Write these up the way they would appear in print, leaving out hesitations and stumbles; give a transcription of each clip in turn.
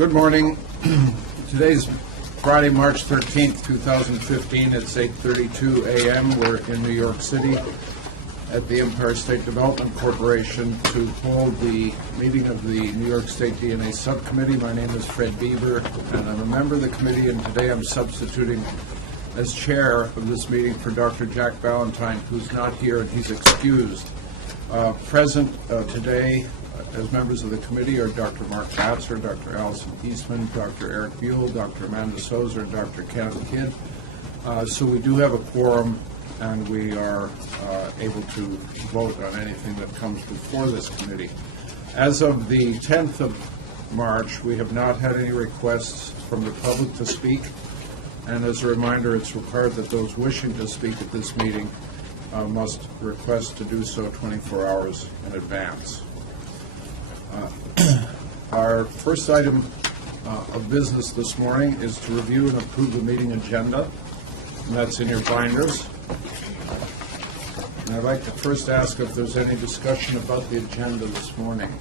Good morning. Today's Friday, March 13th, 2015. It's 8:32 a.m. We're in New York City at the Empire State Development Corporation to hold the meeting of the New York State DNA Subcommittee. My name is Fred Bieber, and I'm a member of the committee, and today I'm substituting as chair of this meeting for Dr. Jack Valentine, who's not here and he's excused. Present today as members of the committee are Dr. Mark Batzer, Dr. Allison Eastman, Dr. Eric Buell, Dr. Amanda Sozer, and Dr. Kenneth Kidd. So we do have a quorum, and we are able to vote on anything that comes before this committee. As of the 10th of March, we have not had any requests from the public to speak, and as a reminder, it's required that those wishing to speak at this meeting must request to do so 24 hours in advance. Our first item of business this morning is to review and approve the meeting agenda, and that's in your binders. And I'd like to first ask if there's any discussion about the agenda this morning.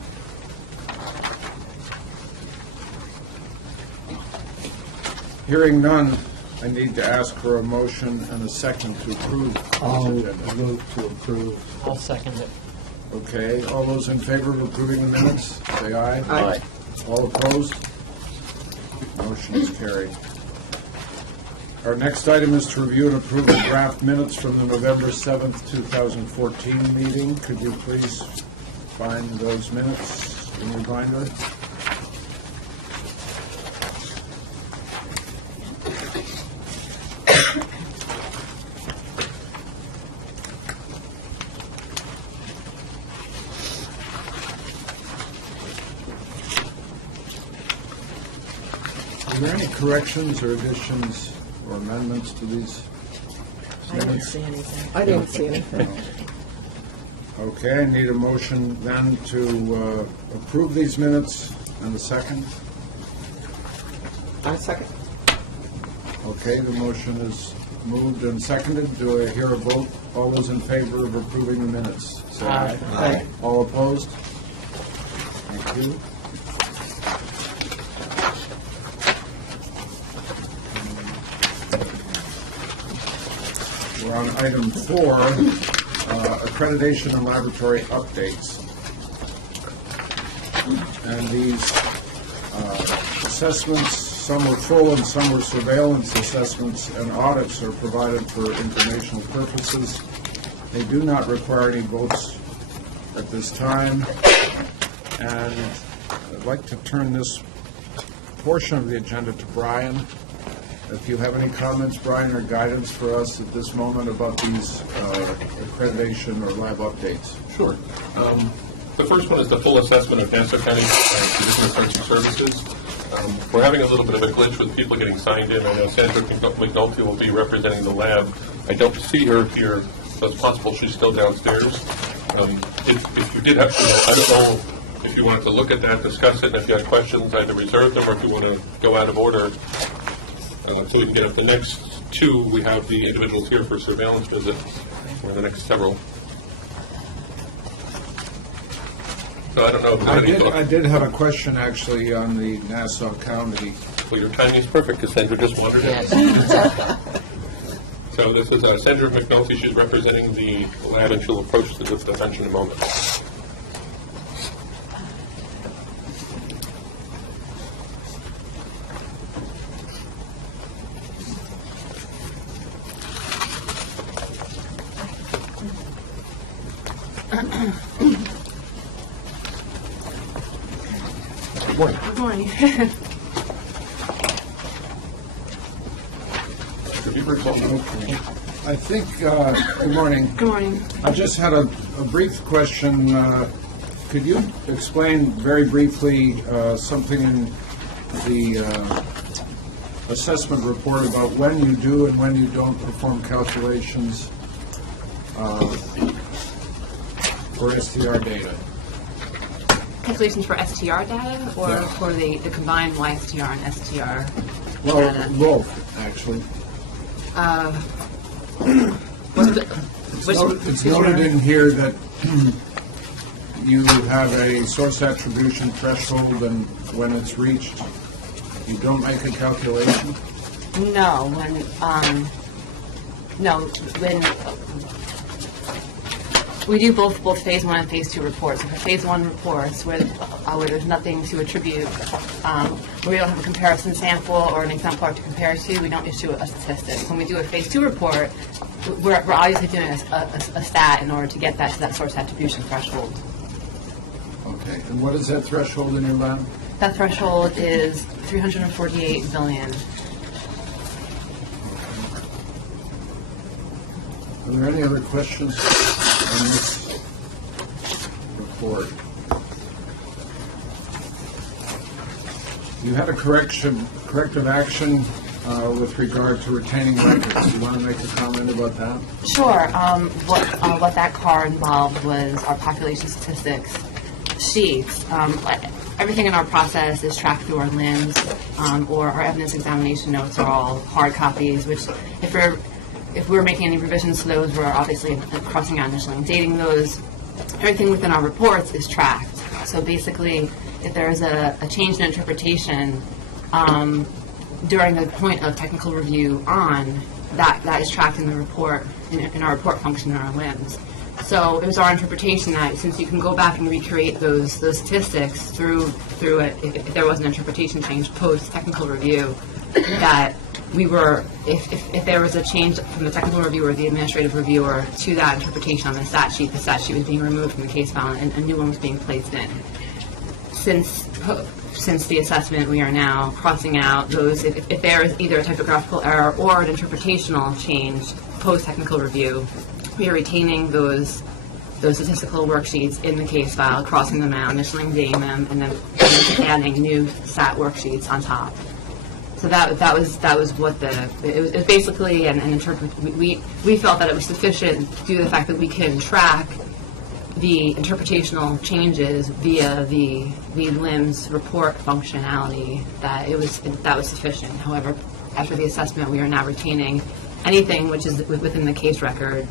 Hearing none, I need to ask for a motion and a second to approve this agenda. I'll move to approve. I'll second it. Okay, all those in favor of approving the minutes, say aye. Aye. All opposed? Motion is carried. Our next item is to review and approve the draft minutes from the November 7th, 2014 meeting. Could you please find those minutes in your binder? Are there any corrections or additions or amendments to these I didn't minutes? see anything. I didn't see anything. Okay, I need a motion then to approve these minutes and a second. I second. Okay, the motion is moved and seconded. Do I hear a vote? All those in favor of approving the minutes, say aye. Aye. All opposed? Thank you. We're on item 4, accreditation and laboratory updates. And these assessments, some were full and some were surveillance assessments, and audits are provided for informational purposes. They do not require any votes at this time. And I'd like to turn this portion of the agenda to Brian. If you have any comments, Brian, or guidance for us at this moment about these accreditation or lab updates. Sure. The first one is the full assessment of Nassau County Division of Search and Services. We're having a little bit of a glitch with people getting signed in. I know Sandra McNulty will be representing the lab. I don't see her here, so it's possible she's still downstairs. If you did have, I don't know if you wanted to look at that, discuss it, and if you had questions, either reserve them or if you want to go out of order. So we can get up the next two. We have the individuals here for surveillance visits for the next several. So I don't know if there's any thought. I did have a question actually on the Nassau County. Well, your timing is perfect because Sandra just wandered in. So this is Sandra McNulty. She's representing the lab, and she'll approach the bench in a moment. Good morning. I think, good morning. Good morning. I just had a brief question. Could you explain very briefly something in the assessment report about when you do and when you don't perform calculations for STR data? Calculations for STR data or Yeah. for the combined YSTR and STR Well, data? both, actually. It's noted in here that you have a source attribution threshold, and when it's reached, You don't make a calculation? No, when we do both phase 1 and phase 2 reports. So for phase 1 reports, where there's nothing to attribute, where we don't have a comparison sample or an exemplar to compare to, we don't issue a statistic. When we do a phase 2 report, we're obviously doing a stat in order to get that to that source attribution threshold. Okay, and what is that threshold in your lab? That threshold is 348 billion. Are there any other questions on this report? You had a corrective action with regard to retaining records. Do you want to make a comment about that? Sure. What that car involved was our population statistics sheets. Everything in our process is tracked through our LIMS, or our evidence examination notes are all hard copies, which if we're making any revisions to those, we're obviously crossing out initially and dating those. Everything within our reports is tracked. So basically, if there's a change in interpretation during the point of technical review on, that is tracked in the report, in our report function in our LIMS. So it was our interpretation that since you can go back and recreate those statistics through it, if there was an interpretation change post technical review, that we were, if there was a change from the technical reviewer or the administrative reviewer to that interpretation on the stat sheet was being removed from the case file and a new one was being placed in. Since the assessment, we are now crossing out those, if there is either a typographical error or an interpretational change post-technical review, we are retaining those statistical worksheets in the case file, crossing them out, initialing, dating them, and then adding new stat worksheets on top. So that was what it was basically we felt that it was sufficient due to the fact that we can track the interpretational changes via the LIMS report functionality, that was sufficient. However, after the assessment, we are now retaining anything which is within the case record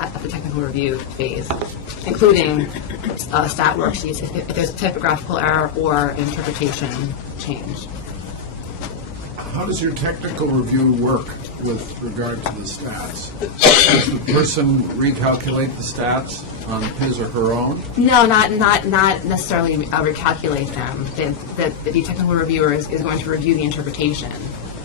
at the technical review phase, including stat worksheets if there's a typographical error or interpretation change. How does your technical review work with regard to the stats? Does the person recalculate the stats on his or her own? No, not necessarily recalculate them. The technical reviewer is going to review the interpretation.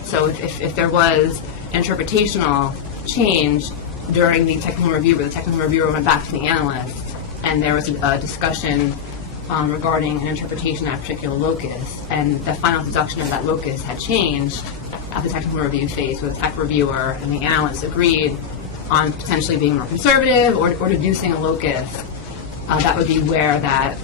So if there was an interpretational change during the technical review, where the technical reviewer went back to the analyst and there was a discussion regarding an interpretation at a particular locus, and the final deduction of that locus had changed at the technical review phase, where the tech reviewer and the analyst agreed on potentially being more conservative or reducing a locus, that would be where that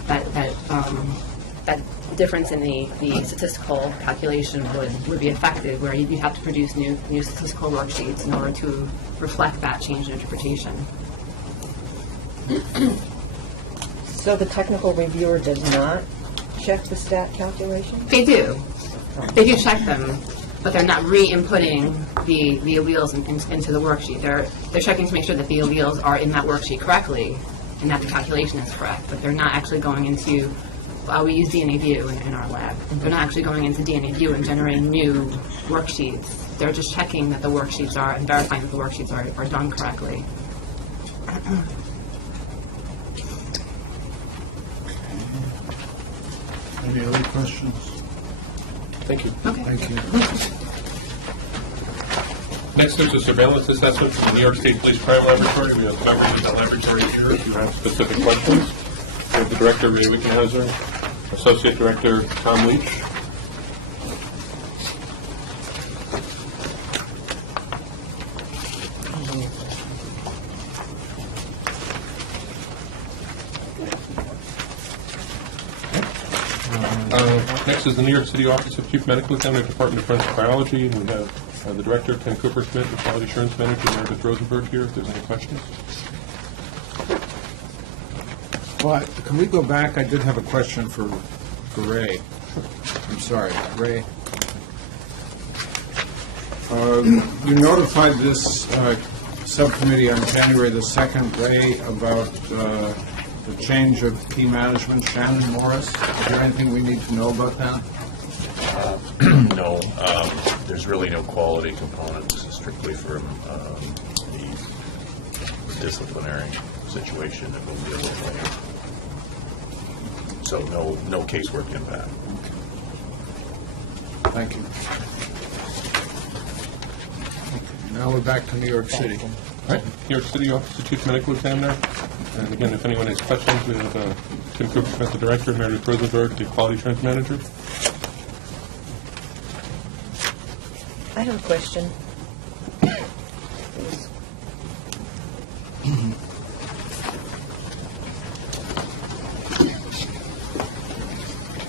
difference in the statistical calculation would be effective, where you'd have to produce new statistical worksheets in order to reflect that change in interpretation. So the technical reviewer does not check the stat calculation? They do. They do check them, but they're not re-inputting the alleles into the worksheet. They're checking to make sure that the alleles are in that worksheet correctly and that the calculation is correct, but they're not actually going into, we use DNA View in our lab. They're not actually going into DNA View and generating new worksheets. They're just checking that the worksheets are, and verifying that the worksheets are done correctly. Any other questions? Thank you. Okay. Thank you. Next, there's a surveillance assessment from the New York State Police Crime Laboratory. We have members of the laboratory here if you have specific questions. We have the Director, Ray Wickenhauser, Associate Director, Tom Leach. Next is the New York City Office of Chief Medical Examiner, Department of Forensic Biology, and we have the Director, Ken Cooper-Schmidt, and Quality Assurance Manager, Meredith Rosenberg, here if there's any questions. Well, can we go back? I did have a question for Ray. I'm sorry, Ray. You notified this subcommittee on January the 2nd, Ray, about the change of key management, Shannon Morris. Is there anything we need to know about that? No, there's really no quality component. This is strictly from the disciplinary situation that we'll deal with later. So no casework impact. Thank you. Now we're back to New York City. All right, New York City Office of Chief Medical Examiner. And again, if anyone has questions, we have Tim Cooper, the Director, Meredith Rosenberg, the Quality Assurance Manager. I have a question.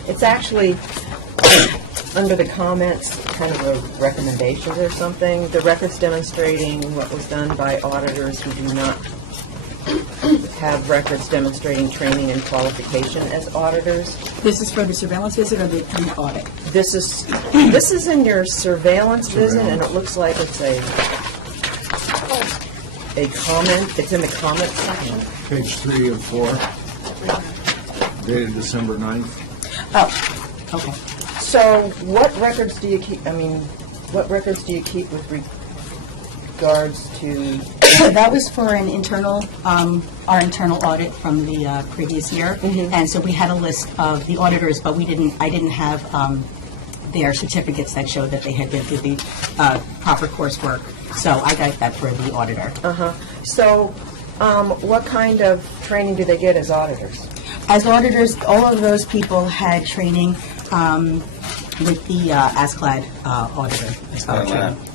It's actually under the comments, kind of a recommendations or something. The records demonstrating what was done by auditors who do not have records demonstrating training and qualification as auditors. This is for the surveillance visit or the audit? This is in your surveillance visit, and it looks like it's a comment. It's in the comment section. Page 3 of 4, dated December 9th. Oh, okay. So what records do you keep, what records do you keep with regards to? That was for an internal, our internal audit from the previous year. And so we had a list of the auditors, but I didn't have their certificates that showed that they had been through the proper coursework. So I got that for the auditor. So what kind of training do they get as auditors? As auditors, all of those people had training with the ASCLD auditor.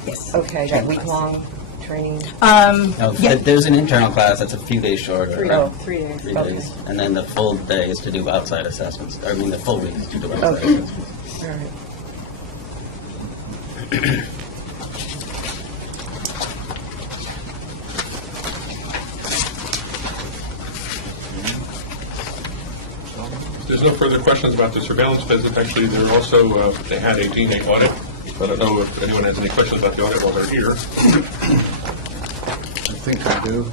Yes. Okay, that week-long training? No, Yeah. there's an internal class that's a few days shorter. 3 right? 3 days. 3 Okay. days. And then the full day is to do outside assessments. The full week is to do outside Okay. assessments. All right. If there's no further questions about the surveillance visit, actually, they're also, they had a DNA audit. I don't know if anyone has any questions about the audit while they're here. I think I do.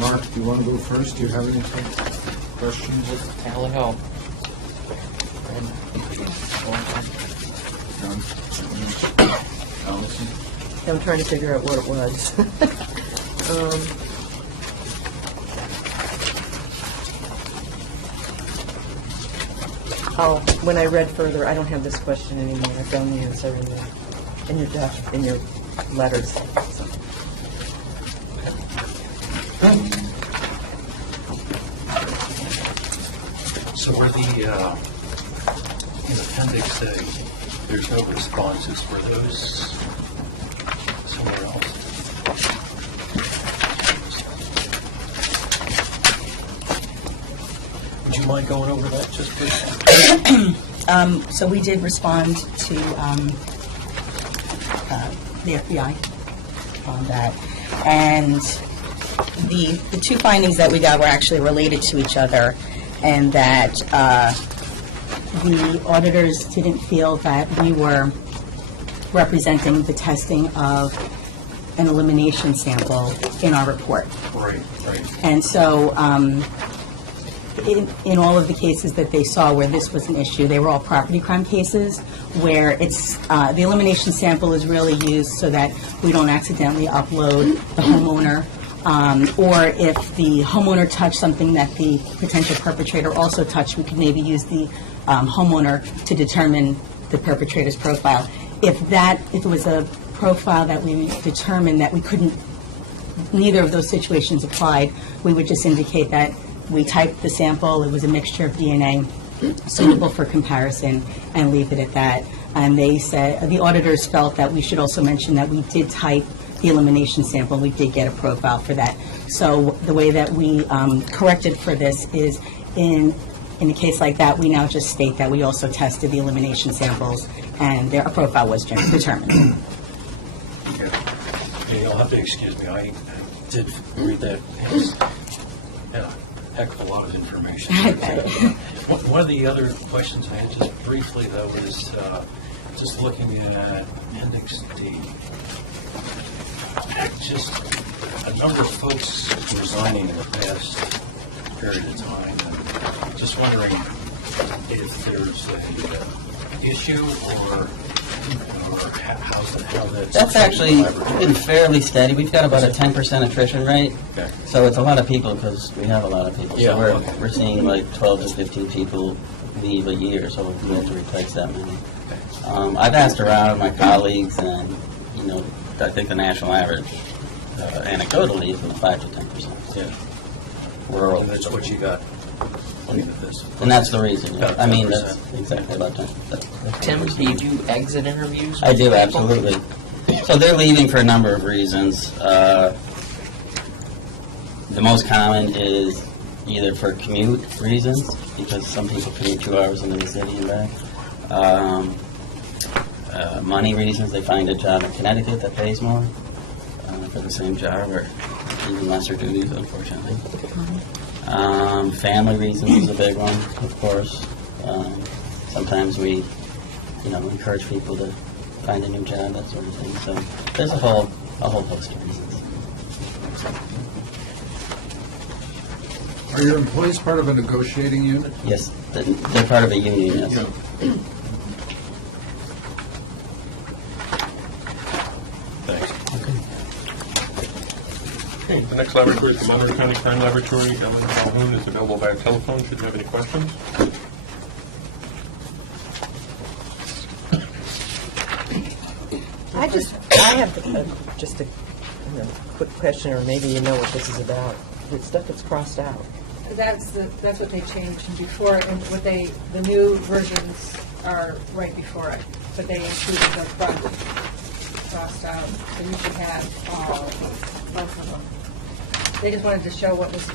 Mark, do you want to go first? Do you have any questions? That'll help. I'm trying to figure out what it was. When I read further, I don't have this question anymore. I found the answer in your letters. So where the, in Appendix A, there's no responses for those somewhere else? Would you mind going over that just please? So we did respond to the FBI on that. And the two findings that we got were actually related to each other, and that the auditors didn't feel that we were representing the testing of an elimination sample in our report. Right. And so in all of the cases that they saw where this was an issue, they were all property crime cases where it's, the elimination sample is really used so that we don't accidentally upload the homeowner, or if the homeowner touched something that the potential perpetrator also touched, we could maybe use the homeowner to determine the perpetrator's profile. If it was a profile that we determined that we couldn't, neither of those situations applied, we would just indicate that we typed the sample, it was a mixture of DNA, suitable for comparison, and leave it at that. And they said, the auditors felt that we should also mention that we did type the elimination sample, we did get a profile for that. So the way that we corrected for this is in a case like that, we now just state that we also tested the elimination samples and a profile was determined. Yeah, you'll have to excuse me, I did read that. It's a heck of a lot of information. One of the other questions I had just briefly, though, was just looking at Appendix D. Just a number of folks resigning in the past period of time. And just wondering if there's issue, or how that's... That's actually been fairly steady. We've got about a 10% attrition rate. Okay. So it's a lot of people because we have a lot of people. Yeah, So we're, okay. we're seeing like 12 to 15 people leave a year, so we have to replace that many. I've asked around my colleagues, and I think the national average, anecdotally, is in the 5 to 10%. Yeah. Rural. And that's what you got looking at this. And that's the reason. About I mean, 10%. that's exactly about 10. Tim, do you do exit interviews? I with do, people? absolutely. So they're leaving for a number of reasons. The most common is either for commute reasons, because some people commute 2 hours into the city and back. Money reasons, they find a job in Connecticut that pays more for the same job, or even lesser duties, unfortunately. Family reasons is a big one, of course. Sometimes we, encourage people to find a new job, that sort of thing. So there's a whole host of reasons. Are your employees part of a negotiating unit? Yes, they're part of a union, yes. Thanks. Okay, the next laboratory is the Monterey County Crime Laboratory. Ellen Calhoun is available via telephone. Should you have any questions? I have just a quick question, or maybe you know what this is about. The stuff that's crossed out. That's what they changed before, and the new versions are right before it, but they included the front crossed out, so you should have both of them. They just wanted to show what was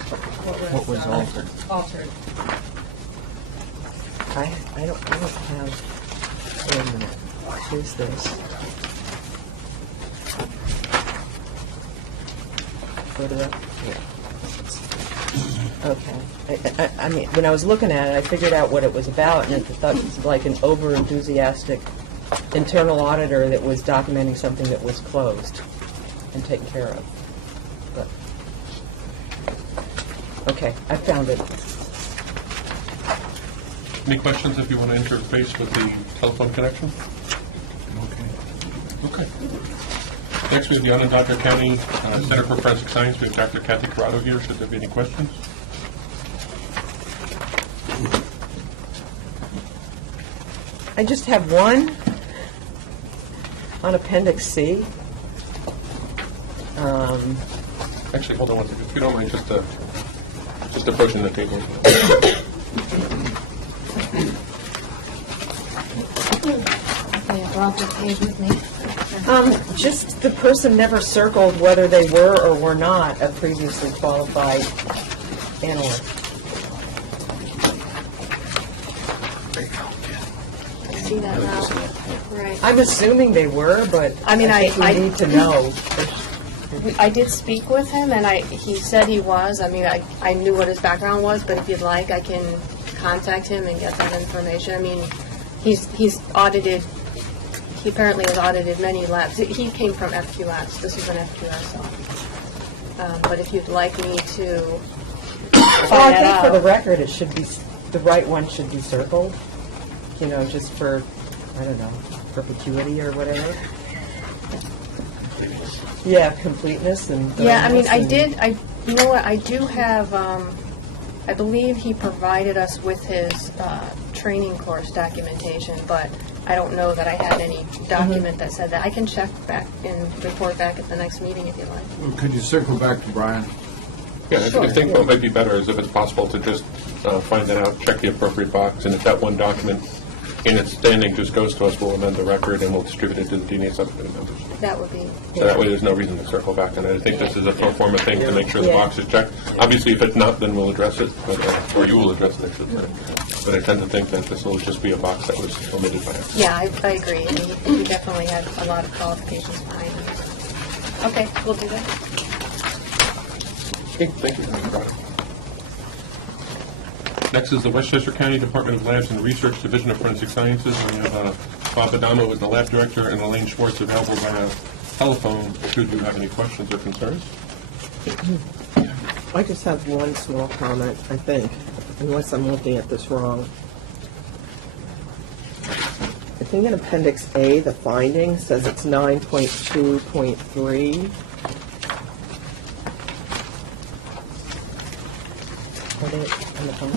altered. I don't have. Wait a minute. Here's this. Photo up? Yeah. Okay. I mean, when I was looking at it, I figured out what it was about, and I thought it was like an over-enthusiastic internal auditor that was documenting something that was closed and taken care of. But, okay, I found it. Any questions if you want to interface with the telephone connection? Okay. Next, we have the Onondaga County Center for Forensic Science. We have Dr. Kathy Corrado here. Should there be any questions? I just have one on Appendix C. Actually, hold on one second. If you don't mind, just approaching the table. Just the person never circled whether they were or were not a previously qualified analyst. See that now? Right. I'm assuming they were, but I mean, think we I- need to know. I did speak with him, and he said he was. I mean, I knew what his background was, but if you'd like, I can contact him and get that information. I mean, he's audited. He apparently has audited many labs. He came from FQS. This is an FQS office. But if you'd like me to Well, find I think that for the out. record, it should be, the right one should be circled, just for, I don't know, perpetuity or whatever. Yeah, completeness and. Yeah, I mean, thoroughness you know what, I do have, I believe he provided us with his training course documentation, but I don't know that I had any document that said that. I can check back and report back at the next meeting if you like. Well, could you circle back to Brian? Yeah, I think what might be better is if it's possible to just find that out, check the appropriate box, and if that one document in its standing just goes to us, we'll amend the record and we'll distribute it to the DNA subcommittee members. That would be, So that way there's no reason to circle back on it. I think this is a pro forma thing to make sure the Yeah. box is checked. Obviously, if it's not, then we'll address it, but, or you will address it, I should say. But I tend to think that this will just be a box that was omitted by us. yeah, I agree. I mean, he definitely had a lot of qualifications behind him. Okay, we'll do that. Okay, thank you. Next is the Westchester County Department of Labs and Research Division of Forensic Sciences. We have Bob Adamo as the lab director and Elaine Schwartz available via telephone should you have any questions or concerns. I just have one small comment, I think, unless I'm looking at this wrong. looking at Appendix A, the finding says it's 9.2.3. Are they on the phone?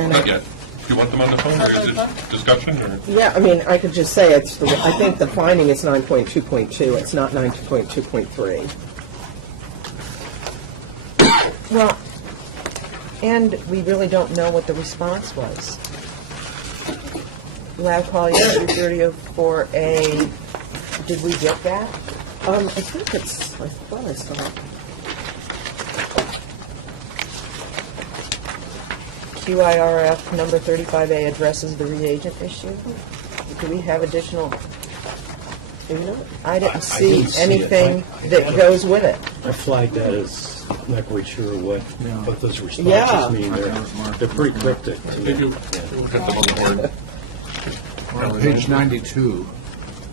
And Not yet. Do you want them on the phone, or is it discussion, or? Yeah, I mean, I could just say it's, I think the finding is 9.2.2, it's not 9.2.3. Well, and we really don't know what the response was. Lab quality issue 34A, did we get that? I think it's, I thought I saw it. QIRF number 35A addresses the reagent issue. Do we have additional, do you know? I didn't see didn't see it. anything I that goes with it. I flagged that as not quite sure what those responses Yeah. mean. They're pretty cryptic to me. Did you Yeah. get them on the board? We're on page 92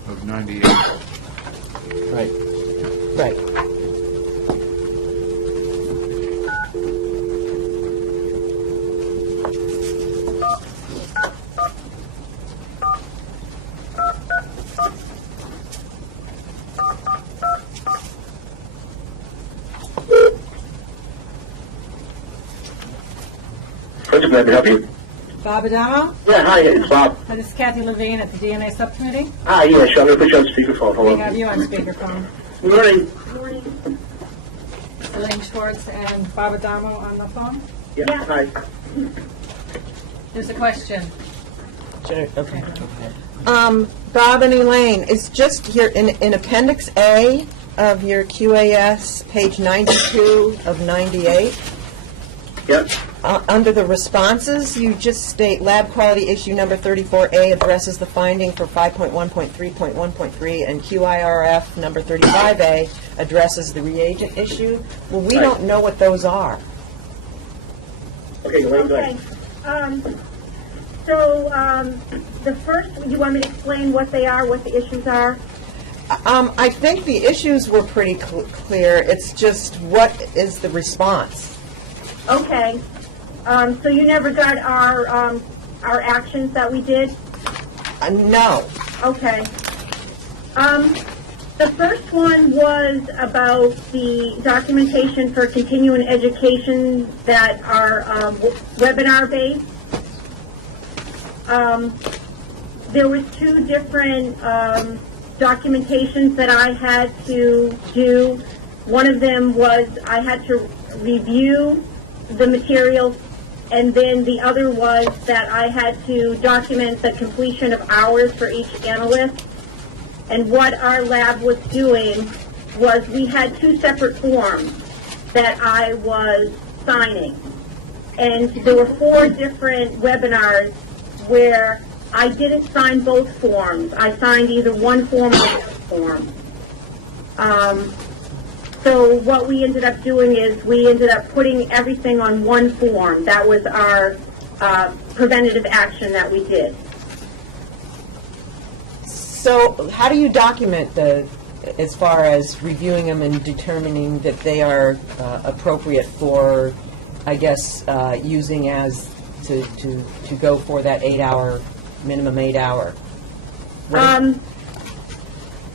of 98. Right. Right. Glad to help you. Bob Adamo? Yeah, hi, it's Bob. This is Kathy Levine at the DNA Subcommittee. Yeah, sure. I'm going to put you on speakerphone. Hold We on. have you on speakerphone. Good morning. Elaine Schwartz and Bob Adamo on the phone. Yeah, hi. There's a question. Okay. Bob and Elaine, it's just here in Appendix A of your QAS, page 92 of 98. Yep. Under the responses, you just state lab quality issue number 34A addresses the finding for 5.1.3.1.3, and QIRF number 35A addresses the reagent issue. Well, we Right. don't know what those are. Okay, Elaine, go ahead. The first, you want me to explain what they are, what the issues are? I think the issues were pretty clear. It's just what is the response? Okay. So you never got our actions that we did? No. Okay. The first one was about the documentation for continuing education that are webinar-based. There was two different documentations that I had to do. One of them was I had to review the materials, and then the other was that I had to document the completion of hours for each analyst. And what our lab was doing was we had two separate forms that I was signing. And there were 4 different webinars where I didn't sign both forms. I signed either one form or the other form. So what we ended up doing is we ended up putting everything on one form. That was our preventative action that we did. So how do you document as far as reviewing them and determining that they are appropriate for, I guess, using as to go for that 8-hour, minimum 8 hour? Right?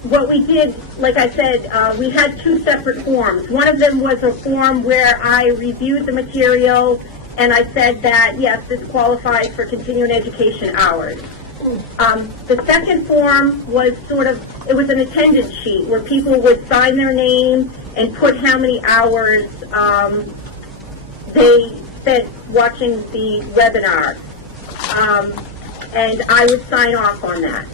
What we did, like I said, we had two separate forms. One of them was a form where I reviewed the material and I said that, yes, this qualifies for continuing education hours. The second form was it was an attendance sheet where people would sign their name and put how many hours they spent watching the webinar. And I would sign off on that.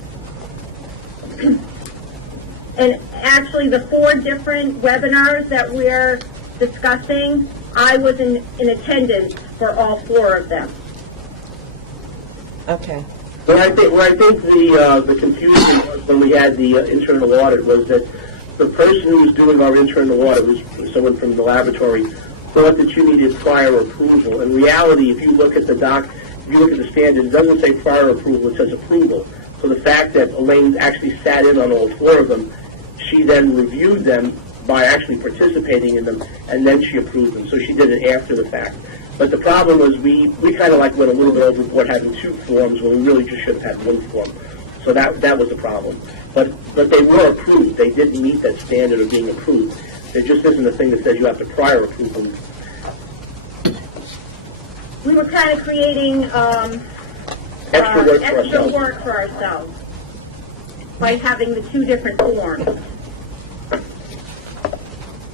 And actually, the 4 different webinars that we're discussing, I was in attendance for all 4 of them. Okay. Where I think the confusion was when we had the internal audit was that the person who was doing our internal audit was someone from the laboratory, thought that you needed prior approval. In reality, if you look at the standard, it doesn't say prior approval, it says approval. So the fact that Elaine actually sat in on all 4 of them, she then reviewed them by actually participating in them, and then she approved them. So she did it after the fact. But the problem was we kind of like went a little bit overboard having 2 forms when we really just should have had 1 form. So that was the problem. But they were approved. They didn't meet that standard of being approved. There just isn't a thing that says you have to prior approve them. We were kind of creating extra work for ourselves by having the two different forms.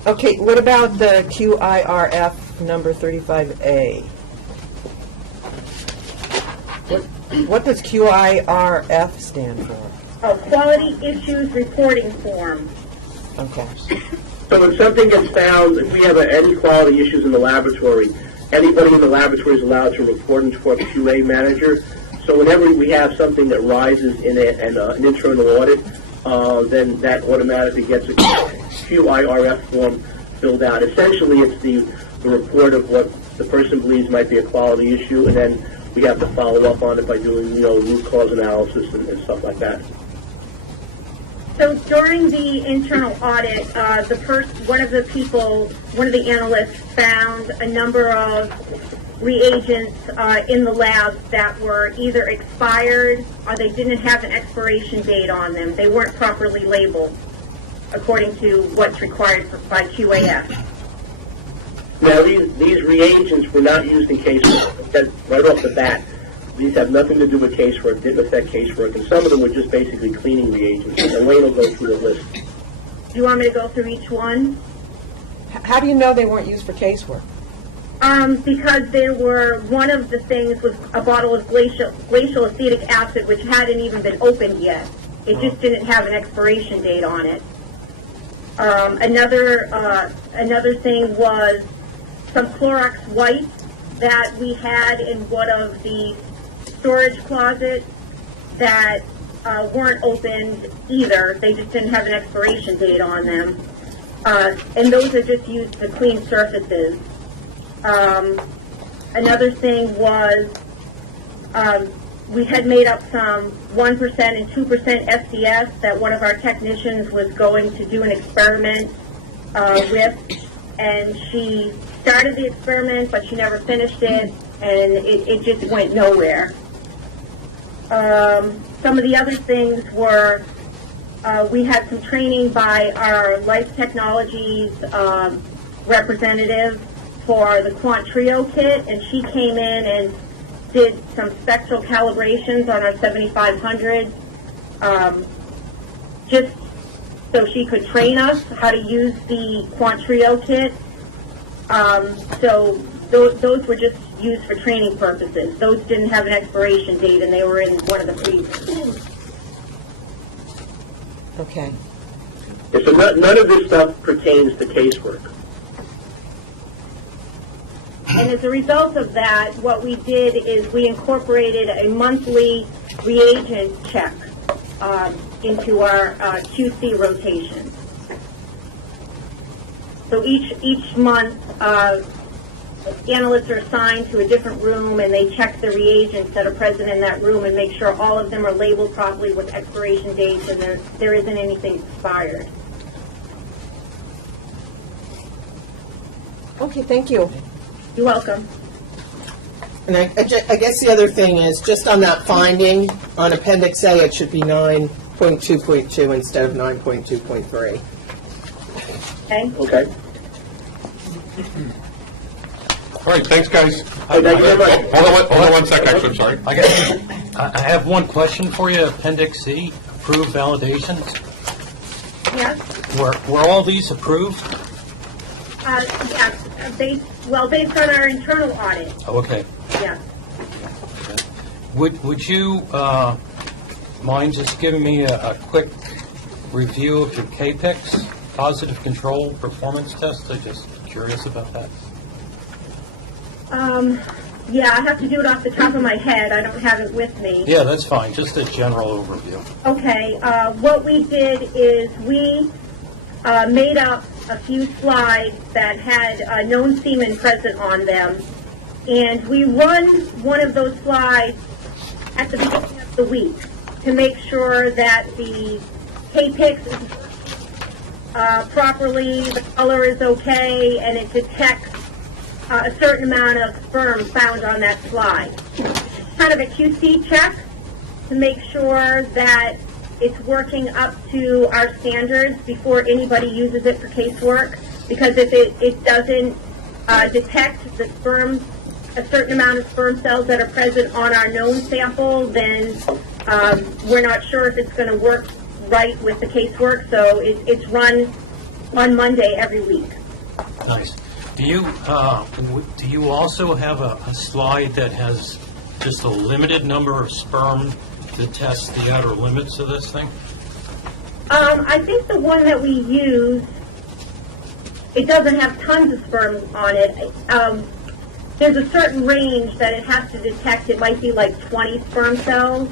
Okay, what about the QIRF number 35A? What does QIRF stand for? Oh, Quality Issues Reporting Form. Okay. So when something gets found, if we have any quality issues in the laboratory, anybody in the laboratory is allowed to report into our QA manager. So whenever we have something that rises in an internal audit, then that automatically gets a QIRF form filled out. Essentially, it's the report of what the person believes might be a quality issue, and then we have to follow up on it by doing, root cause analysis and stuff like that. So during the internal audit, one of the analysts found a number of reagents in the lab that were either expired or they didn't have an expiration date on them. They weren't properly labeled according to what's required by QAS. Now, these reagents were not used in casework. Right off the bat, these have nothing to do with casework, didn't affect casework, and some of them were just basically cleaning reagents. And Wayne will go through the list. Do you want me to go through each one? How do you know they weren't used for casework? Because one of the things was a bottle of glacial acetic acid, which hadn't even been opened yet. It just didn't have an expiration date on it. Another thing was some Clorox wipes that we had in one of the storage closets that weren't opened either. They just didn't have an expiration date on them. And those are just used to clean surfaces. Another thing was we had made up some 1% and 2% SDS that one of our technicians was going to do an experiment with, and she started the experiment, but she never finished it, and it just went nowhere. Some of the other things were we had some training by our Life Technologies representative for the Quant Trio kit, and she came in and did some spectral calibrations on our 7500, just so she could train us how to use the Quant Trio kit. So those were just used for training purposes. Those didn't have an expiration date, and they were in one of the freezers. Okay. So none of this stuff pertains to casework. And as a result of that, what we did is we incorporated a monthly reagent check into our QC rotation. So each month, analysts are assigned to a different room, and they check the reagents that are present in that room and make sure all of them are labeled properly with expiration dates and there isn't anything expired. Okay, thank you. You're welcome. And I guess the other thing is, just on that finding, on Appendix A, it should be 9.2.2 instead of 9.2.3. Okay? Okay. All right, thanks, guys. Thank you very much. Hold on one second, actually, I'm sorry. I have one question for you. Appendix C, approved validations. Yes? Were all these approved? Yes. Based on our internal audit. Oh, okay. Yes. Would you mind just giving me a quick review of your KPICS, positive control performance test? I'm just curious about that. Yeah, I have to do it off the top of my head. I don't have it with me. Yeah, that's fine. Just a general overview. Okay. What we did is we made up a few slides that had known semen present on them, and we run one of those slides at the beginning of the week to make sure that the KPICS is properly, the color is okay, and it detects a certain amount of sperm found on that slide. Kind of a QC check to make sure that it's working up to our standards before anybody uses it for casework. Because if it doesn't detect the sperm, a certain amount of sperm cells that are present on our known sample, then we're not sure if it's going to work right with the casework. So it's run on Monday every week. Nice. Do you also have a slide that has just a limited number of sperm to test the outer limits of this thing? I think the one that we use, it doesn't have tons of sperm on it. There's a certain range that it has to detect. It might be like 20 sperm cells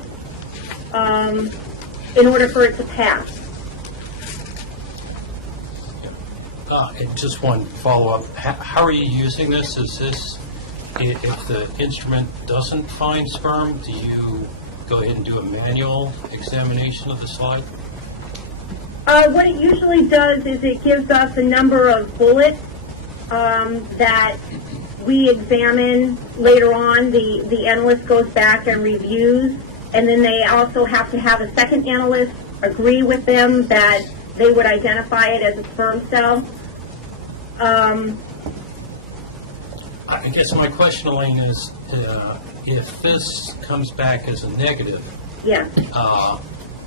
in order for it to pass. And just one follow-up. How are you using this? Is this, if the instrument doesn't find sperm, do you go ahead and do a manual examination of the slide? What it usually does is it gives us a number of bullets that we examine later on. The analyst goes back and reviews, and then they also have to have a second analyst agree with them that they would identify it as a sperm cell. I guess my question, Elaine, is if this comes back as a negative, Yeah.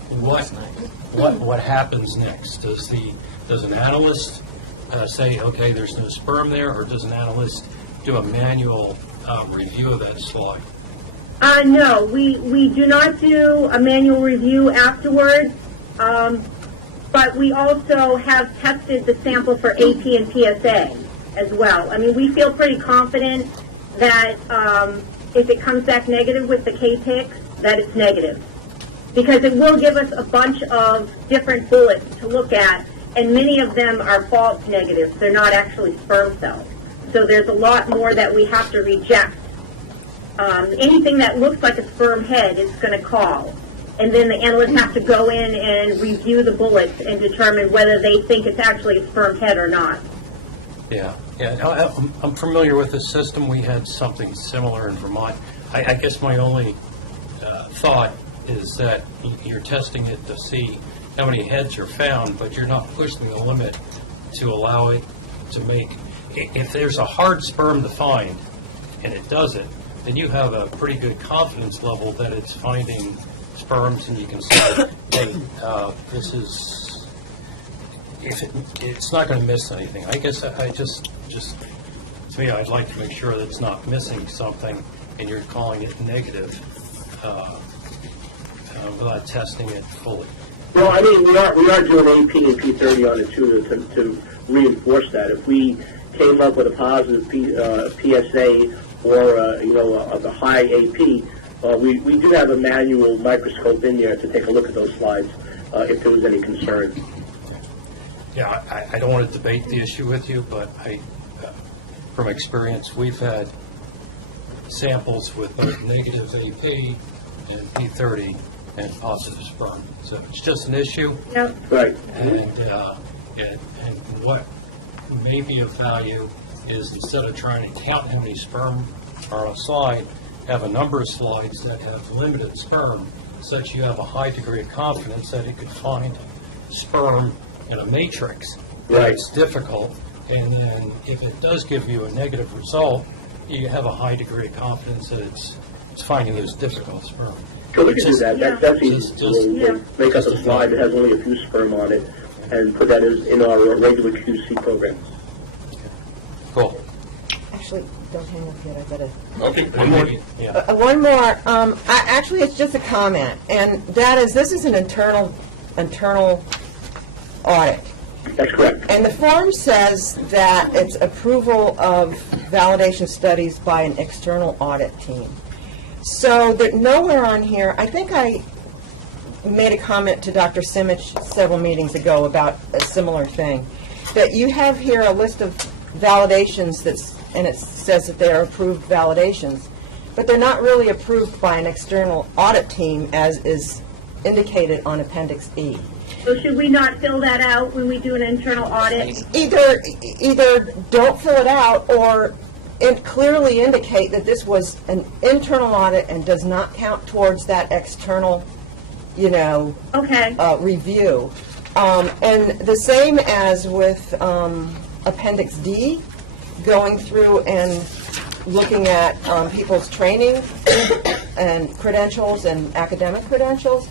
what happens next? Does an analyst say, okay, there's no sperm there, or does an analyst do a manual review of that slide? No, we do not do a manual review afterwards, but we also have tested the sample for AP and PSA as well. I mean, we feel pretty confident that if it comes back negative with the K-Pix, that it's negative. Because it will give us a bunch of different bullets to look at, and many of them are false negatives. They're not actually sperm cells. So there's a lot more that we have to reject. Anything that looks like a sperm head is going to call. And then the analysts have to go in and review the bullets and determine whether they think it's actually a sperm head or not. Yeah. I'm familiar with the system. We had something similar in Vermont. I guess my only thought is that you're testing it to see how many heads are found, but you're not pushing the limit to allow it to make. If there's a hard sperm to find, and it does it, then you have a pretty good confidence level that it's finding sperms, and you can say, hey, this is, it's not going to miss anything. I guess I just to me, I'd like to make sure that it's not missing something, and you're calling it negative without testing it fully. Well, I mean, we are doing AP and P30 on it too to reinforce that. If we came up with a positive PSA or a high AP, we do have a manual microscope in there to take a look at those slides if there was any concern. Yeah, I don't want to debate the issue with you, but from experience, we've had samples with both negative AP and P30 and positive sperm. So it's just an issue. Yep. Right. And what may be of value is instead of trying to count how many sperm are on a slide, have a number of slides that have limited sperm, such you have a high degree of confidence that it could find sperm in a matrix. Right. It's difficult. And then if it does give you a negative result, you have a high degree of confidence that it's finding those difficult sperm. So we can do that. Yeah. That's easy. We'll make up a slide that has only a few sperm on it and put that in our regular QC program. Cool. Actually, don't hang up yet. I gotta. Okay. One more. Yeah. One more. Actually, it's just a comment, and that is, this is an internal audit. That's correct. And the form says that it's approval of validation studies by an external audit team. So that nowhere on here, I think I made a comment to Dr. Simich several meetings ago about a similar thing, that you have here a list of validations and it says that they're approved validations, but they're not really approved by an external audit team as is indicated on Appendix E. So should we not fill that out when we do an internal audit? Either don't fill it out, or clearly indicate that this was an internal audit and does not count towards that external, Okay. review. And the same as with Appendix D, going through and looking at people's training and credentials and academic credentials,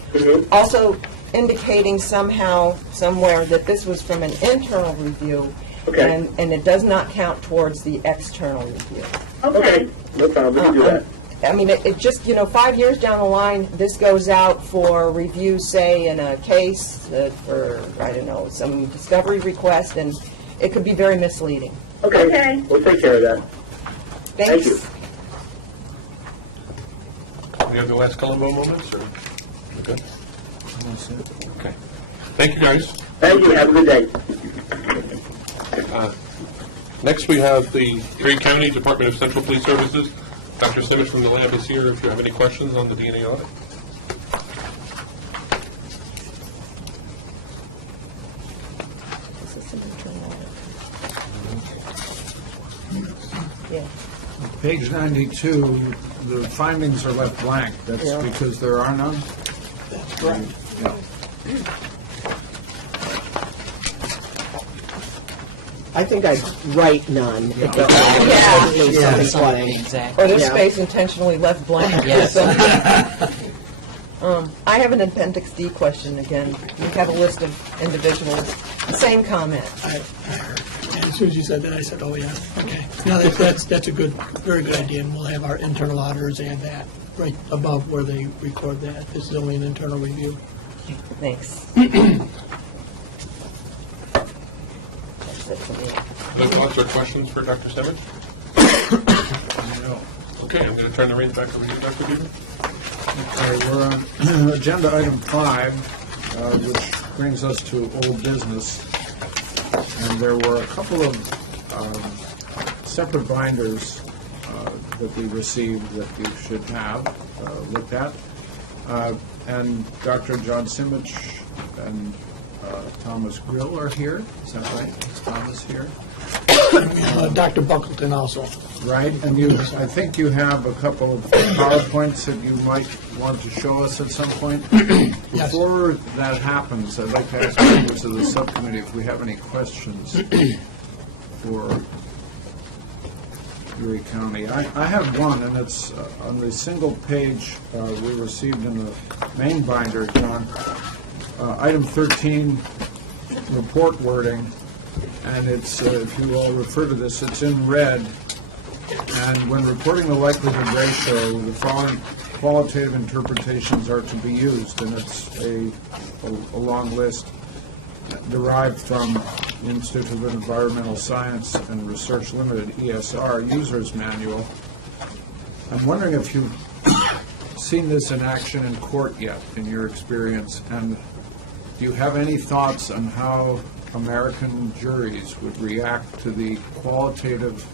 also indicating somehow, somewhere, that this was from an internal review, Okay. and it does not count towards the external review. Okay, no problem, we can do that. I mean, it just, 5 years down the line, this goes out for review, say, in a case for, I don't know, some discovery request, and it could be very misleading. Okay, we'll take care of that. Thank you. We have the last Colombo moments, or we're good? Okay. Thank you, guys. Thank you, have a good day. Next, we have the Erie County Department of Central Police Services. Dr. Simmons from the lab is here if you have any questions on the DNA audit. Yeah. Page 92, the findings are left blank. That's Yeah. because there are none? That's correct. Yeah. I think I'd write none. If it Yeah. leaves something blank. Exactly. Or this Yeah. space intentionally left blank. Yes. I have an Appendix D question again. We have a list of individuals, same comment. And as soon as you said that, I said, oh, yeah, okay. No, that's a good, very good idea, and we'll have our internal auditors add that right above where they record that. This is only an internal review. Thanks. That's it for me. Other thoughts or questions for Dr. Simmons? No. Okay, I'm going to turn the reins back over to you, Dr. Beaver. Okay, we're on agenda item 5, which brings us to old business. And there were a couple of separate binders that we received that you should have looked at. And Dr. John Simich and Thomas Grill are here. Is that right? Is Thomas here? Dr. Buckleton also. Right, and I think you have a couple of PowerPoints that you might want to show us at some point. Yes. Before that happens, I'd like to ask members of the subcommittee if we have any questions for Erie County. I have one, and it's on the single page we received in the main binder, John. Item 13, report wording, and it's, if you all refer to this, it's in red. And when reporting the likelihood ratio, the following qualitative interpretations are to be used, and it's a long list derived from the Institute of Environmental Science and Research Limited, ESR, User's Manual. I'm wondering if you've seen this in action in court yet, in your experience, and do you have any thoughts on how American juries would react to the qualitative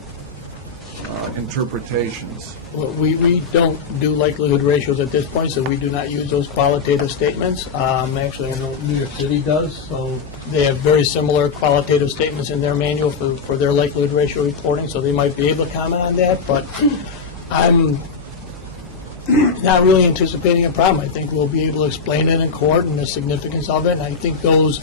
interpretations? Well, we don't do likelihood ratios at this point, so we do not use those qualitative statements. Actually, I know New York City does, so they have very similar qualitative statements in their manual for their likelihood ratio reporting, so they might be able to comment on that, but I'm not really anticipating a problem. I think we'll be able to explain it in court and the significance of it, and I think those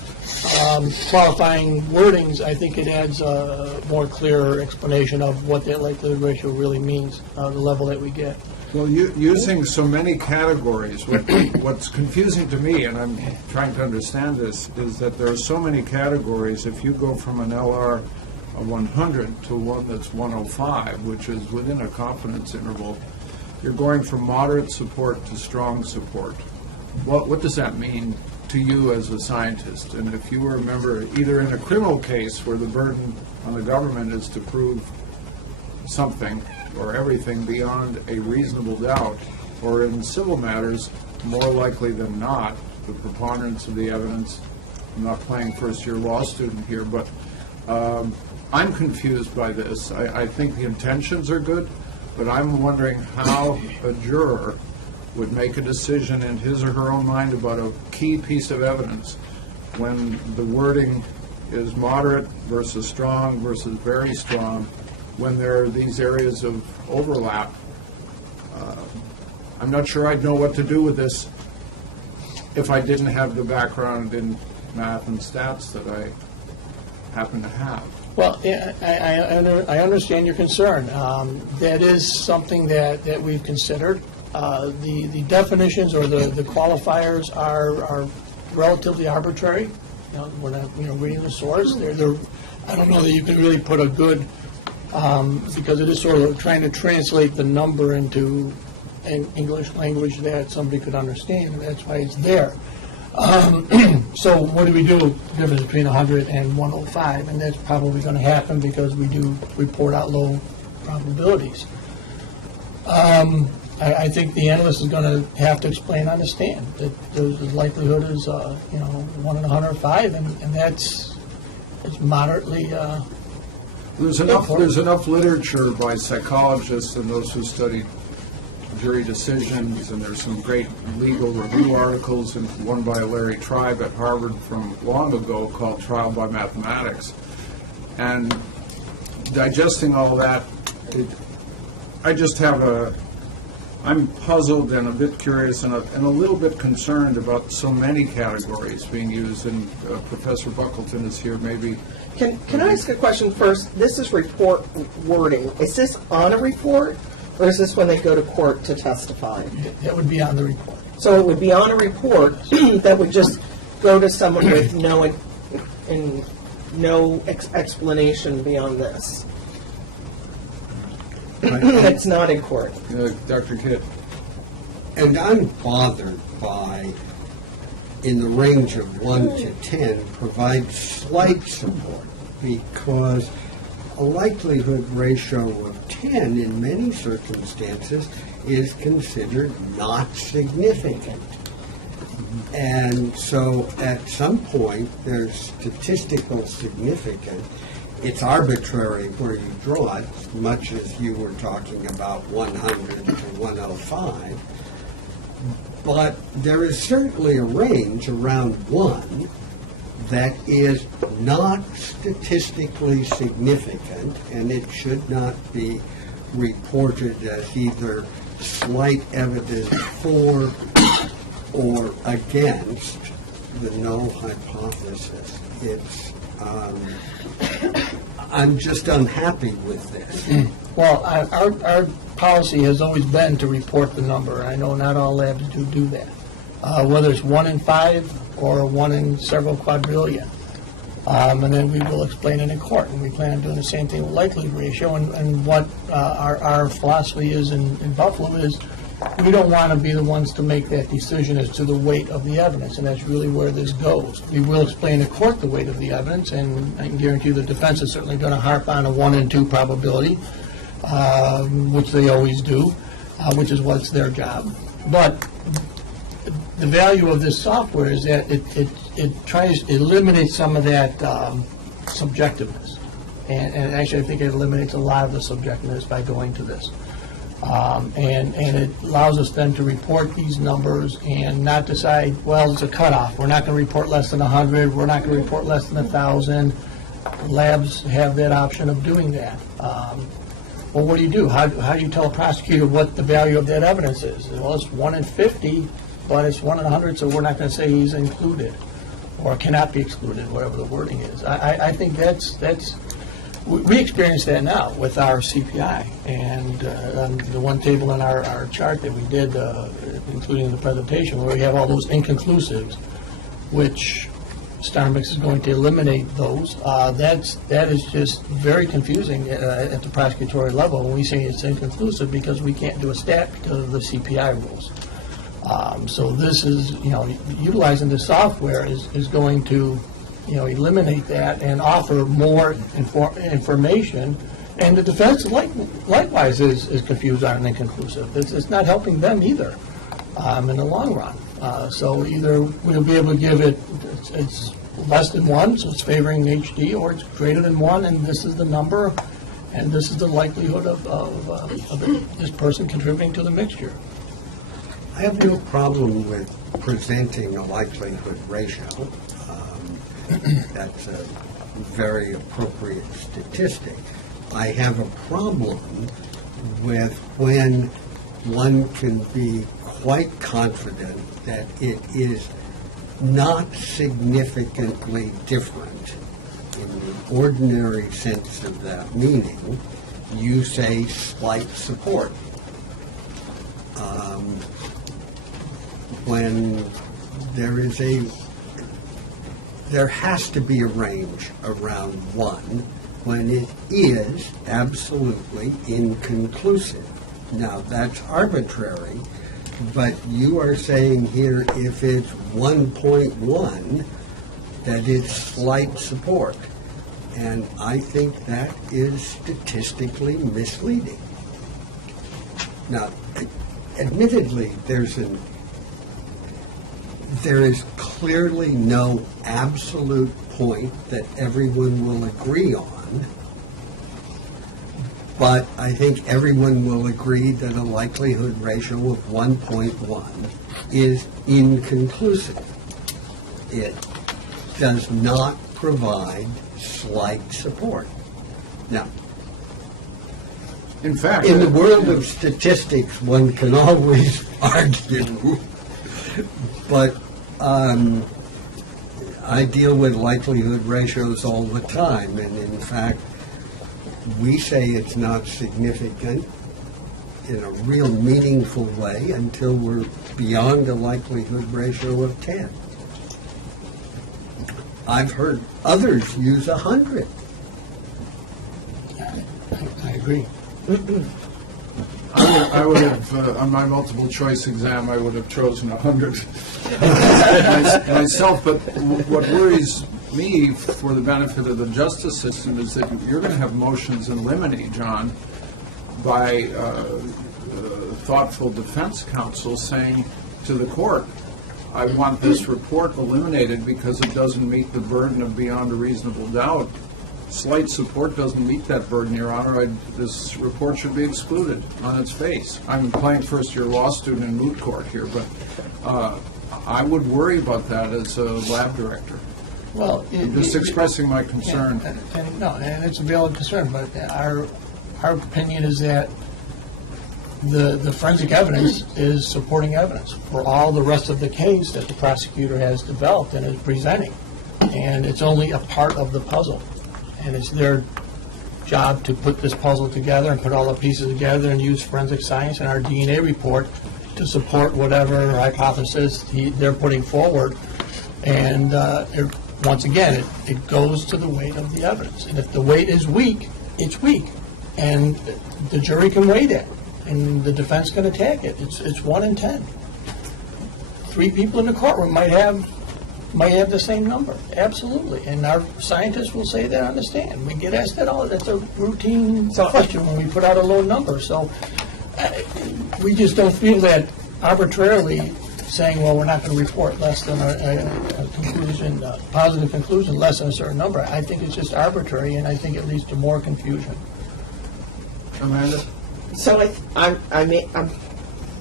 qualifying wordings, I think it adds a more clear explanation of what that likelihood ratio really means, the level that we get. Well, using so many categories, what's confusing to me, and I'm trying to understand this, is that there are so many categories. If you go from an LR of 100 to one that's 105, which is within a confidence interval, you're going from moderate support to strong support. What does that mean to you as a scientist? And if you were a member, either in a criminal case where the burden on the government is to prove something or everything beyond a reasonable doubt, or in civil matters, more likely than not, the preponderance of the evidence. I'm not playing first-year law student here, but I'm confused by this. I think the intentions are good, but I'm wondering how a juror would make a decision in his or her own mind about a key piece of evidence when the wording is moderate versus strong versus very strong, when there are these areas of overlap. I'm not sure I'd know what to do with this if I didn't have the background in math and stats that I happen to have. Well, yeah, I understand your concern. That is something that we've considered. The definitions or the qualifiers are relatively arbitrary. You know, we're not, reading the source. I don't know that you can really put a good, because it is sort of trying to translate the number into an English language that somebody could understand, and that's why it's there. So what do we do with the difference between 100 and 105? And that's probably going to happen because we do report out low probabilities. I think the analyst is going to have to explain on the stand that the likelihood is, 1 in 105, and it's moderately. There's enough literature by psychologists and those who studied jury decisions, and there's some great legal review articles, and one by Larry Tribe at Harvard from long ago called Trial by Mathematics. And digesting all that, I'm puzzled and a bit curious and a little bit concerned about so many categories being used, and Professor Buckleton is here, maybe. Can I ask a question first? This is report wording. Is this on a report, or is this when they go to court to testify? That would be on the report. So it would be on a report that would just go to someone with no explanation beyond this. That's not in court. Dr. Kidd. And I'm bothered by, in the range of 1 to 10, provide slight support, because a likelihood ratio of 10 in many circumstances is considered not significant. And so at some point, there's statistical significance. It's arbitrary where you draw it, much as you were talking about 100 to 105. But there is certainly a range around 1 that is not statistically significant, and it should not be reported as either slight evidence for or against the null hypothesis. I'm just unhappy with this. Well, our policy has always been to report the number. I know not all labs do that. Whether it's 1 in 5 or 1 in several quadrillion. And then we will explain it in court. And we plan on doing the same thing with likelihood ratio. And what our philosophy is in Buffalo is we don't want to be the ones to make that decision as to the weight of the evidence. And that's really where this goes. We will explain in court the weight of the evidence. And I can guarantee you the defense is certainly going to harp on a 1 in 2 probability, which they always do, which is what's their job. But the value of this software is that it eliminates some of that subjectiveness. And actually, I think it eliminates a lot of the subjectiveness by going to this. And it allows us then to report these numbers and not decide, well, it's a cutoff. We're not going to report less than 100. We're not going to report less than 1,000. Labs have that option of doing that. Well, what do you do? How do you tell a prosecutor what the value of that evidence is? Well, it's 1 in 50. But it's 1 in 100, so we're not going to say he's included or cannot be excluded, whatever the wording is. I think we experience that now with our CPI. And on the one table in our chart that we did, including the presentation, where we have all those inconclusives, which StarMix is going to eliminate those. That is just very confusing at the prosecutorial level when we say it's inconclusive because we can't do a stat because of the CPI rules. So this is, utilizing the software is going to, eliminate that and offer more information. And the defense likewise is confused on and inconclusive. It's not helping them either in the long run. So either we'll be able to give it's less than 1, so it's favoring HD, or it's greater than 1, and this is the number, and this is the likelihood of this person contributing to the mixture. I have no problem with presenting a likelihood ratio. That's a very appropriate statistic. I have a problem with when one can be quite confident that it is not significantly different in the ordinary sense of that meaning. You say slight support. When there has to be a range around 1 when it is absolutely inconclusive. Now, that's arbitrary, but you are saying here if it's 1.1, that it's slight support. And I think that is statistically misleading. Now, admittedly, there is clearly no absolute point that everyone will agree on, but I think everyone will agree that a likelihood ratio of 1.1 is inconclusive. It does not provide slight support. Now, In fact, in the world of statistics, one can always argue, but I deal with likelihood ratios all the time, and in fact, we say it's not significant in a real meaningful way until we're beyond a likelihood ratio of 10. I've heard others use 100. I agree. I would have, on my multiple choice exam, I would have chosen 100 myself, but what worries me for the benefit of the justice system is that you're going to have motions in limine, John, by thoughtful defense counsel saying to the court, I want this report eliminated because it doesn't meet the burden of beyond a reasonable doubt. Slight support doesn't meet that burden, Your Honor. This report should be excluded on its face. I'm playing first-year law student in moot court here, but I would worry about that as a lab director. Well, I'm just expressing my concern. And it's a valid concern, but our opinion is that the forensic evidence is supporting evidence for all the rest of the case that the prosecutor has developed and is presenting. And it's only a part of the puzzle. And it's their job to put this puzzle together and put all the pieces together and use forensic science and our DNA report to support whatever hypothesis they're putting forward. And once again, it goes to the weight of the evidence. And if the weight is weak, it's weak. And the jury can weigh that. And the defense can attack it. It's 1 in 10. 3 people in the courtroom might have the same number, absolutely. And our scientists will say that on the stand. We get asked that all. That's a routine question when we put out a low number. So we just don't feel that arbitrarily saying, well, we're not going to report less than a conclusion, a positive conclusion, less than a certain number. I think it's just arbitrary, and I think it leads to more confusion. Amanda? So I'm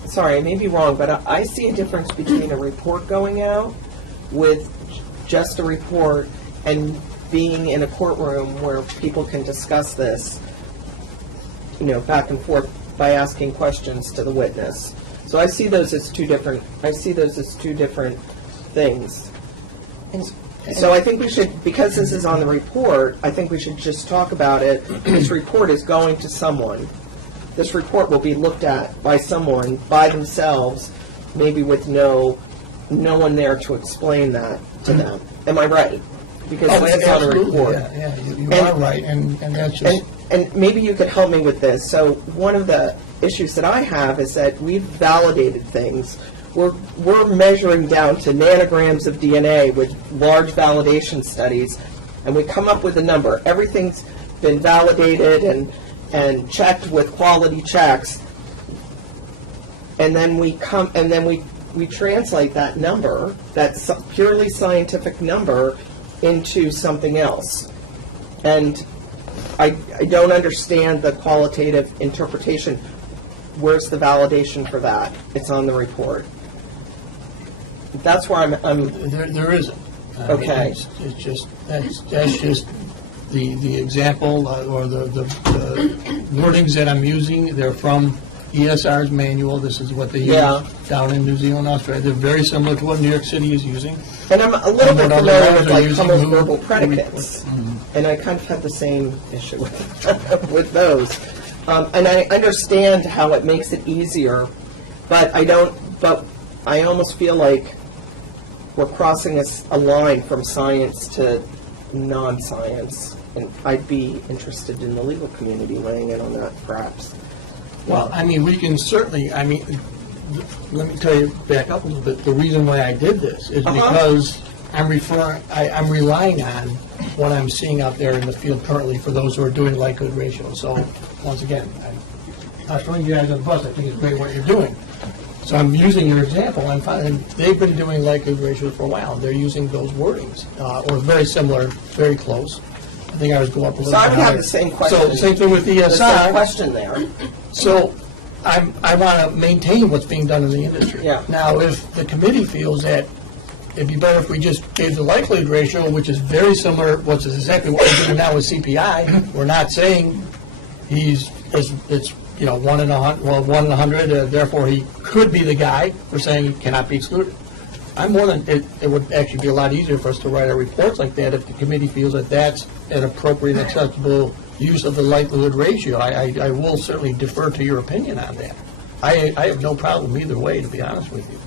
sorry, I may be wrong, but I see a difference between a report going out with just a report and being in a courtroom where people can discuss this, back and forth by asking questions to the witness. So I see those as two different things. So I think we should, because this is on the report, I think we should just talk about it. This report is going to someone. This report will be looked at by someone, by themselves, maybe with no one there to explain that to them. Am I right? Because this is on a report. Yeah, you are right, and that's just... And maybe you could help me with this. So one of the issues that I have is that we've validated things. We're measuring down to nanograms of DNA with large validation studies, and we come up with a number. Everything's been validated and checked with quality checks, and then we translate that number, that purely scientific number, into something else. And I don't understand the qualitative interpretation. Where's the validation for that? It's on the report. That's where I'm There isn't. Okay. It's just, that's just the example or the wordings that I'm using, they're from ESR's manual. This is what they use down in New Zealand, Australia. They're very similar to what New York City is using. And I'm a little bit familiar with like Hummel's verbal who- predicates, and I kind of have the same issue with those. And I understand how it makes it easier, but I don't. But I almost feel like we're crossing a line from science to non-science, and I'd be interested in the legal community weighing in on that, perhaps. Well, I mean, we can certainly, I mean, let me tell you, back up a little bit. The reason why I did this is because I'm relying on what I'm seeing out there in the field currently for those who are doing likelihood ratios. So, once again, I'm not throwing you guys on the bus. I think it's great what you're doing. So I'm using your example. I'm finding they've been doing likelihood ratios for a while. They're using those wordings, or very similar, very close. I think I would go up a little bit. So I would have higher. the same question. So same thing with ESI. The same question there. So I want to maintain what's being done in the industry. Yeah. Now, if the committee feels that it'd be better if we just gave the likelihood ratio, which is very similar, what's exactly what we're doing now with CPI, we're not saying it's 1 in 100, well, 1 in 100, therefore he could be the guy. We're saying he cannot be excluded. I'm more than, it would actually be a lot easier for us to write our reports like that if the committee feels that that's an appropriate and acceptable use of the likelihood ratio. I will certainly defer to your opinion on that. I have no problem either way, to be honest with you.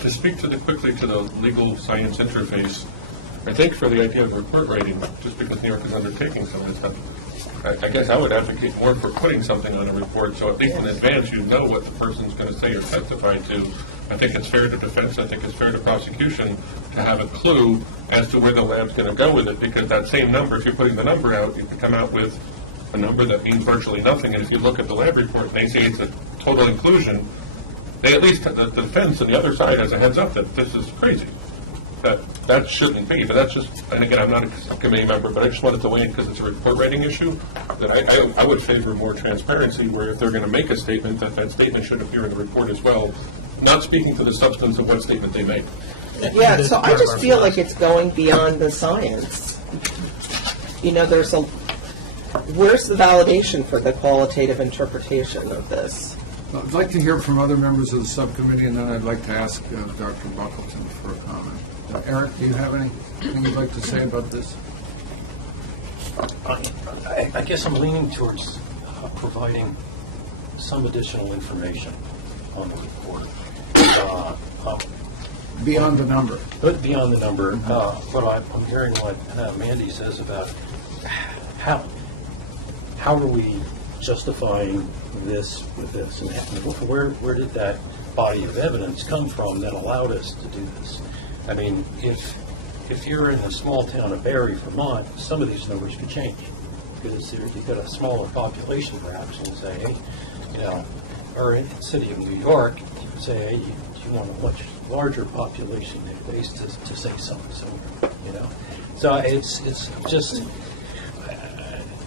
To speak quickly to the legal science interface, I think for the idea of report writing, just because New York is undertaking some of this stuff, I guess I would advocate more for putting something on a report, so at least in advance you know what the person's going to say or testify to. I think it's fair to defense, I think it's fair to prosecution to have a clue as to where the lab's going to go with it, because that same number, if you're putting the number out, you can come out with a number that means virtually nothing, and if you look at the lab report and they say it's a total inclusion, they at least, the defense and the other side has a heads up that this is crazy. That shouldn't be, but that's just, and again, I'm not a subcommittee member, but I just wanted to weigh in because it's a report writing issue, that I would favor more transparency, where if they're going to make a statement, that statement should appear in the report as well, not speaking to the substance of what statement they make. Yeah, so I just feel like it's going beyond the science. Where's the validation for the qualitative interpretation of this? I'd like to hear from other members of the subcommittee, and then I'd like to ask Dr. Buckleton for a comment. Eric, do you have anything you'd like to say about this? I guess I'm leaning towards providing some additional information on the report. Beyond the number. But beyond the number, but I'm hearing what Mandy says about how are we justifying this with this, and where did that body of evidence come from that allowed us to do this? I mean, if you're in a small town of Barry, Vermont, some of these numbers could change because you've got a smaller population, perhaps, and say, hey, or in the city of New York, you could say, hey, you want a much larger population base to say something similar, So it's just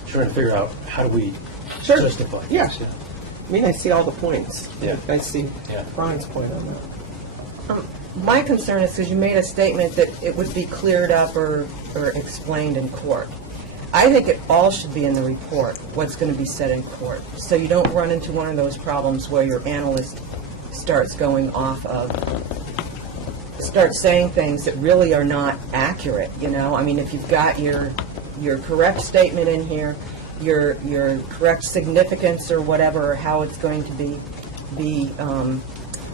trying to figure out how do we justify this. Yeah. I mean, I see all the points. Yeah. I see Brian's point on that. My concern is because you made a statement that it would be cleared up or explained in court. I think it all should be in the report, what's going to be said in court, so you don't run into one of those problems where your analyst starts saying things that really are not accurate, I mean, if you've got your correct statement in here, your correct significance or whatever, or how it's going to be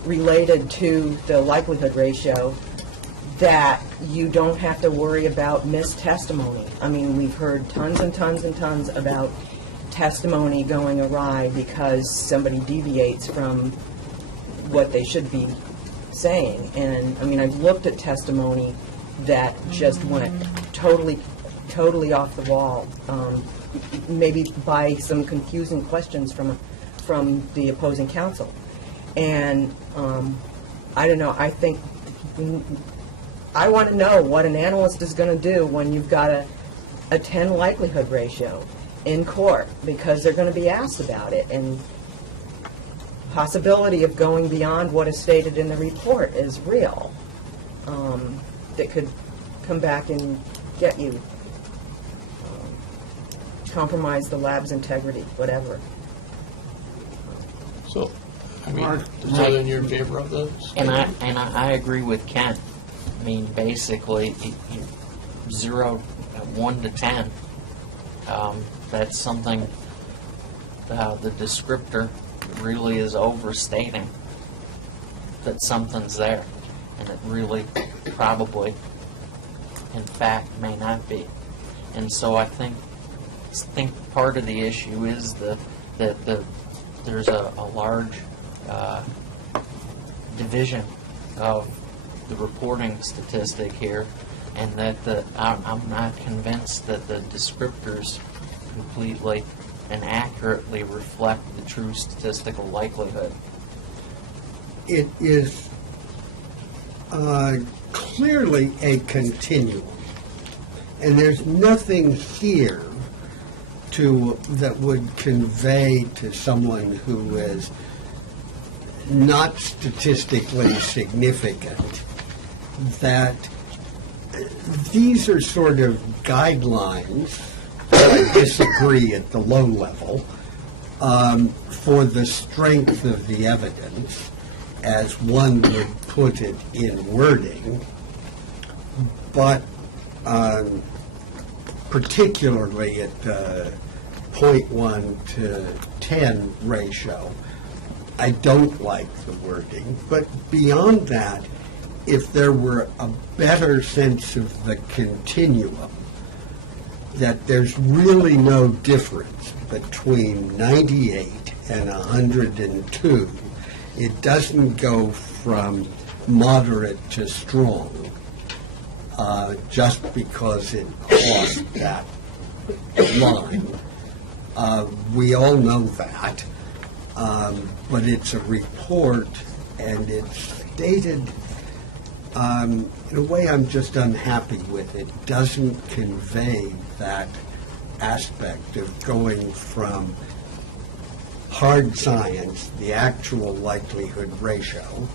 related to the likelihood ratio, that you don't have to worry about missed testimony. I mean, we've heard tons and tons and tons about testimony going awry because somebody deviates from what they should be saying. And, I mean, I've looked at testimony that just went totally off the wall, maybe by some confusing questions from the opposing counsel. And I don't know, I want to know what an analyst is going to do when you've got a 10 likelihood ratio in court, because they're going to be asked about it. And possibility of going beyond what is stated in the report is real. That could come back and get you. compromise the lab's integrity, whatever. So, I mean, so then you're in favor of this? And I agree with Ken. I mean, basically, 1 to 10. That's something the descriptor really is overstating that something's there, and it really probably, in fact, may not be. And so I think part of the issue is that there's a large division of the reporting statistic here, and that I'm not convinced that the descriptors completely and accurately reflect the true statistical likelihood. It is clearly a continuum, and there's nothing here that would convey to someone who is not statistically significant that these are sort of guidelines. I disagree at the low level for the strength of the evidence, as one would put it in wording, but particularly at the 0.1 to 10 ratio, I don't like the wording. But beyond that, if there were a better sense of the continuum, that there's really no difference between 98 and 102. It doesn't go from moderate to strong just because it crossed that line. We all know that, but it's a report, and it's dated in a way I'm just unhappy with. It doesn't convey that aspect of going from hard science, the actual likelihood ratio,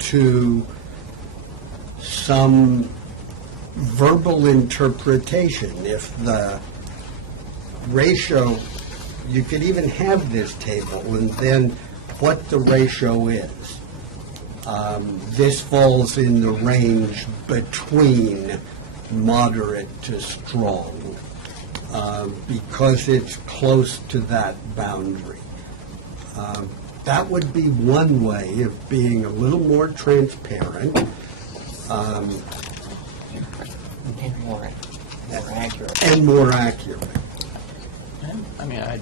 to some verbal interpretation. If the ratio, you could even have this table and then what the ratio is. This falls in the range between moderate to strong because it's close to that boundary. That would be one way of being a little more transparent. And more accurate. And more accurate. I mean, I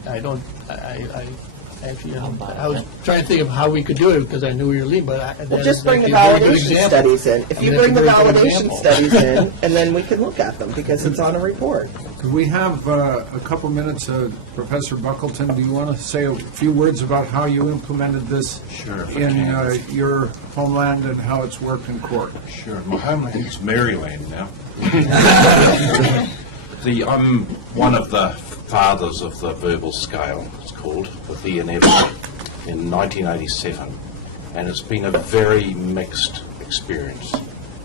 actually, I was trying to think of how we could do it, because I knew we were leaving, but Well, just bring the validation studies in. If you bring the validation studies in, and then we can look at them, because it's on a report. We have a couple minutes. Professor Buckleton, do you want to say a few words about how you implemented this in your homeland and how it's worked in court? Sure. My homeland's Maryland now. I'm one of the fathers of the verbal scale, it's called, the VNF, in 1987. And it's been a very mixed experience.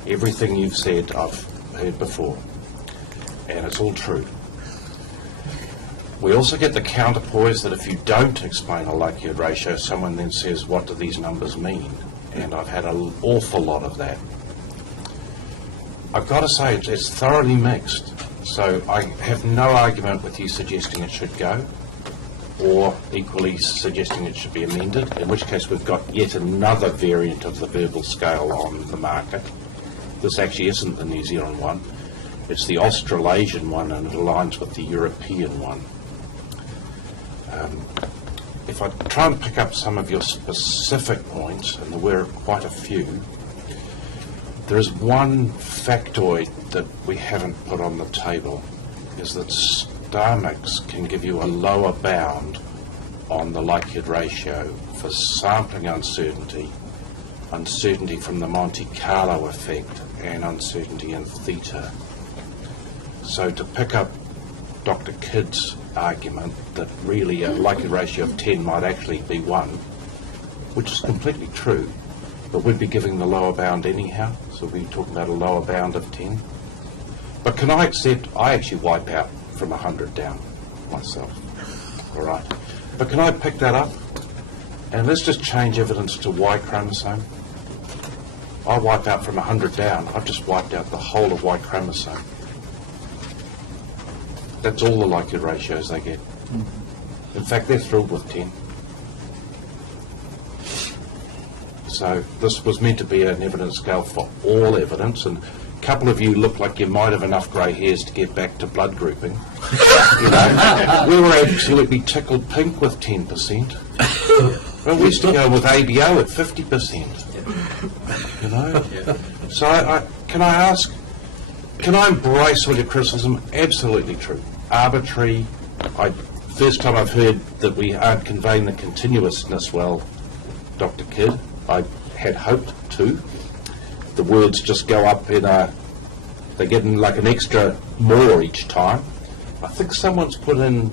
Everything you've said, I've heard before. And it's all true. We also get the counterpoise that if you don't explain a likelihood ratio, someone then says, what do these numbers mean? And I've had an awful lot of that. I've got to say, it's thoroughly mixed. So I have no argument with you suggesting it should go, or equally suggesting it should be amended, in which case we've got yet another variant of the verbal scale on the market. This actually isn't the New Zealand one. It's the Australasian one, and it aligns with the European one. If I try and pick up some of your specific points, and there were quite a few, there is one factoid that we haven't put on the table, is that star mix can give you a lower bound on the likelihood ratio for sampling uncertainty, uncertainty from the Monte Carlo effect, and uncertainty in theta. So to pick up Dr. Kidd's argument that really a likelihood ratio of 10 might actually be 1, which is completely true, but we'd be giving the lower bound anyhow, so we'd be talking about a lower bound of 10. But can I accept, I actually wipe out from 100 down myself, all right? But can I pick that up? And let's just change evidence to Y chromosome. I wipe out from 100 down, I've just wiped out the whole of Y chromosome. That's all the likelihood ratios they get. In fact, they're thrilled with 10. So this was meant to be an evidence scale for all evidence, and a couple of you look like you might have enough grey hairs to get back to blood grouping. You know, we were absolutely tickled pink with 10%. Well, we used to go with ABO at 50%. You know? So can I ask, can I embrace all your criticism? Absolutely true. Arbitrary. First time I've heard that we aren't conveying the continuousness well, Dr. Kidd. I had hoped to. The words just go up in they get in like an extra more each time. I think someone's put in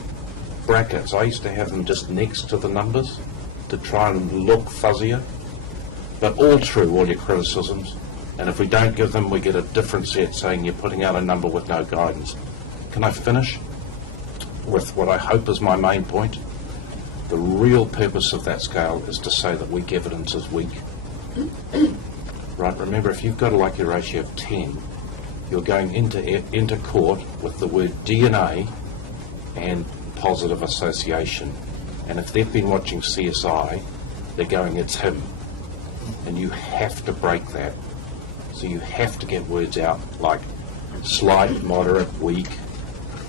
brackets. I used to have them just next to the numbers to try and look fuzzier. But all true, all your criticisms. And if we don't give them, we get a different set saying you're putting out a number with no guidance. Can I finish with what I hope is my main point? The real purpose of that scale is to say that weak evidence is weak. Right, remember, if you've got a likelihood ratio of 10, you're going into court with the word DNA and positive association. And if they've been watching CSI, they're going, it's him. And you have to break that. So you have to get words out like slight, moderate, weak.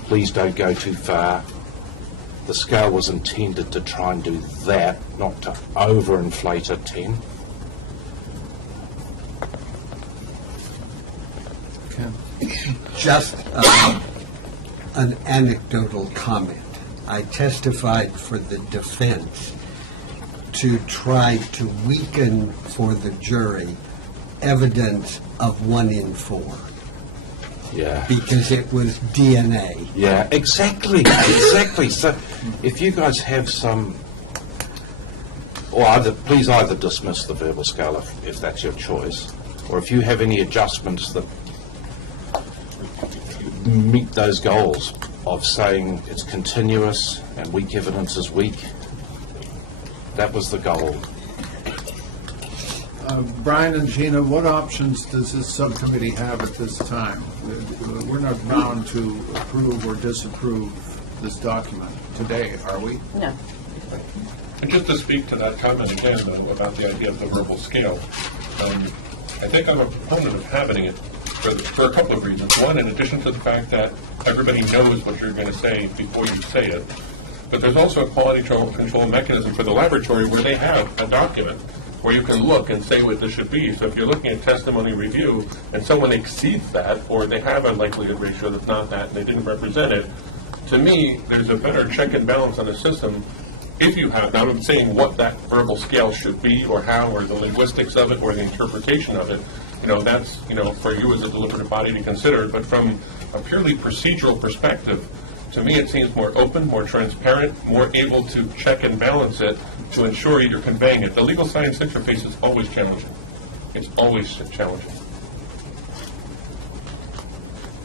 Please don't go too far. The scale was intended to try and do that, not to overinflate a 10. Just an anecdotal comment. I testified for the defense to try to weaken for the jury evidence of 1 in 4. Yeah. Because it was DNA. Yeah, exactly, exactly. So if you guys have some, or please either dismiss the verbal scale if that's your choice, or if you have any adjustments that meet those goals of saying it's continuous and weak evidence is weak. That was the goal. Brian and Gina, what options does this subcommittee have at this time? We're not bound to approve or disapprove this document today, are we? No. And just to speak to that comment again, though, about the idea of the verbal scale, I think I'm a proponent of having it for a couple of reasons. One, in addition to the fact that everybody knows what you're going to say before you say it, but there's also a quality control mechanism for the laboratory where they have a document where you can look and say what this should be. So if you're looking at testimony review and someone exceeds that, or they have a likelihood ratio that's not that and they didn't represent it, to me, there's a better check and balance on the system if you have, now I'm saying what that verbal scale should be or how, or the linguistics of it or the interpretation of it, that's, for you as a deliberative body to consider. But from a purely procedural perspective, to me it seems more open, more transparent, more able to check and balance it to ensure you're conveying it. The legal science interface is always challenging. It's always challenging.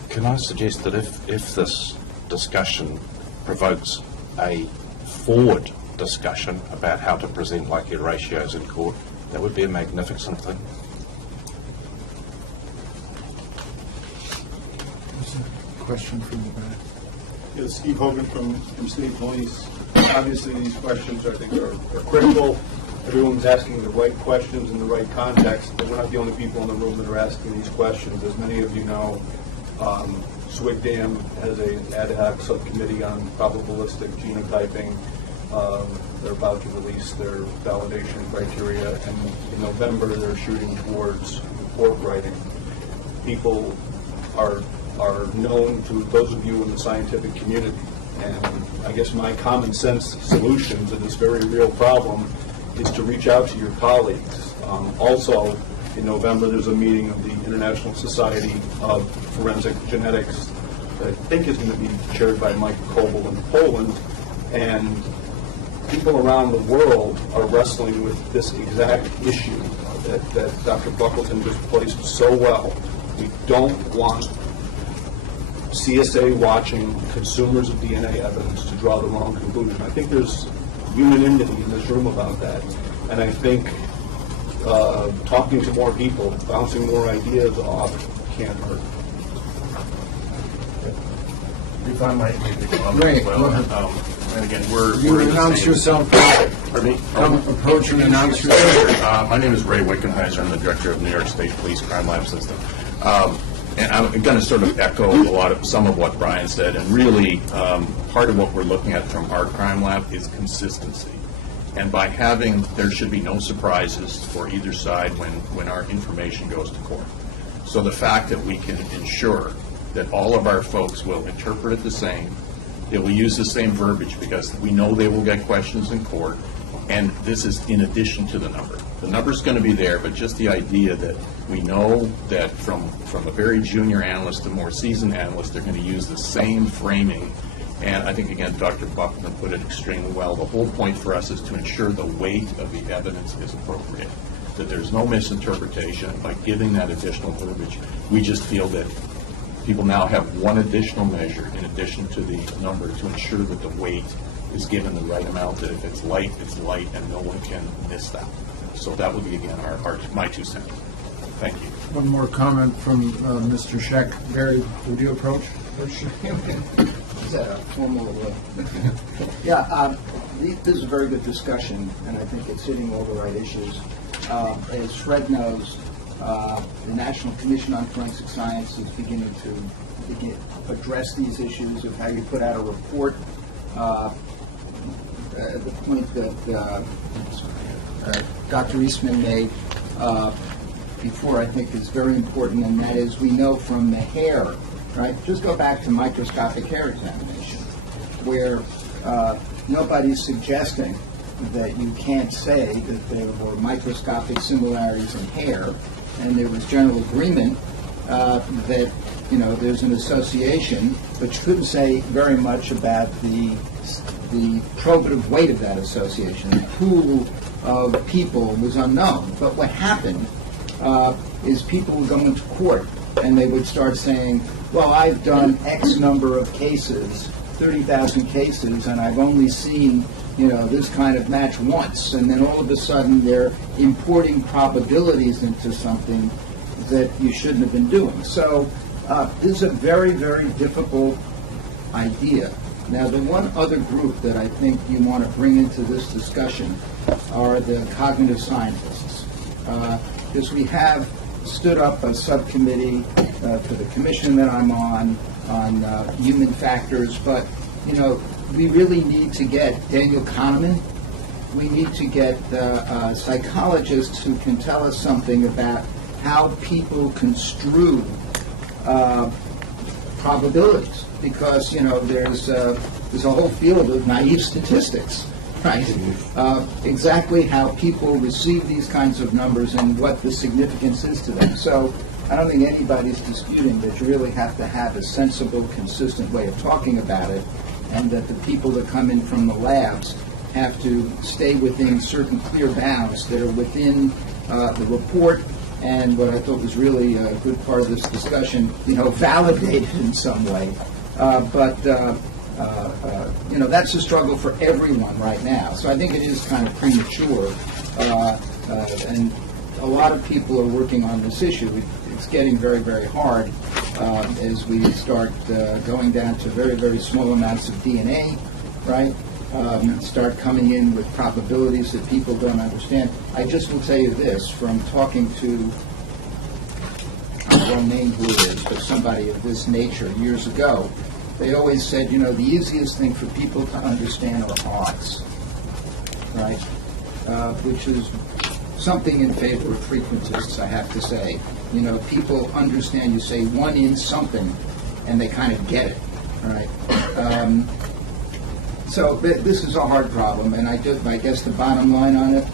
Can I suggest that if this discussion provokes a forward discussion about how to present likelihood ratios in court, that would be a magnificent thing. Question from the back. Yes, Steve Hogan from State Police. Obviously, these questions, I think, are critical. Everyone's asking the right questions in the right context, but we're not the only people in the room that are asking these questions. As many of you know, SWGDAM has an ad hoc subcommittee on probabilistic genotyping. They're about to release their validation criteria, and in November they're shooting towards report writing. People are known to those of you in the scientific community, and I guess my common sense solution to this very real problem is to reach out to your colleagues. Also, in November there's a meeting of the International Society of Forensic Genetics that I think is going to be chaired by Mike Kobel in Poland, and people around the world are wrestling with this exact issue that Dr. Buckleton just placed so well. We don't want CSA watching consumers of DNA evidence to draw the wrong conclusion. I think there's unanimity in this room about that. And I think talking to more people, bouncing more ideas off can't hurt. If I might make a comment Right, as well, go ahead. and again, we're You in the announce same- yourself. Pardon me? Come approach and announce yourself. My name is Ray Wickenheiser. I'm the director of New York State Police Crime Lab System. And I'm going to sort of echo some of what Brian said. And really, part of what we're looking at from our crime lab is consistency. And by having, there should be no surprises for either side when our information goes to court. So the fact that we can ensure that all of our folks will interpret it the same, they will use the same verbiage because we know they will get questions in court, and this is in addition to the number. The number's going to be there, but just the idea that we know that from a very junior analyst to more seasoned analyst, they're going to use the same framing. And I think, again, Dr. Buckman put it extremely well. The whole point for us is to ensure the weight of the evidence is appropriate, that there's no misinterpretation. By giving that additional verbiage, we just feel that people now have one additional measure in addition to the number to ensure that the weight is given the right amount, that if it's light, and no one can miss that. So that would be, again, my 2 cents. Thank you. One more comment from Mr. Scheck. Gary, would you approach? Is that a formal? Yeah, this is a very good discussion, and I think it's hitting all the right issues. As Fred knows, the National Commission on Forensic Science is beginning to address these issues of how you put out a report. The point that Dr. Eastman made before, I think, is very important, and that is we know from the hair, right? Just go back to microscopic hair examination, where nobody's suggesting that you can't say that there were microscopic similarities in hair, and there was general agreement that, you know, there's an association, but you couldn't say very much about the probative weight of that association. The pool of people was unknown. But what happened is people would go into court and they would start saying, well, I've done X number of cases, 30,000 cases, and I've only seen, you know, this kind of match once. And then all of a sudden they're importing probabilities into something that you shouldn't have been doing. So this is a very, very difficult idea. Now, the one other group that I think you want to bring into this discussion are the cognitive scientists. Because we have stood up a subcommittee for the commission that I'm on human factors, but, you know, we really need to get Daniel Kahneman. We need to get psychologists who can tell us something about how people construe probabilities, because, you know, there's a whole field of naive statistics, right? Exactly how people receive these kinds of numbers and what the significance is to them. So I don't think anybody's disputing that you really have to have a sensible, consistent way of talking about it, and that the people that come in from the labs have to stay within certain clear bounds that are within the report. And what I thought was really a good part of this discussion, you know, validated in some way. You know, that's a struggle for everyone right now. So I think it is kind of premature. And a lot of people are working on this issue. It's getting very, very hard as we start going down to very, very small amounts of DNA, right? Start coming in with probabilities that people don't understand. I just will tell you this, from talking to, I won't name who it is, but somebody of this nature years ago, they always said, you know, the easiest thing for people to understand are odds, right? Which is something in favor of frequentists, I have to say. You know, people understand, you say one in something, and they kind of get it, right? So this is a hard problem, and I guess the bottom line on it,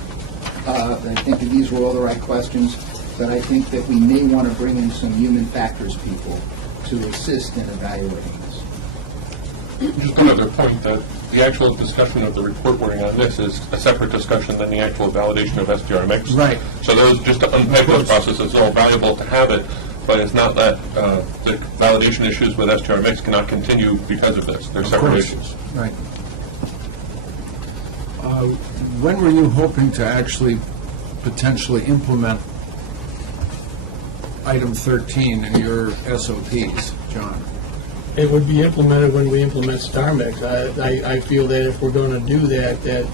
I think that these were all the right questions, but I think that we may want to bring in some human factors people to assist in evaluating this. Just another point, that the actual discussion of the report we're on this is a separate discussion than the actual validation of SDR mix. Right. So those, just to unpack those processes, it's all valuable to have it, but it's not that the validation issues with STR mix cannot continue because of this. They're separate issues. Right. When were you hoping to actually potentially implement item 13 in your SOPs, John? It would be implemented when we implement Star Mix. I feel that if we're going to do that, that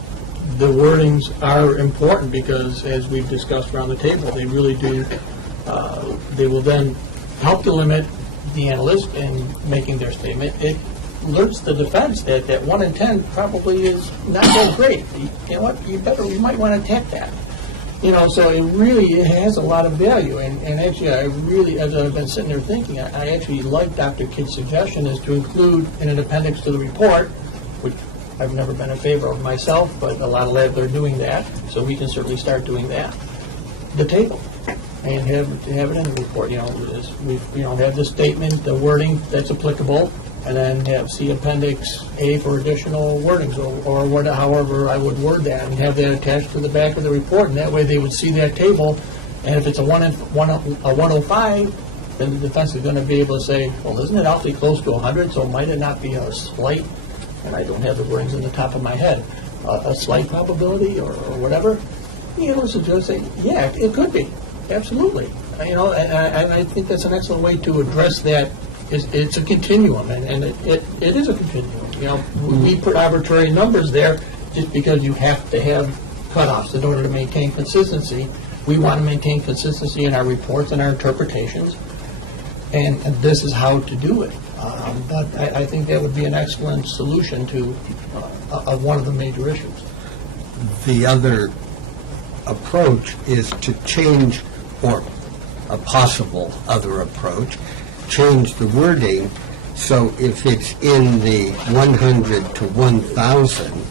the wordings are important because, as we've discussed around the table, they really do, they will then help to limit the analyst in making their statement. It alerts the defense that 1 in 10 probably is not that great. You know what, you might want to attack that. You know, so it has a lot of value, and actually, I really, as I've been sitting there thinking, I actually like Dr. Kidd's suggestion is to include in an appendix to the report, which I've never been in favor of myself, but a lot of labs are doing that, so we can certainly start doing that. The table, and have it in the report. You know, have the statement, the wording that's applicable, and then see Appendix A for additional wordings, or however I would word that, and have that attached to the back of the report, and that way they would see that table, and if it's a 105, then the defense is going to be able to say, well, isn't it awfully close to 100, so might it not be a slight, and I don't have the wordings in the top of my head, a slight probability or whatever? You know, so just say, yeah, it could be, absolutely. You know, and I think that's an excellent way to address that. It's a continuum, and it is a continuum. You know, we put arbitrary numbers there just because you have to have cutoffs in order to maintain consistency. We want to maintain consistency in our reports and our interpretations, and this is how to do it. But I think that would be an excellent solution to one of the major issues. The other approach is to change, or a possible other approach, change the wording so if it's in the 100 to 1,000,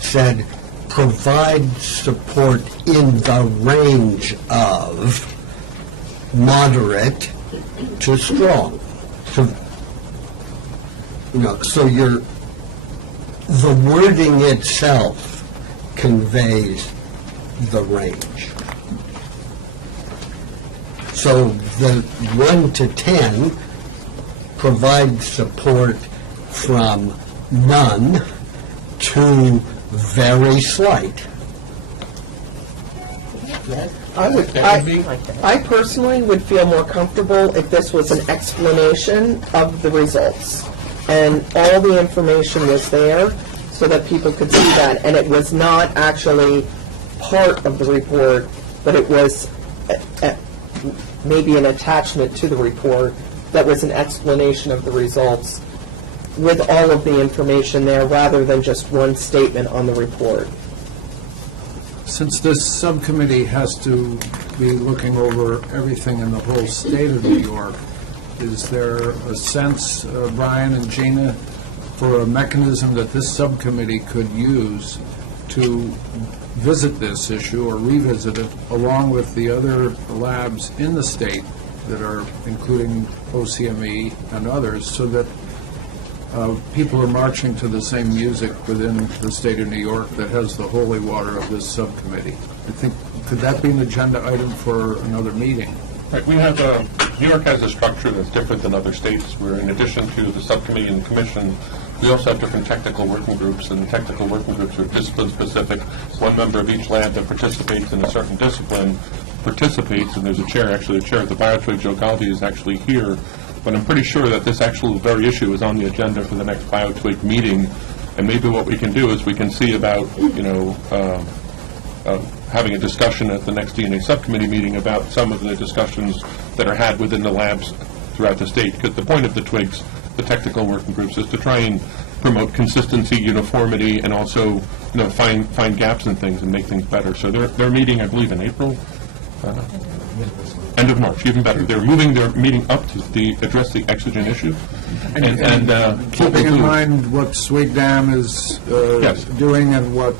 said provide support in the range of moderate to strong. So, you know, so the wording itself conveys the range. So the 1 to 10 provides support from none to very slight. I personally would feel more comfortable if this was an explanation of the results, and all the information was there so that people could see that, and it was not actually part of the report, but it was maybe an attachment to the report that was an explanation of the results with all of the information there rather than just one statement on the report. Since this subcommittee has to be looking over everything in the whole state of New York, is there a sense, Brian and Gina, for a mechanism that this subcommittee could use to visit this issue or revisit it along with the other labs in the state that are including OCME and others, so that people are marching to the same music within the state of New York that has the holy water of this subcommittee? I think, could that be an agenda item for another meeting? Right, we have, New York has a structure that's different than other states, where in addition to the subcommittee and the commission, we also have different technical working groups, and the technical working groups are discipline-specific. One member of each lab that participates in a certain discipline participates, and there's a chair, actually the chair of the BioTwig, Joe Galdi, is actually here, but I'm pretty sure that this actual very issue is on the agenda for the next BioTwig meeting, and maybe what we can do is we can see about, you know, having a discussion at the next DNA subcommittee meeting about some of the discussions that are had within the labs throughout the state, because the point of the twigs, the technical working groups, is to try and promote consistency, uniformity, and also, you know, find gaps in things and make things better. So they're meeting, I believe, in April, end of March, even better. They're moving their meeting up to address the exigent issue. And keeping in mind what Sweet Dam is doing and what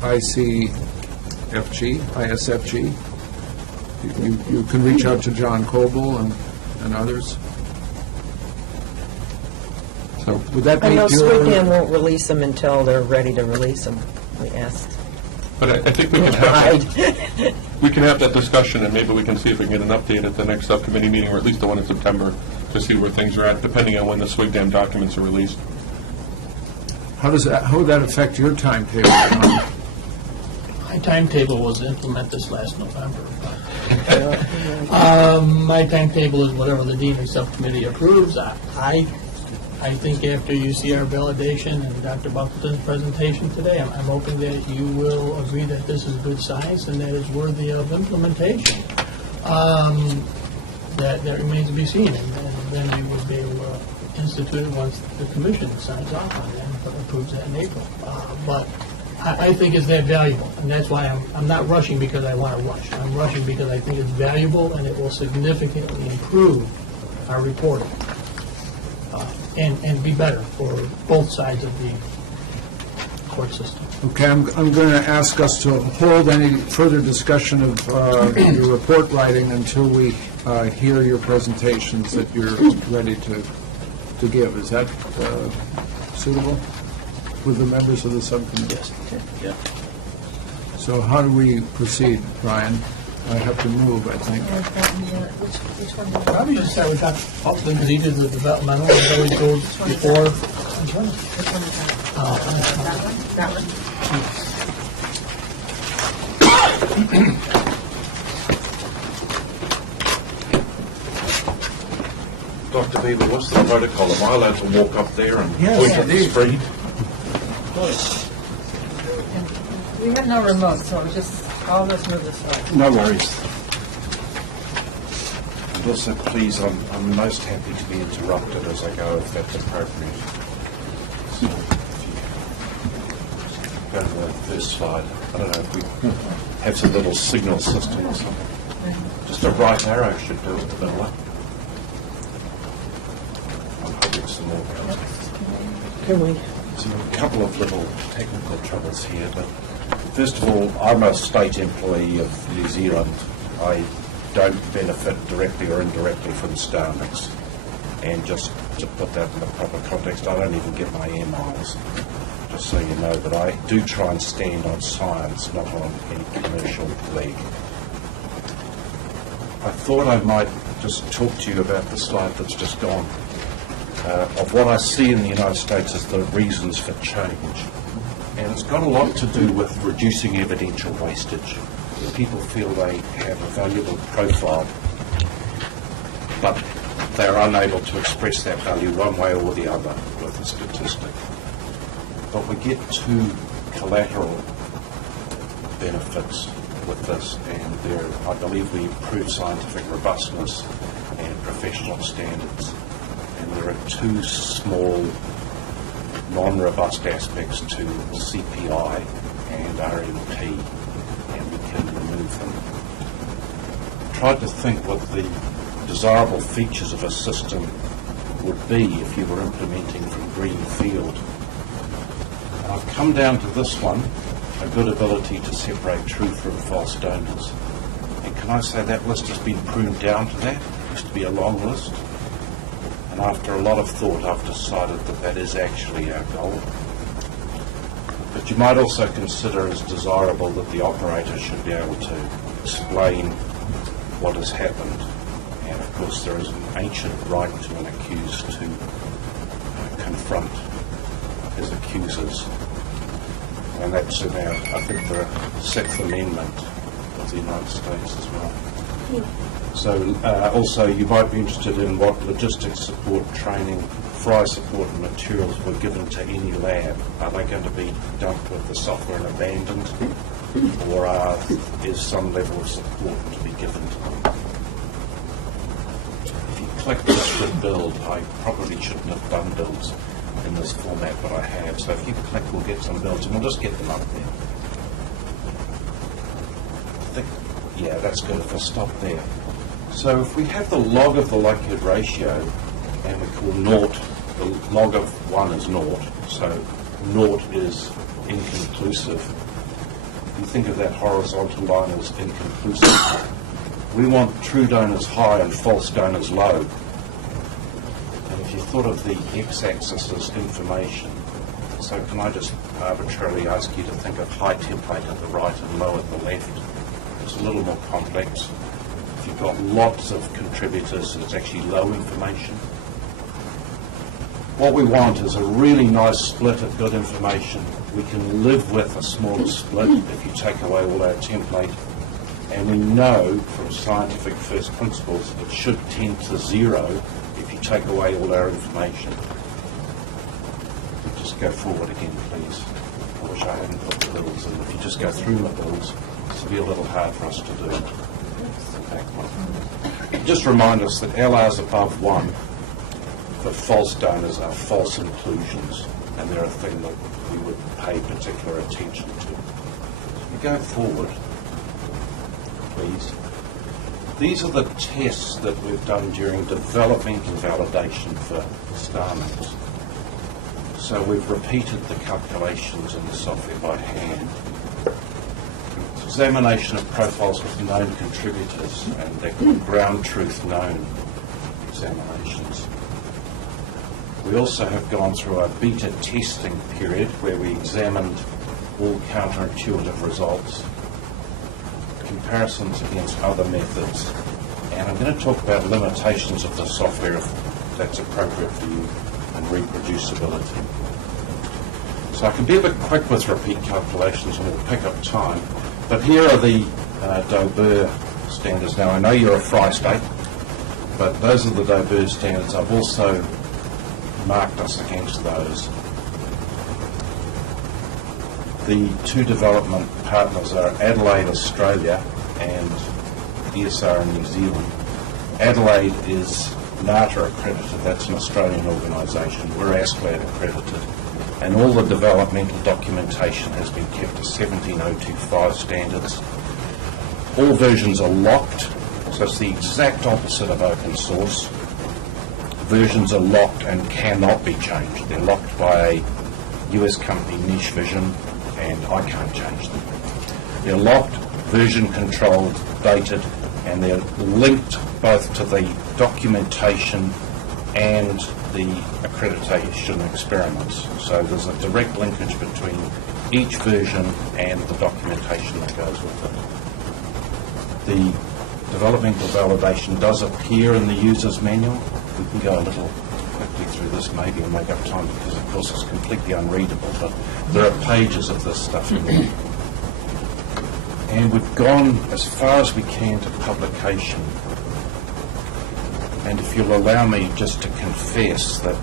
ISFG, you can reach out to John Coble and others. So would that I be know your... Sweet Dam won't release them until they're ready to release them, we asked. But I think we can have... we can have that discussion, and maybe we can see if we can get an update at the next subcommittee meeting, or at least the one in September, to see where things are at, depending on when the SWIG dam documents are released. How would that affect your timetable, John? My timetable was to implement this last November. My timetable is whatever the DNA subcommittee approves. I think after you see our validation and Dr. Buckleton's presentation today, I'm hoping that you will agree that this is good science and that it's worthy of implementation. That remains to be seen, and then we will be able to institute it once the commission signs off on it and approves that in April. But I think it's that valuable, and that's why I'm not rushing because I want to rush. I'm rushing because I think it's valuable and it will significantly improve our reporting and be better for both sides of the court system. Okay, I'm going to ask us to hold any further discussion of your report writing until we hear your presentations that you're ready to give. Is that suitable with the members of the subcommittee? Yes. Yeah. So how do we proceed, Brian? I have to move, I think. Which one? Probably just start with Dr. Buckleton, because he did the developmental, and always goes before. Which one is that? That one? Dr. Beaver, what's the protocol? Am I allowed to walk up there and Yes, point at the indeed. screen? We have no remote, so it's just all of us move this way. No worries. And also, please, I'm most happy to be interrupted as I go, if that's appropriate. So, if you go to the first slide. I don't know if we have some little signal system or something. Just a right arrow should do it, the middle one. I'm hoping some more. Can we? So a couple of little technical troubles here, but first of all, I'm a state employee of New Zealand. I don't benefit directly or indirectly from Starmix. And just to put that in the proper context, I don't even get my air miles, just so you know. But I do try and stand on science, not on any commercial leg. I thought I might just talk to you about the slide that's just gone. Of what I see in the United States as the reasons for change. And it's got a lot to do with reducing evidential wastage. People feel they have a valuable profile, but they're unable to express that value one way or the other with a statistic. But we get two collateral benefits with this, and I believe we improve scientific robustness and professional standards. And there are two small non-robust aspects to CPI and RMP, and we can remove them. Tried to think what the desirable features of a system would be if you were implementing from greenfield. And I've come down to this one, a good ability to separate true from false donors. And can I say that list has been pruned down to that? It used to be a long list. And after a lot of thought, I've decided that that is actually our goal. But you might also consider as desirable that the operator should be able to explain what has happened. And of course, there is an ancient right to an accused to confront his accusers. And that's in our, I think, the Sixth Amendment of the United States as well. So also you might be interested in what logistics support, training, fry support and materials were given to any lab. Are they going to be dumped with the software and abandoned, or is some level of support to be given to them? If you click this for build, I probably shouldn't have done builds in this format, but I have. So if you click, we'll get some builds, and we'll just get them up there. Yeah, that's good if I stop there. So if we have the log of the likelihood ratio, and we call naught, the log of 1 is naught, so naught is inconclusive. You think of that horizontal line as inconclusive. We want true donors high and false donors low. And if you thought of the x-axis as information, so can I just arbitrarily ask you to think of high template at the right and low at the left? it's a little more complex. If you've got lots of contributors, it's actually low information. What we want is a really nice split of good information. We can live with a smaller split if you take away all our template. And we know from scientific first principles it should tend to zero if you take away all our information. Just go forward again, please. I wish I hadn't put the bills in. If you just go through the bills, this will be a little hard for us to do. Back one. Just remind us that LRs above 1 for false donors are false inclusions, and they're a thing that we would pay particular attention to. So we go forward, please. These are the tests that we've done during development and validation for StarMix. So we've repeated the calculations in the software by hand. Examination of profiles with known contributors, and they're called ground truth known examinations. We also have gone through a beta testing period where we examined all counterintuitive results, comparisons against other methods, and I'm going to talk about limitations of the software if that's appropriate for you, and reproducibility. So I can be a bit quick with repeat calculations and we'll pick up time, but here are the Dober standards. Now I know you're a Fry State, but those are the Dober standards. I've also marked us against those. The two development partners are Adelaide, Australia, and ESR in New Zealand. Adelaide is NATA accredited, that's an Australian organisation. We're ASCLAD accredited. And all the developmental documentation has been kept to 17025 standards. All versions are locked, so it's the exact opposite of open source. Versions are locked and cannot be changed. They're locked by a US company, Niche Vision, and I can't change them. They're locked, version controlled, dated, and they're linked both to the documentation and the accreditation experiments. So there's a direct linkage between each version and the documentation that goes with it. The developmental validation does appear in the user's manual. We can go a little quickly through this maybe and make up time because of course it's completely unreadable, but there are pages of this stuff in there. And we've gone as far as we can to publication. And if you'll allow me just to confess that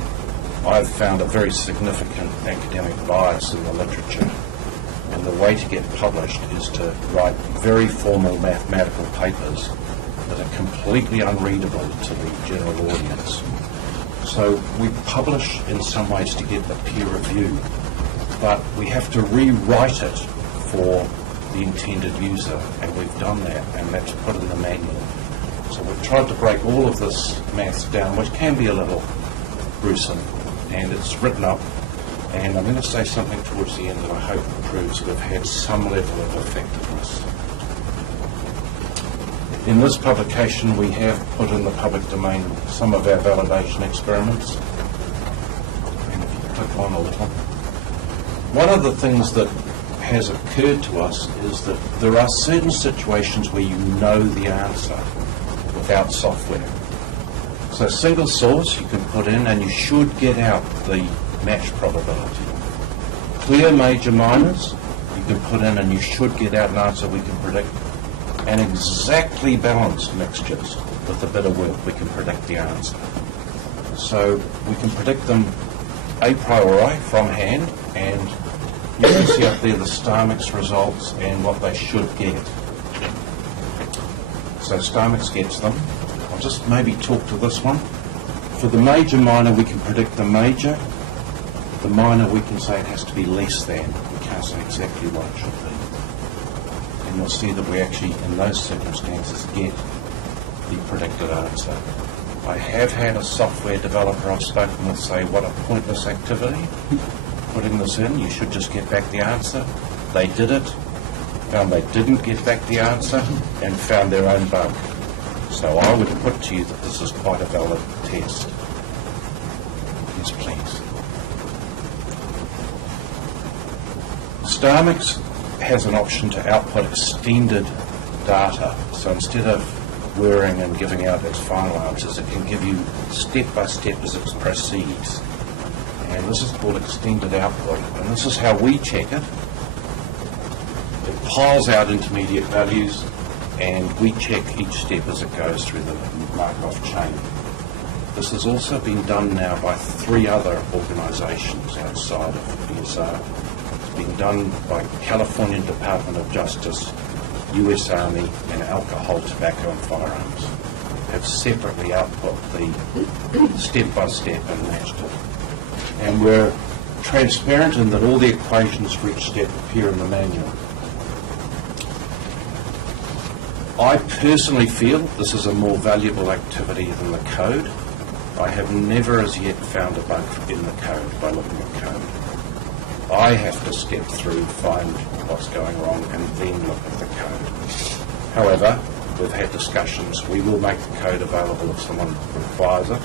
I've found a very significant academic bias in the literature, and the way to get published is to write very formal mathematical papers that are completely unreadable to the general audience. So we publish in some ways to get the peer review, but we have to rewrite it for the intended user, and we've done that, and that's put in the manual. So we've tried to break all of this maths down, which can be a little gruesome, and it's written up. And I'm going to say something towards the end that I hope proves we've had some level of effectiveness. In this publication, we have put in the public domain some of our validation experiments. And if you click on a little. One of the things that has occurred to us is that there are certain situations where you know the answer without software. So single source you can put in and you should get out the match probability. Clear major minors you can put in and you should get out an answer we can predict. And exactly balanced mixtures with a bit of work we can predict the answer. So we can predict them a priori from hand, and you can see up there the StarMix results and what they should get. So StarMix gets them. I'll just maybe talk to this one. For the major minor, we can predict the major. The minor, we can say it has to be less than. We can't say exactly what it should be. And you'll see that we actually, in those circumstances, get the predicted answer. I have had a software developer I've spoken with say, what a pointless activity. Putting this in, you should just get back the answer. They did it, found they didn't get back the answer, and found their own bug. So I would put to you that this is quite a valid test. Yes, please. StarMix has an option to output extended data. So instead of whirring and giving out its final answers, it can give you step by step as it proceeds. And this is called extended output, and this is how we check it. It piles out intermediate values, and we check each step as it goes through the Markov chain. This has also been done now by 3 other organisations outside of BSR. It's been done by California Department of Justice, US Army, and Alcohol, Tobacco and Firearms. Have separately output the step-by-step and matched it. And we're transparent in that all the equations for each step appear in the manual. I personally feel this is a more valuable activity than the code. I have never as yet found a bug in the code by looking at code. I have to step through, find what's going wrong, and then look at the code. However, we've had discussions. We will make the code available if someone requires it.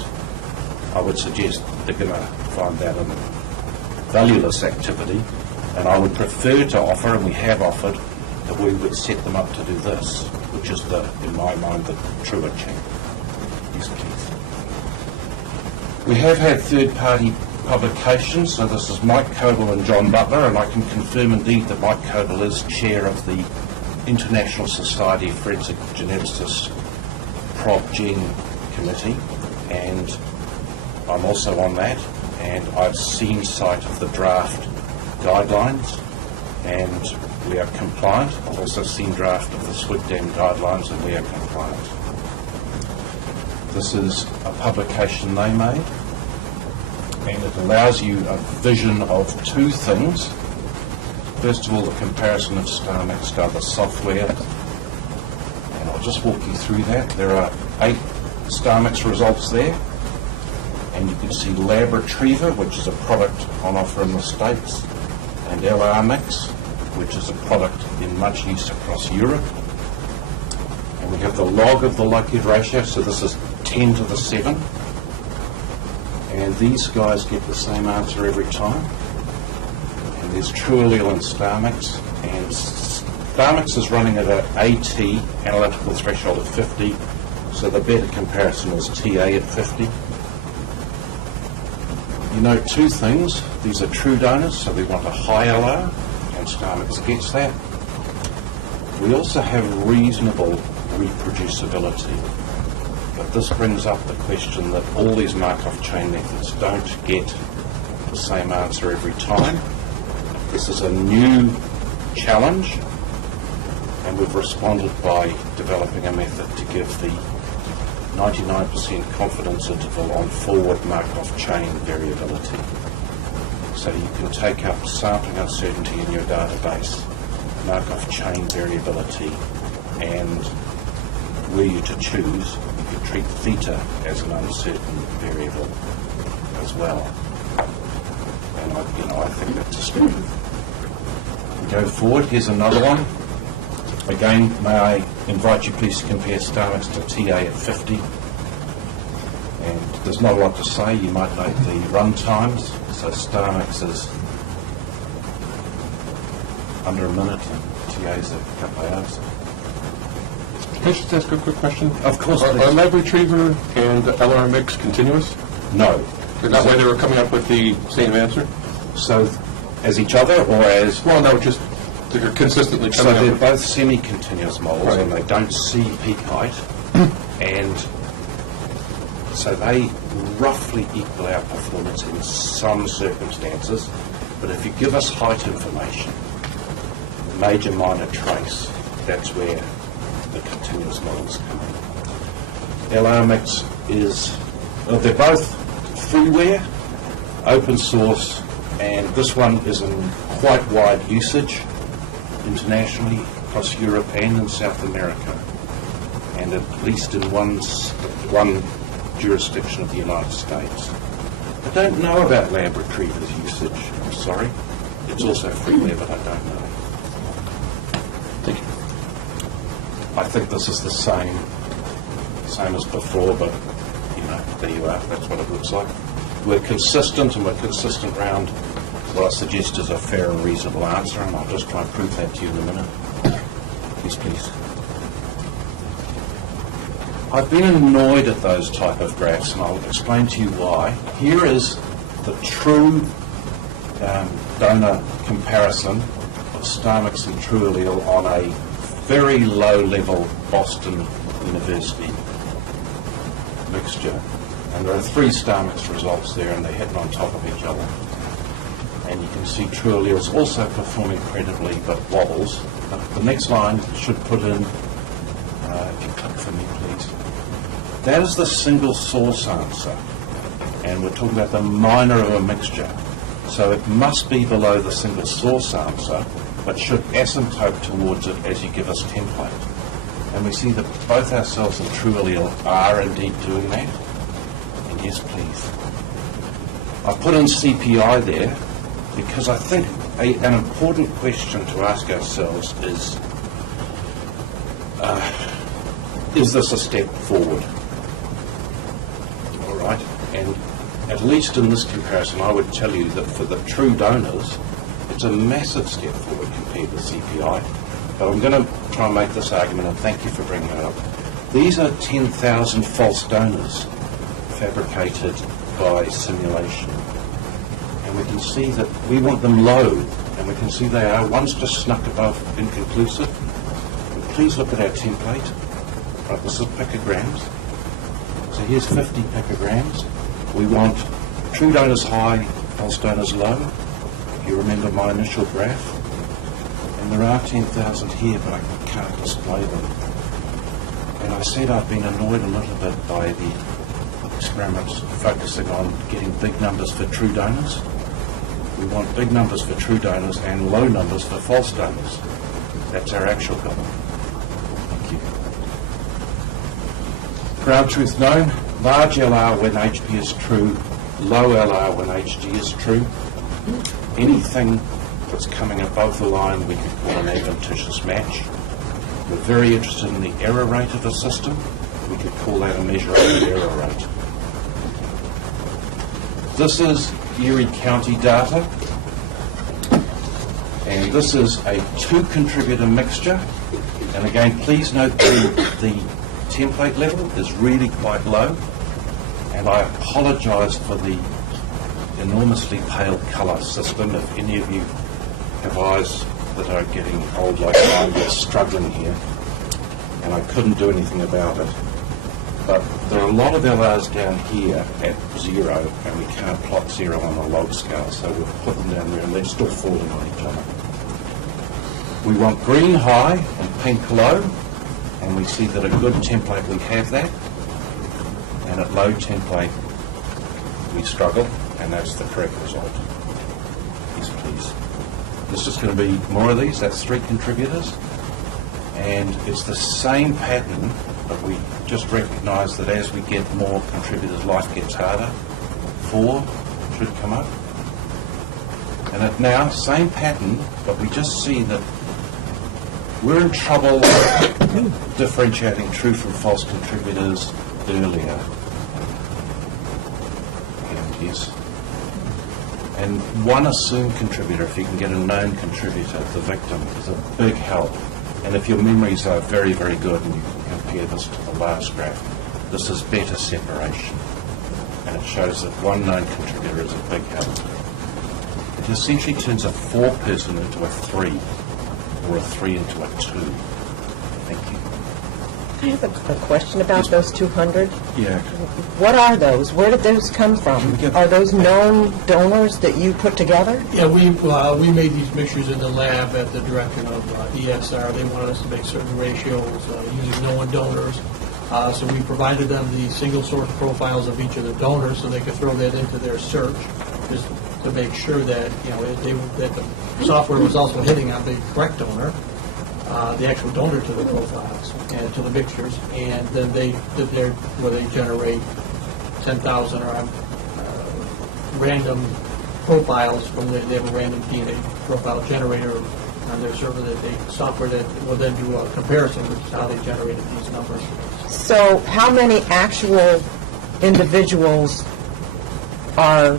I would suggest they're going to find that a valueless activity, and I would prefer to offer, and we have offered, that we would set them up to do this, which is, in my mind, the truer check. Yes, please. We have had third-party publications, so this is Mike Coble and John Butler, and I can confirm indeed that Mike Coble is chair of the International Society of Forensic Geneticists Prog-Gen Committee, and I'm also on that, and I've seen sight of the draft guidelines, and we are compliant. I've also seen draft of the SWGDAM guidelines, and we are compliant. This is a publication they made, and it allows you a vision of 2 things. First of all, the comparison of StarMix to other software, and I'll just walk you through that. There are 8 StarMix results there, and you can see Lab Retriever, which is a product on offer in the States, and LRMix, which is a product in much use across Europe. And we have the log of the likelihood ratio, so this is 10 to the 7. And these guys get the same answer every time. And there's true allele and StarMix. And StarMix is running at an AT, analytical threshold of 50, so the better comparison is TA at 50. You note 2 things. These are true donors, so we want a high LR, and StarMix gets that. We also have reasonable reproducibility, but this brings up the question that all these Markov chain methods don't get the same answer every time. This is a new challenge, and we've responded by developing a method to give the 99% confidence interval on forward Markov chain variability. So you can take up sampling uncertainty in your database, Markov chain variability, and were you to choose, you could treat theta as an uncertain variable as well. And I think that's a strength. We go forward, here's another one. Again, may I invite you please to compare StarMix to TA at 50. And there's not a lot to say. You might note the run times. So StarMix is under a minute and TA's a couple of hours. Can I just ask a quick question? Of course. Are Lab Retriever and LRMix continuous? No. Is that why they were coming up with the same answer? So, as each other or as... Well, no, just they're consistently So coming up they're with... both semi-continuous models, Right. and they don't see peak height, and so they roughly equal our performance in some circumstances. But if you give us height information, major, minor, trace, that's where the continuous models come in. LRMix is, they're both freeware, open source, and this one is in quite wide usage internationally, across Europe and in South America, and at least in one jurisdiction of the United States. I don't know about Lab Retriever's usage, I'm sorry. It's also freeware, but I don't know. Thank you. I think this is the same as before, but, there you are, that's what it looks like. We're consistent, and we're consistent around what I suggest is a fair and reasonable answer, and I'll just try and prove that to you in a minute. Yes, please. I've been annoyed at those type of graphs, and I'll explain to you why. Here is the true donor comparison of Starmix and True Allele on a very low-level Boston University mixture. And there are 3 Starmix results there, and they're hitting on top of each other. And you can see True Allele's also performing credibly, but wobbles. The next line should put in, if you click for me, please. That is the single source answer. And we're talking about the minor of a mixture. So it must be below the single source answer, but should asymptote towards it as you give us template. And we see that both ourselves and True Allele are indeed doing that. And yes, please. I've put in CPI there because I think an important question to ask ourselves is this a step forward? All right. And at least in this comparison, I would tell you that for the true donors, it's a massive step forward compared to CPI. But I'm going to try and make this argument, and thank you for bringing it up. These are 10,000 false donors fabricated by simulation. And we can see that we want them low, and we can see they are. One's just snuck above inconclusive. And please look at our template. Right, this is picograms. So here's 50 picograms. We want true donors high, false donors low. If you remember my initial graph. And there are 10,000 here, but I can't display them. And I said I've been annoyed a little bit by the experiments focusing on getting big numbers for true donors. We want big numbers for true donors and low numbers for false donors. That's our actual goal. Thank you. Ground truth known. Large LR when HP is true, low LR when HG is true. Anything that's coming above the line we could call an adventitious match. We're very interested in the error rate of a system. We could call that a measure of the error rate. This is Erie County data, and this is a 2-contributor mixture. And again, please note the template level is really quite low, and I apologise for the enormously pale colour system. If any of you have eyes that are getting old like mine, we're struggling here, and I couldn't do anything about it. But there are a lot of LRs down here at 0, and we can't plot 0 on a log scale, so we've put them down there, and they're still falling on each other. We want green high and pink low, and we see that a good template we have that, and at low template we struggle, and that's the correct result. Yes, please. There's just going to be more of these. That's 3 contributors, and it's the same pattern, but we just recognise that as we get more contributors, life gets harder. 4 should come up. And now, same pattern, but we just see that we're in trouble differentiating true from false contributors earlier. And yes. And one assumed contributor, if you can get a known contributor, the victim, is a big help. And if your memories are very, very good, and you can compare this to the last graph, this is better separation. And it shows that one known contributor is a big help. It essentially turns a 4-person into a 3, or a 3 into a 2. Thank you. I have a question about those 200. Yeah. What are those? Where did those come from? Are those known donors that you put together? Yeah, we made these mixtures in the lab at the direction of ESR. They wanted us to make certain ratios using known donors. So we provided them the single source profiles of each of the donors so they could throw that into their search, just to make sure that that the software was also hitting on the correct donor, the actual donor to the profiles and to the mixtures, and then they did where they generate 10,000 random profiles from they have a random DNA profile generator on their server software that will then do a comparison, which is how they generated these numbers. So how many actual individuals are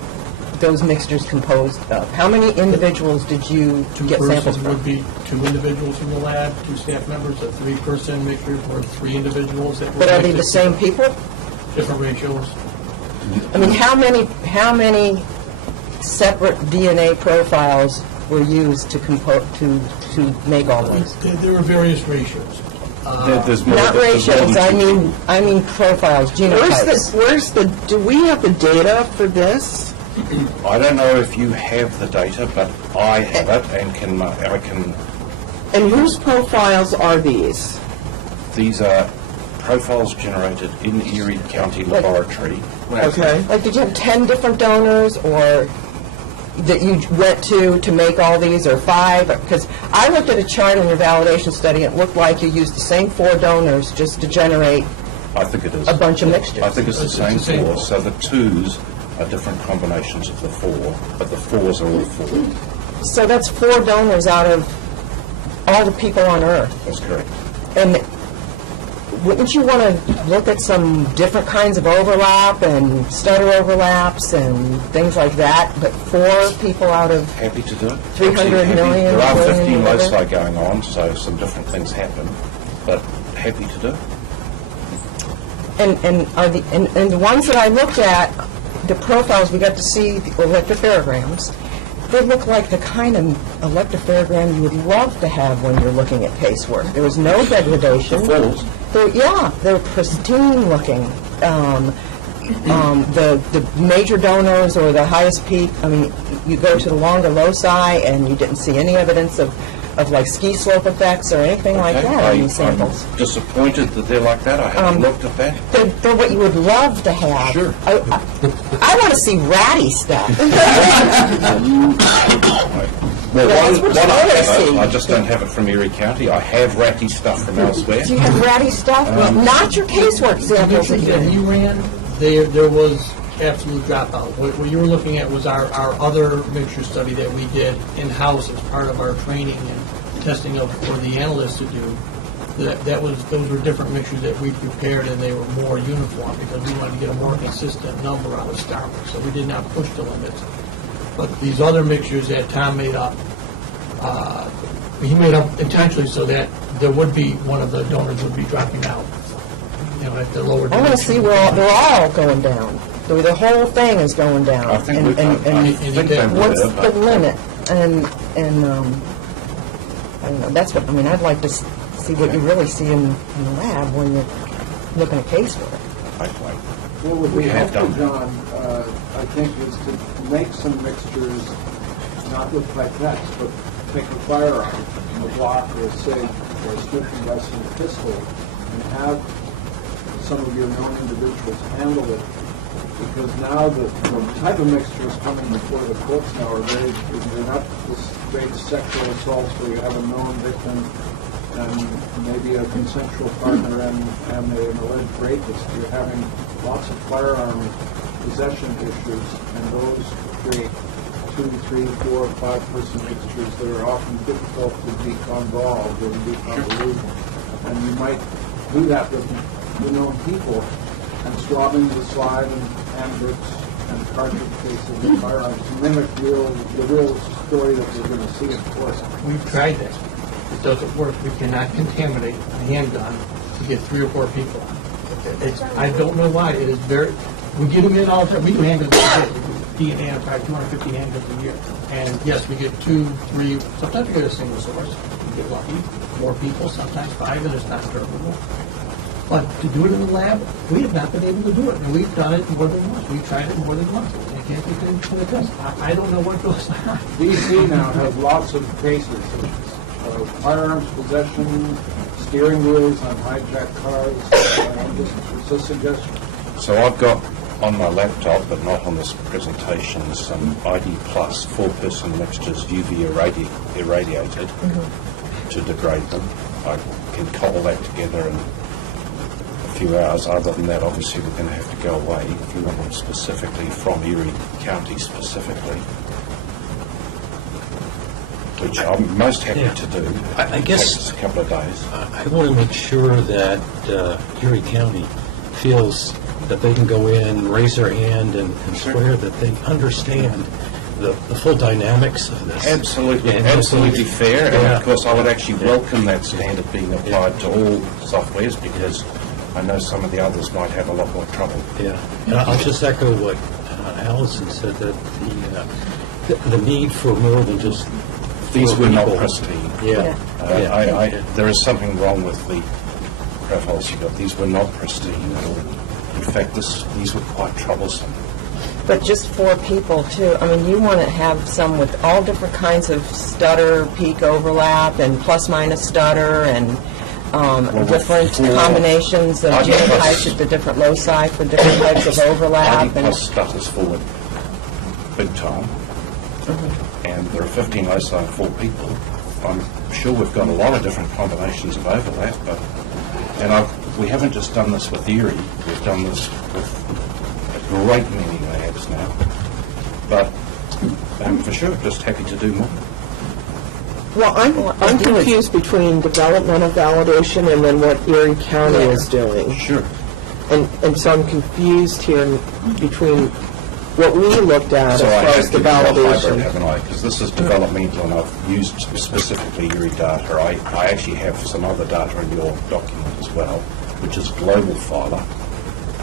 those mixtures composed of? How many individuals did you get samples Person from? would be 2 individuals from the lab, 2 staff members, a 3-person mixture, or 3 individuals that were. But are they the mixed. same people? Different ratios. I mean, how many separate DNA profiles were used to make all those? There are various ratios. There's more Not there's more ratios, than I mean profiles, genotypes. Do we have the data for this? I don't know if you have the data, but I have it and I can. And whose profiles are these? These are profiles generated in Erie County Laboratory. Okay. Like, did you have 10 different donors, or that you went to make all these, or 5? Because I looked at a chart in your validation study, and it looked like you used the same 4 donors just to generate I think it is. a bunch of mixtures. I think it's the same the same 4. So the 2s are different combinations of the 4, but the 4s are all 4. So that's 4 donors out of all the people on Earth. That's correct. And wouldn't you want to look at some different kinds of overlap and stutter overlaps and things like that? But 4 people out of Happy to do it. 300 Happy. million, There are billion, 15 whatever. loci going on, so some different things happen, but happy to do it. And the ones that I looked at, the profiles we got to see, the electropherograms, they look like the kind of electropherogram you would love to have when you're looking at casework. There was no degradation. The They're pristine looking. The major donors or the highest peak, I mean, you go to the longer loci and you didn't see any evidence of like ski slope effects or anything like that in these samples. I'm disappointed that they're like that. I haven't looked at that. They're what you would love to have. Sure. I want to see ratty stuff. Well, That's one what I you wanna have, see. I just don't have it from Erie County. I have ratty stuff from elsewhere. Do you have ratty stuff? Not your casework samples that you that we ran, there was absolute dropout. What you were looking at was our other mixture study that we did in-house as part of our training and testing for the analysts to do. Those were different mixtures that we prepared, and they were more uniform because we wanted to get a more consistent number out of Starbucks. So we did not push the limits. But these other mixtures that Tom made up, he made up intentionally so that there would be one of the donors would be dropping out. At the lower. I want to see where they're all going down. The whole thing is going down. I think What's the limit? And I don't know. That's what I mean. I'd like to see what you really see in the lab when you're looking at casework. What would We be have helpful, done. John, I think, is to make some mixtures not look like that, but take a firearm, a Glock or a SIG or a Smith & Wesson pistol, and have some of your known individuals handle it. Because now the type of mixtures coming before the courts now are they're not this great sexual assaults where you have a known victim and maybe a consensual partner and an alleged rapist. You're having lots of firearm possession issues, and those create 2, 3, 4, 5-person mixtures that are often difficult to deconvolve or deconvolute. And you might do that with the known people and swabbing the slide and handbooks and cartridge cases and firearms to mimic the real story that we're going to see in court. We've tried that. It doesn't work. We cannot contaminate a handgun to get 3 or 4 people on. I don't know why. It is very. We get them in all the time. We do handguns every day. We do DNA on probably 250 handguns a year. And yes, we get 2, 3. Sometimes we get a single source. We get lucky. 4 people, sometimes 5, and it's not durable. But to do it in the lab, we have not been able to do it. And we've done it more than once. We've tried it more than once. I can't get into the test. I don't know what goes on. DC now has lots of cases of firearms possession, steering wheels on hijacked cars. It's a suggestion. So I've got on my laptop, but not on this presentation, some ID Plus 4-person mixtures UV irradiated to degrade them. I can cobble that together in a few hours. Other than that, obviously, we're going to have to go away if you want them specifically from Erie County specifically, which I'm most happy to do. I guess it takes us a couple of days. I want to make sure that Erie County feels that they can go in, raise their hand, and swear that they understand the full dynamics of this. Absolutely, And absolutely fair, and Yeah. of course I would actually welcome that standard being applied to all softwares, because I know some of the others might have a lot more trouble. Yeah, and I'll just echo what Allison said, that the need for more than just These four were not people. pristine. Yeah. There is something wrong with the profiles you got. These were not pristine at all. In fact, these were quite troublesome. But just 4 people, too. I mean, you want to have some with all different kinds of stutter, peak overlap, and plus-minus stutter, and different combinations of genotypes at the different loci for different types of overlap. ID plus stuff is forward big time. And there are 15 loci and 4 people. I'm sure we've got a lot of different combinations of overlap, we haven't just done this with Erie, we've done this with a great many labs now. But for sure, just happy to do more. Well, I'm confused between developmental validation and then what Erie County is doing. Sure. And so I'm confused here between what we looked at as far as the validation. Haven't I? Because this is developmental, and I've used specifically Erie data. I actually have some other data in your document as well, which is global filer.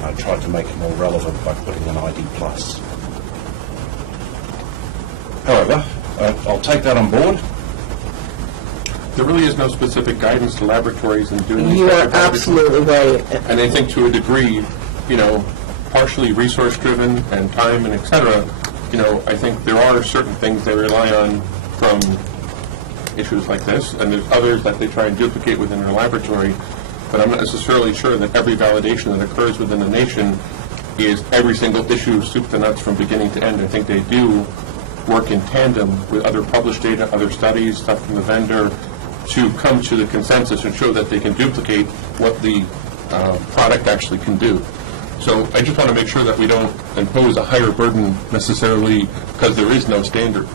I tried to make it more relevant by putting an ID plus. However, I'll take that on board. There really is no specific guidance to laboratories in doing these You type are of audits. absolutely right. And I think to a degree, partially resource-driven and time and et cetera, I think there are certain things they rely on from issues like this, and there's others that they try and duplicate within their laboratory, but I'm not necessarily sure that every validation that occurs within the nation is every single issue, soup to nuts, from beginning to end. I think they do work in tandem with other published data, other studies, stuff from the vendor, to come to the consensus and show that they can duplicate what the product actually can do. So I just want to make sure that we don't impose a higher burden necessarily because there is no standard.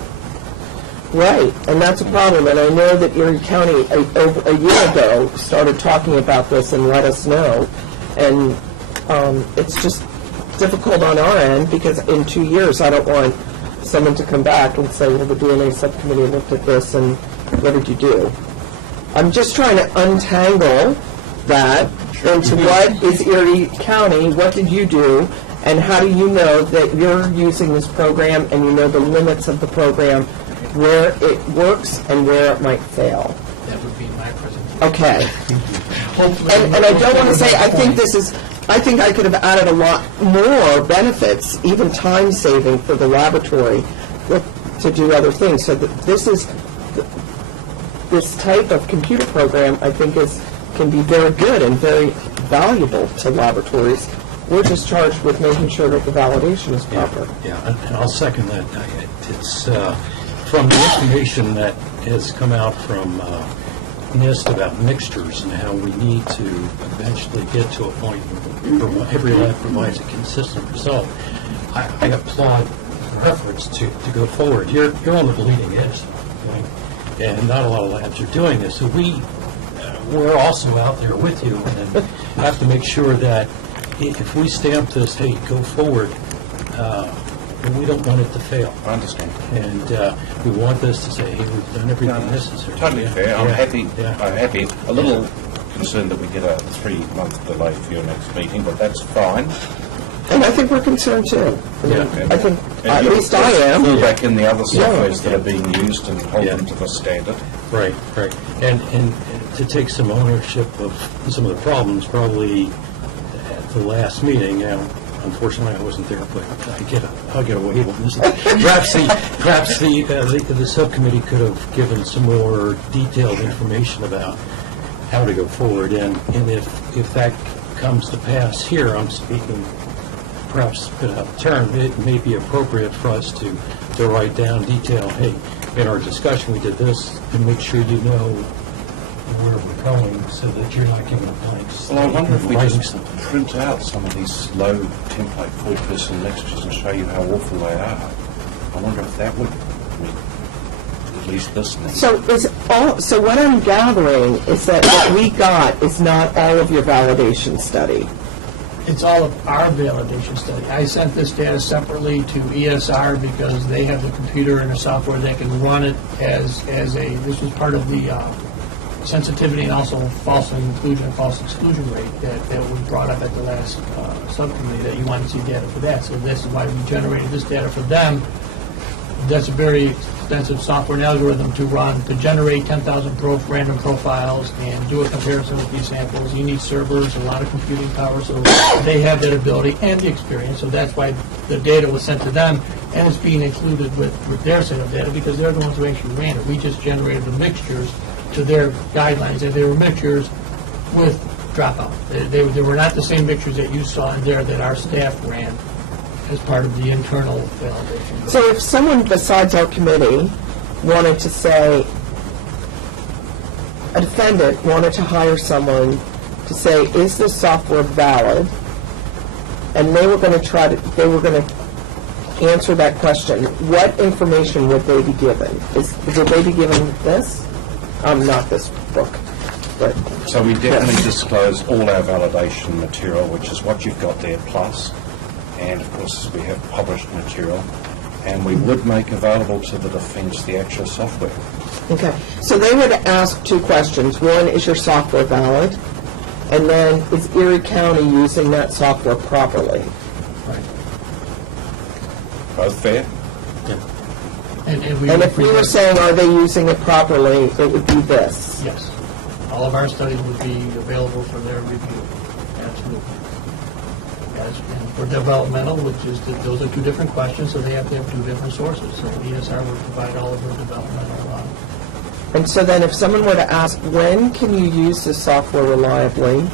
Right, and that's a problem. And I know that Erie County, a year ago, started talking about this and let us know. And it's just difficult on our end, because in 2 years, I don't want someone to come back and say, well, the DNA subcommittee looked at this, and what did you do? I'm just trying to untangle that into what is Erie County, what did you do, and how do you know that you're using this program and you know the limits of the program, where it works and where it might fail. That would be my presentation. Okay. And I don't want to say, I think I could have added a lot more benefits, even time saving for the laboratory to do other things. So this type of computer program, I think, can be very good and very valuable to laboratories. We're just charged with making sure that the validation is proper. Yeah, and I'll second that. It's from the information that has come out from NIST about mixtures and how we need to eventually get to a point where every lab provides a consistent result. I applaud the efforts to go forward. You're on the bleeding edge, and not a lot of labs are doing this. So we're also out there with you, and have to make sure that if we stamp this, hey, go forward, we don't want it to fail. I understand. And we want this to say, hey, we've done everything necessary. Totally fair. Yeah. I'm happy. Yeah. I'm happy. A little concerned that we get a 3-month delay for your next meeting, but that's fine. And I think we're concerned too. I think, at least I am. Fall back in the other softwares that are being used and hold them to the standard. Right. And to take some ownership of some of the problems, probably at the last meeting, unfortunately, I wasn't there, but I'll get away with this. Perhaps the subcommittee could have given some more detailed information about how to go forward, and if that comes to pass here, I'm speaking perhaps a bit out of turn, it may be appropriate for us to write down detail, hey, in our discussion we did this, and make sure you know where we're going so that you're not giving a blank slate. Well, I wonder if we writing just something. print out some of these low template 4-person mixtures and show you how awful they are. I wonder if that would meet at least this need. So what I'm gathering is that what we got is not all of your validation study. It's all of our validation study. I sent this data separately to ESR because they have the computer and the software that can run it as a, this was part of the sensitivity and also false inclusion and false exclusion rate that was brought up at the last subcommittee, that you wanted to see data for that. So this is why we generated this data for them. That's a very extensive software and algorithm to run, to generate 10,000 random profiles and do a comparison with these samples. You need servers, a lot of computing power, so they have that ability and the experience. So that's why the data was sent to them, and it's being included with their set of data because they're the ones who actually ran it. We just generated the mixtures to their guidelines, and they were mixtures with dropout. They were not the same mixtures that you saw in there that our staff ran as part of the internal validation. So if someone besides our committee wanted to say, a defendant wanted to hire someone to say, is this software valid? And they were going to answer that question, what information would they be given? Would they be given this? Not this book, but... So we definitely disclose all our validation material, which is what you've got there, plus. And of course, we have published material, and we would make available to the defence the actual software. Okay, so they would ask two questions. One, is your software valid? And then, is Erie County using that software properly? Right. Both fair? And if we were saying, are they using it properly, it would be this. Yes. All of our studies would be available for their review. Absolutely. And for developmental, which is that those are two different questions, so they have to have two different sources. So ESR would provide all of their developmental. And so then if someone were to ask, when can you use this software reliably,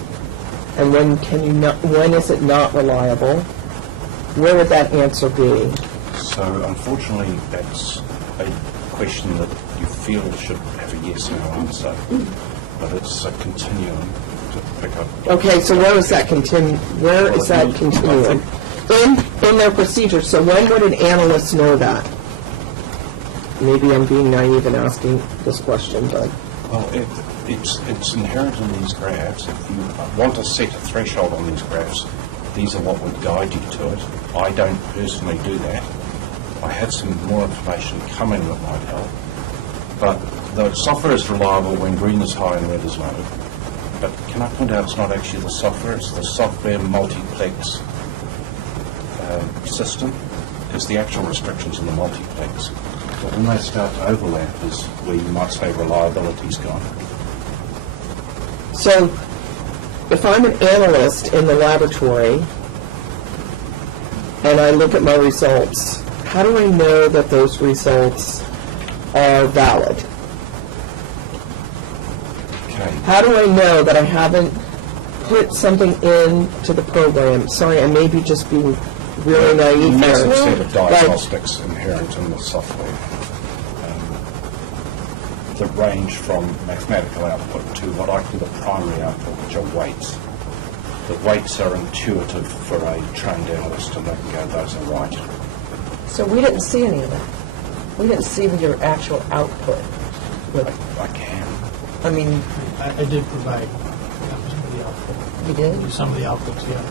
and when can you not, when is it not reliable, where would that answer be? So unfortunately, that's a question that you feel should have a yes or no answer, but it's a continuum to pick up. Okay, so where is that continuum? In their procedure? So when would an analyst know that? Maybe I'm being naive in asking this question, but... Well, it's inherent in these graphs. If you want to set a threshold on these graphs, these are what would guide you to it. I don't personally do that. I had some more information coming that might help. But the software is reliable when green is high and red is low. But can I point out it's not actually the software, it's the software multiplex system. It's the actual restrictions in the multiplex. But when they start to overlap is where you might say reliability's gone. So if I'm an analyst in the laboratory and I look at my results, how do I know that those results are valid? Okay. How do I know that I haven't put something into the program? Sorry, I may be just being really naive here. Massive set of diagnostics inherent in the software that range from mathematical output to what I call the primary output, which are weights. The weights are intuitive for a trained analyst, and they can go, those are right. So we didn't see any of that. We didn't see your actual output. I can. I mean... I did provide some of the output. You did? Some of the outputs, yeah.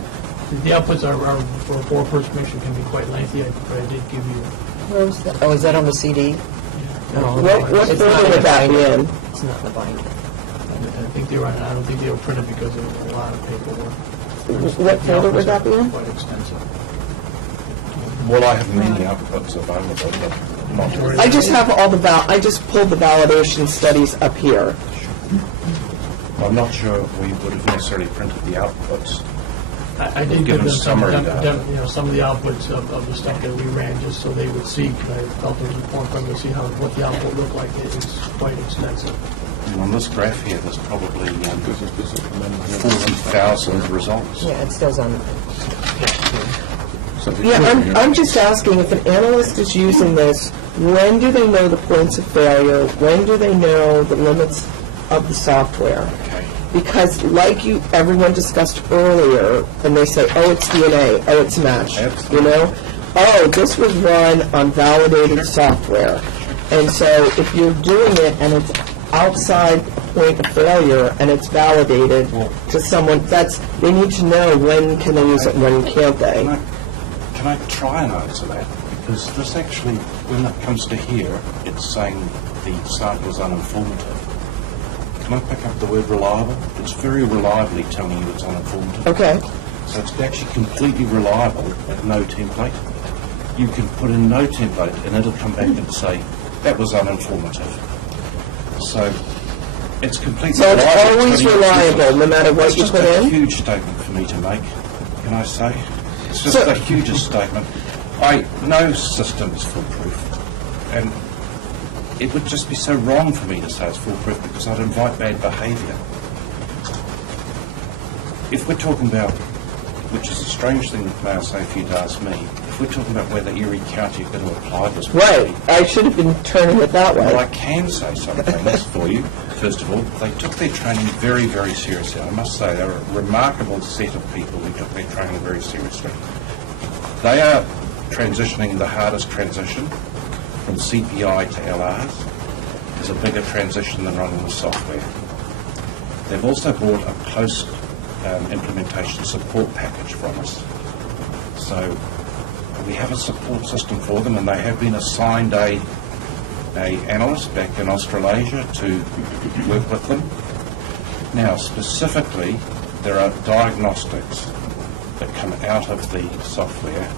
The outputs are for a four-person mission can be quite lengthy, but I did give you... Where was that? Oh, is that on the CD? No. What It's folder not in would the that be binder. in? It's not in the binder. I think they were. I don't think they were printed because there was a lot of paperwork. What folder would that be in? Quite extensive. Well, I have many outputs available, but not I just have all the I just pulled the validation studies up here. I'm not sure we would have necessarily printed the outputs. I did Give give them them some, summary data. some of the outputs of the stuff that we ran, just so they would see. Because I felt it was important for them to see what the output looked like. It was quite extensive. And on this graph here, there's probably 40,000 results. Yeah, it still on. Yeah, I'm just asking, if an analyst is using this, when do they know the points of failure? When do they know the limits of the software? Because like everyone discussed earlier, and they say, oh, it's DNA, oh, it's match, you know? Oh, this was run on validated software. And so if you're doing it and it's outside point of failure and it's validated to someone, they need to know when can they use it and when can't they. Can I try and answer that? Because this actually, when it comes to here, it's saying the sample is uninformative. Can I pick up the word reliable? It's very reliably telling you it's uninformative. Okay. So it's actually completely reliable with no template. You can put in no template and it'll come back and say, that was uninformative. So it's completely So it's reliable. always reliable, no matter what you put It's just a in? huge statement for me to make, can I say? It's just the hugest statement. No system is foolproof. And it would just be so wrong for me to say it's foolproof because I'd invite bad behaviour. If we're talking about, which is a strange thing that Mail say if you'd asked me, if we're talking about whether Erie County are going to apply this Right, I should have been turning it that way. well, I can say some things for you. First of all, they took their training very, very seriously. I must say, they're a remarkable set of people who took their training very seriously. They are transitioning the hardest transition from CPI to LRs. Is a bigger transition than running the software. They've also bought a post-implementation support package from us. So we have a support system for them, and they have been assigned a analyst back in Australasia to work with them. Now, specifically, there are diagnostics that come out of the software,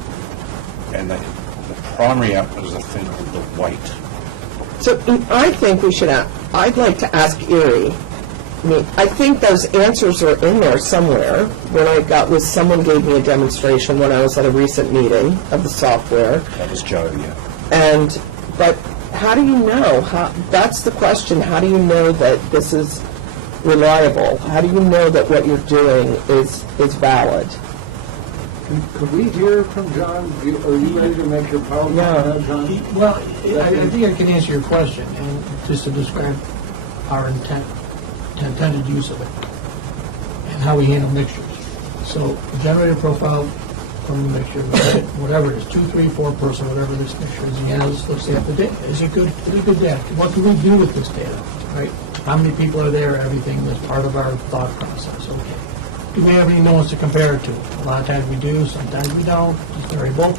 and the primary output is a thing called the weight. So I think we should, I'd like to ask Erie, I think those answers are in there somewhere. When someone gave me a demonstration when I was at a recent meeting of the software. That was Joe, yeah. But how do you know? That's the question. How do you know that this is reliable? How do you know that what you're doing is valid? Could we hear from John? Are you ready to make your PowerPoint, John? Well, I think I can answer your question, and just to describe our intended use of it, and how we handle mixtures. So, generate a profile from the mixture, whatever it is, 2, 3, 4 person, whatever this mixture is, the analyst looks at the data. Is it good data? What do we do with this data, right? How many people are there? Everything is part of our thought process, okay. Do we have any knowns to compare it to? A lot of times we do, sometimes we don't, it's variable.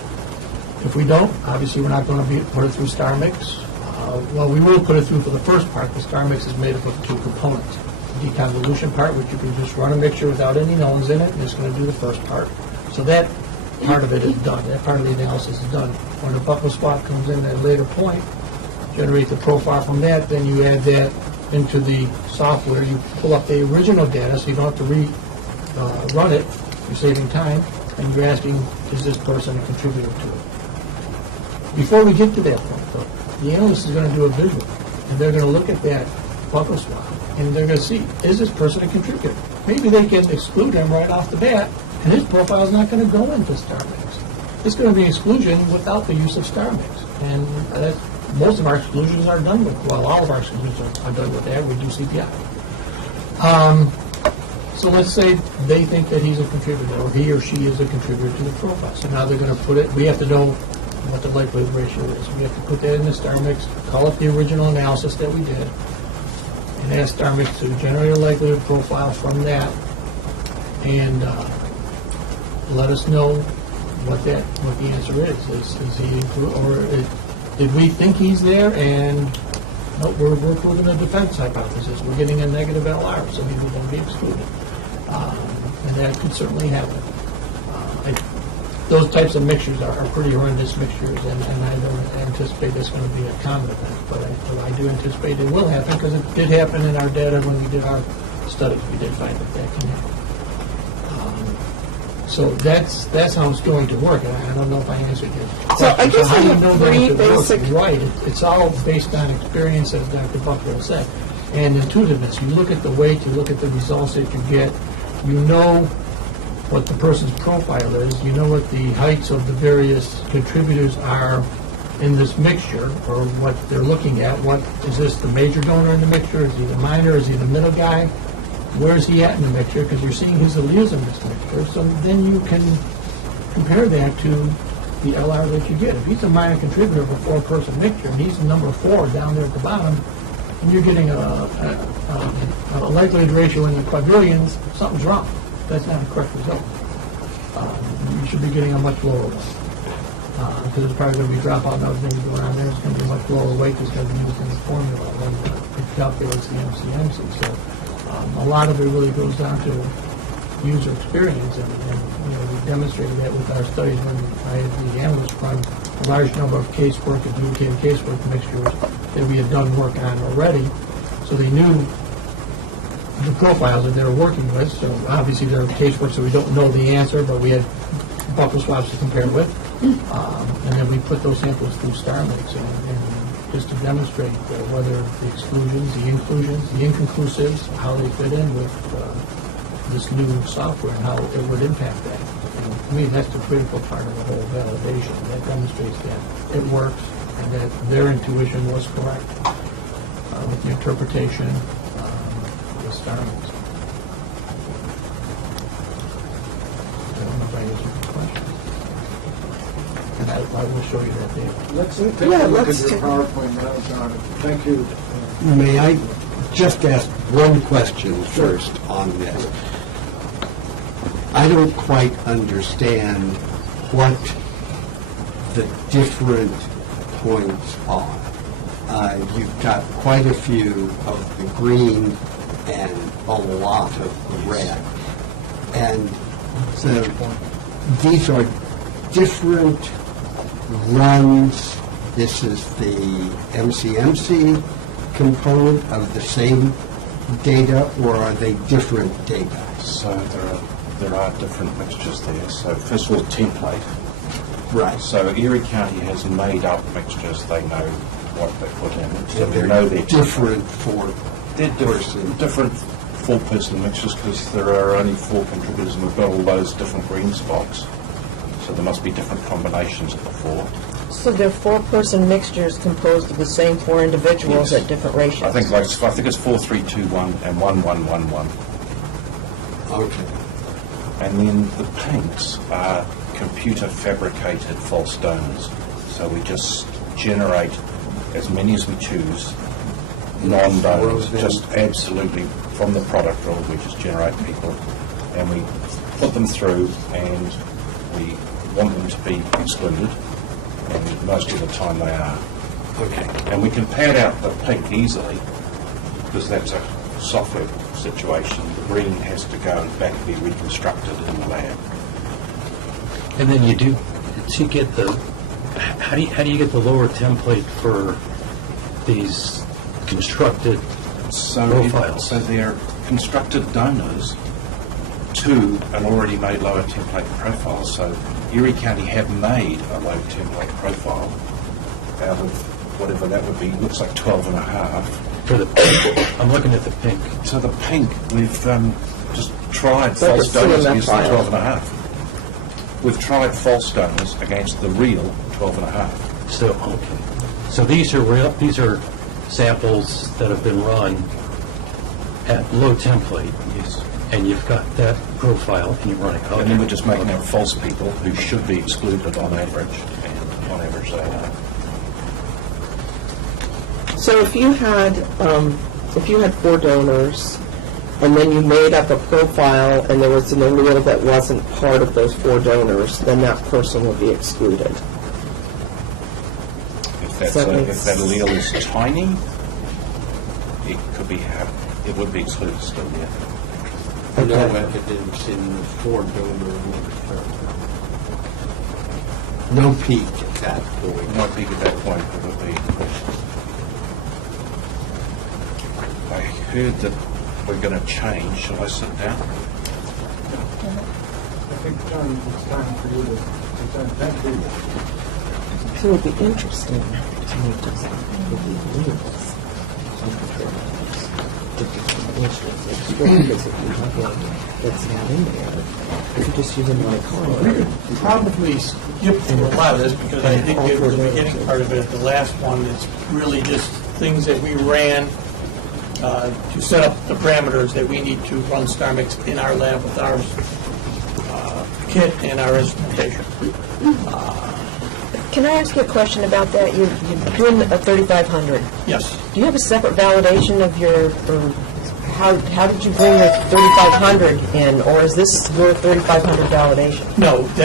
If we don't, obviously we're not going to put it through star mix. Well, we will put it through for the first part. The star mix is made up of 2 components. The deconvolution part, which you can just run a mixture without any knowns in it, and it's going to do the first part. So that part of it is done. That part of the analysis is done. When the buckle swap comes in at a later point, generate the profile from that, then you add that into the software. You pull up the original data, so you don't have to run it. You're saving time, and you're asking, is this person a contributor to it? Before we get to that point, though, the analyst is going to do a visual, and they're going to look at that buckle swap, and they're going to see, is this person a contributor? Maybe they can exclude him right off the bat, and his profile is not going to go into star mix. It's going to be exclusion without the use of star mix, and most of our exclusions are done with, well, all of our exclusions are done with that. We do CPI. So let's say they think that he's a contributor, or he or she is a contributor to the profile. So now they're going to put it, we have to know what the likelihood ratio is. We have to put that in the star mix, call it the original analysis that we did, and ask star mix to generate a likelihood profile from that, and let us know what the answer is. Is he included, or did we think he's there, and nope, we're proving a defense hypothesis. We're getting a negative LR, so he will be excluded. And that could certainly happen. Those types of mixtures are pretty horrendous mixtures, and I don't anticipate that's going to be a common event, but I do anticipate it will happen, because it did happen in our data when we did our studies. We did find that can happen. So that's how it's going to work. I don't know if I answered your So I guess how I do you have know that 3 it works? basic... Right. It's all based on experience, as Dr. Buckler said, and intuitiveness. You look at the weight, you look at the results that you get, you know what the person's profile is, you know what the heights of the various contributors are in this mixture, or what they're looking at. What is this, the major donor in the mixture? Is he the minor? Is he the middle guy? Where is he at in the mixture? Because you're seeing his alleles in this mixture, so then you can compare that to the LR that you get. If he's a minor contributor of a 4-person mixture, and he's number 4 down there at the bottom, when you're getting a likelihood ratio in the quadrillions, something's wrong. That's not a correct result. You should be getting a much lower one. Because there's probably going to be dropout and other things going on there. It's going to be a much lower weight that's going to be used in the formula when it calculates the MCMC. So a lot of it really goes down to user experience, and we demonstrated that with our studies when I had the analysts run a large number of casework, adjudicated casework mixtures that we had done work on already, so they knew the profiles that they were working with. So obviously there are casework, so we don't know the answer, but we had buckle swaps to compare with, and then we put those samples through StarMix, and just to demonstrate whether the exclusions, the inclusions, the inconclusives, how they fit in with this new software and how it would impact that. And to me, that's the critical part of the whole validation. That demonstrates that it works and that their intuition was correct with the interpretation with StarMix. I don't know if I answered the question. And I will show you that data. Let's take a look at your PowerPoint now, John. Thank you. May I just ask one question first on this? I don't quite understand what the different points are. You've got quite a few of the green and a lot of the red. And so these are different runs. This is the MCMC component of the same data, or are they different data? So there are different mixtures there. So first of all, template. Right. So Erie County has made up mixtures. They know what they put in. So And they know they're they're different for different four-person mixtures because there are only 4 contributors and we've got all those different green spots. So there must be different combinations of the 4. So they're 4-person mixtures composed of the same 4 individuals Yes. at different ratios? I think it's 4, 3, 2, 1 and 1, 1, 1, 1. Okay. And then the pinks are computer fabricated false donors. So we just generate as many as we choose, non-donors, just absolutely from the product rule, we just generate people and we put them through and we want them to be excluded, and most of the time they are. Okay. And we can pad out the pink easily because that's a software situation. The green has to go back and be reconstructed in the lab. And then you do, to get the, how do you get the lower template for these constructed profiles? So they're constructed donors to an already made lower template profile. So Erie County have made a low template profile out of whatever that would be. Looks like 12 and a half. For the pink, I'm looking at the pink. So the pink, we've just tried So false it's still in donors that against the file. 12 and a half. We've tried false donors against the real 12 and a half. So, okay. So these are samples that have been run at low template. Yes. And you've got that profile and you run it. And then we're just making out false people who should be excluded on average, and on average they are. So if you had 4 donors, and then you made up a profile, and there was an allele that wasn't part of those 4 donors, then that person would be excluded. If that allele is tiny, it could be it would be excluded still, yeah. No evidence in the 4 donor no peak at that point. No peak at that point, it would be. I heard that we're going to change. Shall I sit down? I think, John, it's time for you to thank you. So it would be interesting to me just with these rules. Because if you have one that's not in there, if you just use a color. We could probably skip through a lot of this because I think it was the beginning part of it, the last one, it's really just things that we ran to set up the parameters that we need to run StarMix in our lab with our kit and our instrumentation. Can I ask you a question about that? You're doing a 3,500. Yes. Do you have a separate validation of your, or how did you bring your 3,500 in, or is this your 3,500 validation? No, we've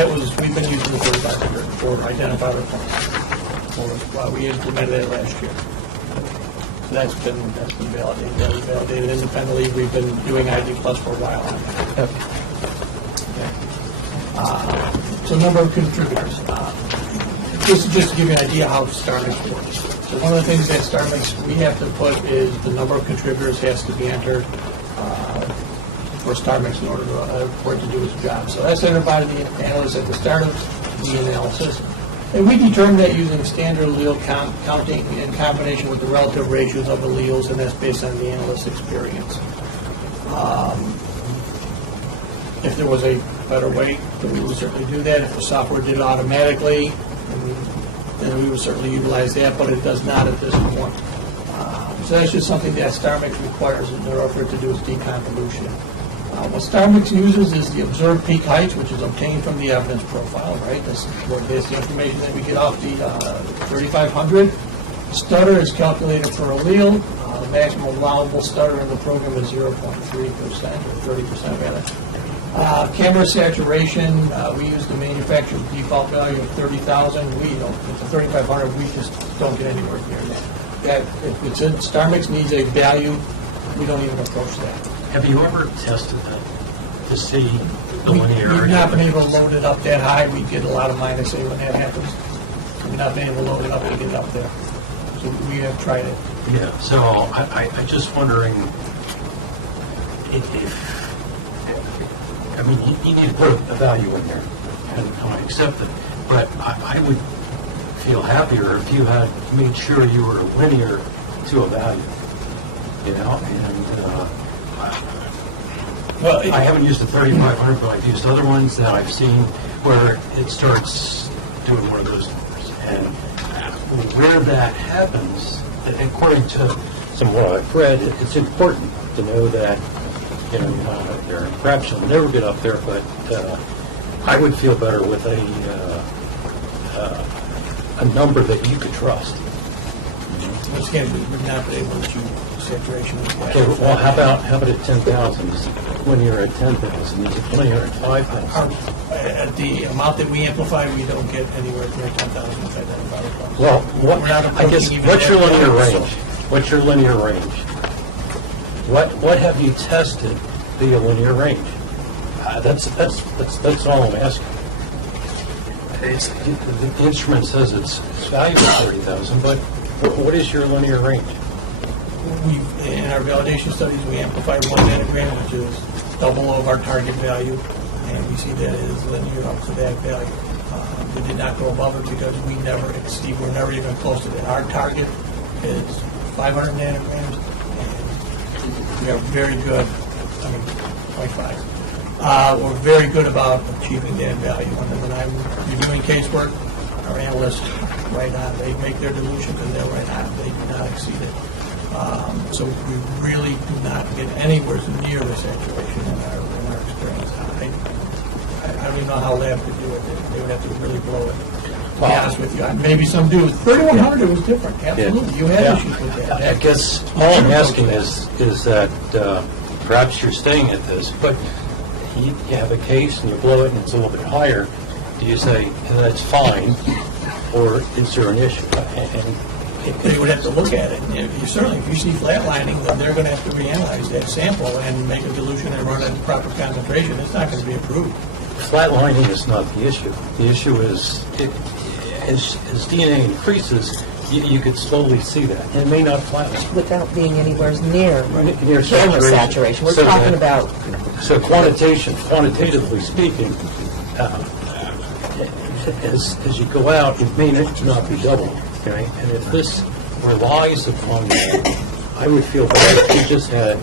been using the 3,500 for identifier points. We implemented it last year. So that's been validated. That was validated independently. We've been doing ID Plus for a while on that. Okay. So number of contributors. Just to give you an idea how StarMix works. So one of the things that StarMix we have to put is the number of contributors has to be entered for StarMix in order for it to do its job. So that's entered by the analyst at the start of the analysis. And we determine that using standard allele counting in combination with the relative ratios of alleles, and that's based on the analyst's experience. If there was a better way, then we would certainly do that. If the software did it automatically, then we would certainly utilize that, but it does not at this point. So that's just something that StarMix requires in order for it to do its deconvolution. What StarMix uses is the observed peak heights, which is obtained from the evidence profile, right? That's the information that we get off the 3,500. Stutter is calculated per allele. The maximum allowable stutter in the program is 0.3%, or 30% rather. Camera saturation, we use the manufacturer's default value of 30,000. We don't, with the 3,500, we just don't get anywhere near that. If it's in, StarMix needs a value, we don't even approach that. Have you ever tested that to see the We've linearity? not been able to load it up that high. We get a lot of minus A when that happens. We've not been able to load it up and get it up there. So we have tried it. Yeah, so I'm just wondering if I mean, you need to put a value in there, and I accept it, but I would feel happier if you had made sure you were linear to a value, you know, and well, I haven't used the 3,500, but I've used other ones that I've seen where it starts doing one of those numbers, and where that happens, according to some of what I've read, it's important to know that, you know, perhaps you'll never get up there, but I would feel better with a number that you could trust. Once again, we've not been able to achieve saturation. Okay, well, how about at 10,000? Is it linear at 10,000? Is it linear at 5,000? At the amount that we amplify, we don't get anywhere near 10,000 with identifier. Well, We're not I guess, approaching even what's your that linear level, range? What's your linear range? What have you tested be a linear range? That's all I'm asking. The instrument says its value is 30,000, but what is your linear range? In our validation studies, we amplify 1 nanogram, which is double of our target value, and we see that as linear up to that value. We did not go above it because we never exceed, we're never even close to that. Our target is 500 nanograms, and we are very good, 0.5. We're very good about achieving that value. And when I'm reviewing casework, our analysts right on, they make their dilutions and they're right on, they do not exceed it. So we really do not get anywhere near the saturation in our experience. I don't even know how lab could do it. They would have to really blow it. To be honest with you, maybe some do. 3,100 was different. Absolutely, you had issues with that. I guess all I'm asking is that perhaps you're staying at this, but you have a case and you blow it and it's a little bit higher. Do you say that's fine, or is there an issue? They would have to look at it. If you see flatlining, then they're going to have to reanalyze that sample and make a dilution and run it at proper concentration. It's not going to be approved. Flatlining is not the issue. The issue is, as DNA increases, you could slowly see that. And it may not flatline. Without being anywhere near Near camera saturation. We're So talking that- about, So quantitatively speaking, as you go out, it may not be double, okay? And if this relies upon that, I would feel better if you just had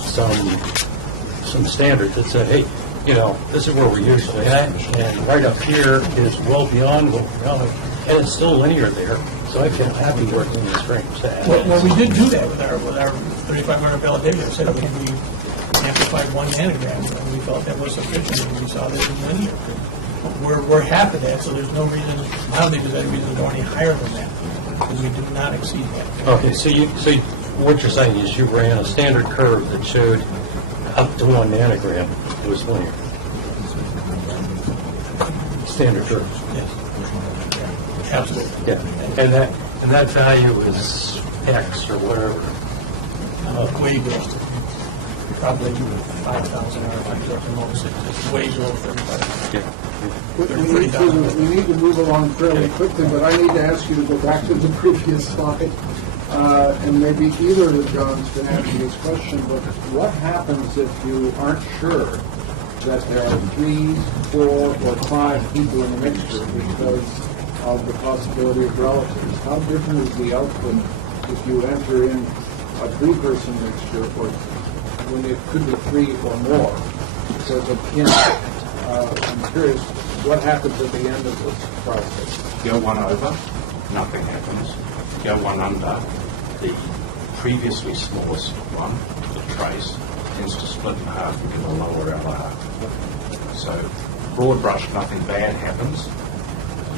some standard that said, hey, you know, this is where we're usually at, and right up here is well beyond what we're going, and it's still linear there, so I feel happy working in this range. Well, we did do that with our 3,500 validation. I said we amplified 1 nanogram, and we felt that was sufficient, and we saw that in linear. We're half of that, so there's no reason, I don't think there's any reason to go any higher than that, because we do not exceed that. Okay, so what you're saying is you ran a standard curve that showed up to 1 nanogram was linear. Standard curve. Yes. Absolutely. Yeah, and that value is X or whatever. Way below. Probably 5,000 or like the most. It's way below 35. We need to move along fairly quickly, but I need to ask you to go back to the previous slide. And maybe either of the Johns can answer this question, but what happens if you aren't sure that there are 3, 4, or 5 people in the mixture because of the possibility of relatives? How different is the outcome if you enter in a 3-person mixture or when it could be 3 or more? So as a hint, I'm curious, what happens at the end of this process? Go one over, nothing happens. Go one under, the previously smallest one, the trace, tends to split in half and give a lower LR. So, broad brush, nothing bad happens.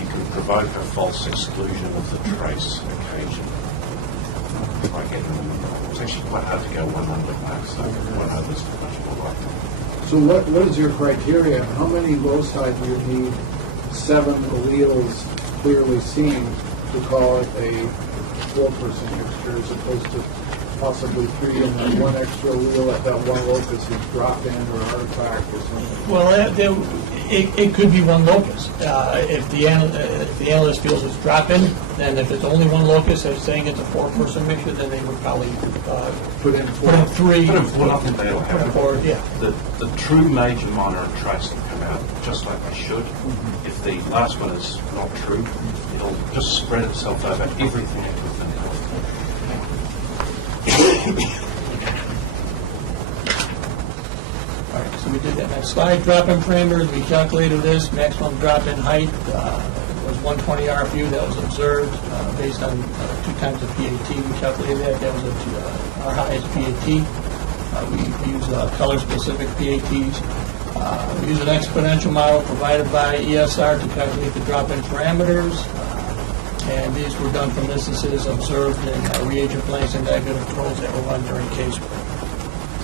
You can provoke a false exclusion of the trace occasionally. By getting them, it's actually quite hard to go one under mark, so one over is much more likely. So what is your criteria? How many loci do you need 7 alleles clearly seen to call it a 4-person mixture as opposed to possibly 3 and then 1 extra allele at that one locus is drop-in or artifact or something? Well, it could be one locus. If the analyst feels it's drop-in, then if it's only one locus, they're saying it's a 4-person mixture, then they would probably put in 4. Put in 3. Put in 4, nothing bad will Put in happen. 4, yeah. The true major, minor, and trace will come out just like they should. If the last one is not true, it'll just spread itself over everything into the vanilla. All right, so we did that next slide. Drop-in parameters, we calculated this. Maximum drop-in height was 120 RFU. That was observed based on 2 times the PAT. We calculated that. That was our highest PAT. We use color-specific PATs. We use an exponential model provided by ESR to calculate the drop-in parameters. And these were done from instances observed in reagent blanks and negative controls that were run during case work.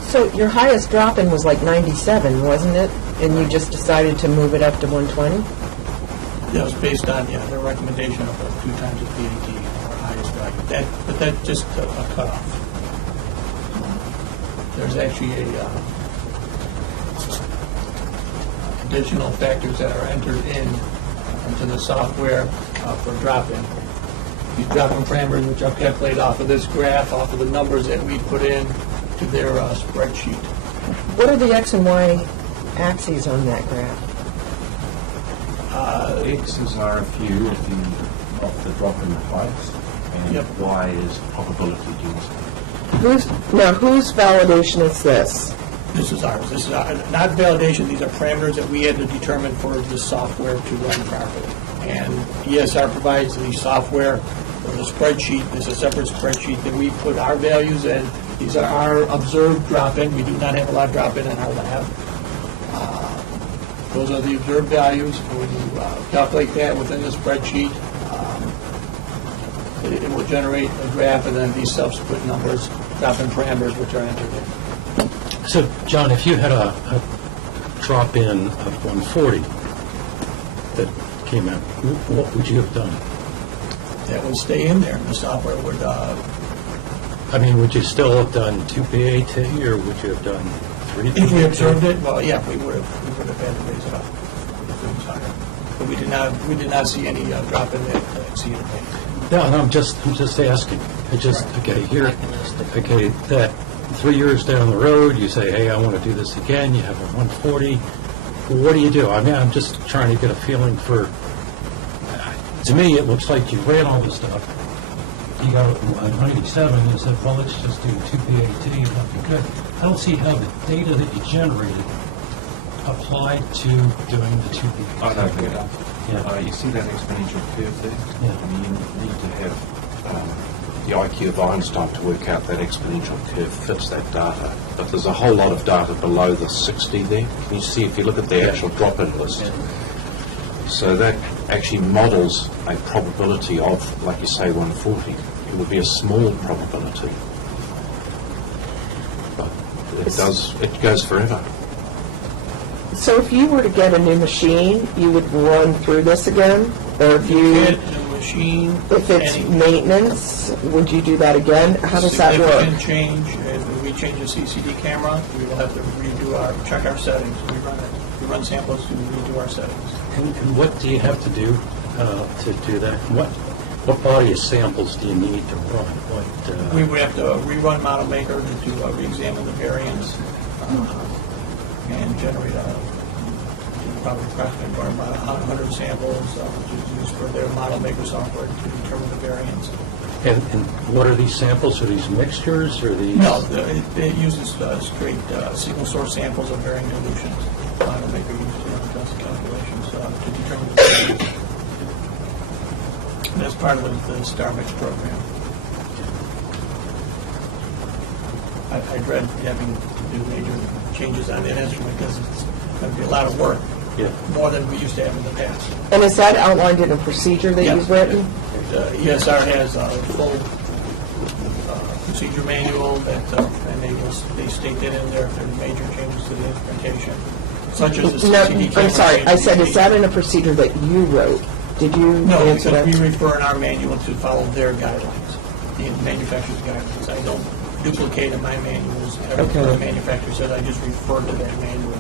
So your highest drop-in was like 97, wasn't it? And you just decided to move it up to 120? That was based on, their recommendation of 2 times the PAT, our highest value. But that's just a cutoff. There's actually additional factors that are entered into the software for drop-in. These drop-in parameters, which I'll calculate off of this graph, off of the numbers that we put in to their spreadsheet. What are the X and Y axes on that graph? X's are a few of the drop-in heights, and Y is probability density. Whose validation is this? This is ours. This is not validation. These are parameters that we had to determine for the software to run properly. And ESR provides the software for the spreadsheet. There's a separate spreadsheet that we put our values in. These are our observed drop-in. We do not have a lot of drop-in in our lab. Those are the observed values. When you calculate that within the spreadsheet, it will generate a graph and then these subsequent numbers, drop-in parameters, which are entered in. So, John, if you had a drop-in of 140 that came out, what would you have done? That would stay in there. The software would... would you still have done 2 PAT, or would you have done 3 PAT? If we observed it, well, yeah, we would have had to raise it up if it was higher. But we did not see any drop-in that exceeded that. No, I'm just asking. That 3 years down the road, you say, hey, I want to do this again, you have a 140. What do? I'm just trying to get a feeling for, to me, it looks like you ran all this stuff. You got a 97 and said, well, let's just do 2 PAT and that'll be good. I don't see how the data that you generated applied to doing the 2 PAT. I don't get it. You see that exponential curve there? Yeah. You need to have the IQ of Einstein to work out that exponential curve fits that data. But there's a whole lot of data below the 60 there. Can you see if you look at the actual drop-in list? So that actually models a probability of, like you say, 140. It would be a small probability. But it goes forever. So if you were to get a new machine, you would run through this again? Or if machine, if it's maintenance, would you do that again? How does that work? Significant change, if we change the CCD camera, we will have to check our settings. We run samples to redo our settings. And what do you have to do to do that? What body of samples do you need to run? We would have to rerun Model Maker to re-examine the variance and generate probably approximately about 100 samples, which is used for their Model Maker software to determine the variance. And what are these samples? Are these mixtures or these? No, it uses straight single source samples of varying dilutions. Model Maker does the calculations to determine the variance. And that's part of the Star Mix program. I dread having to do major changes on that instrument because it's going to be a lot of work. Yeah. More than we used to have in the past. And is that outlined in a procedure that you've written? ESR has a full procedure manual that, and they state that in there if there are major changes to the instrumentation, such as the CCD camera. I'm sorry, I said, is that in a procedure that you wrote? Did you answer that? No, because we refer in our manual to follow their guidelines, the manufacturer's guidelines. I don't duplicate in my manuals. Everything the manufacturer says, I just refer to that manual.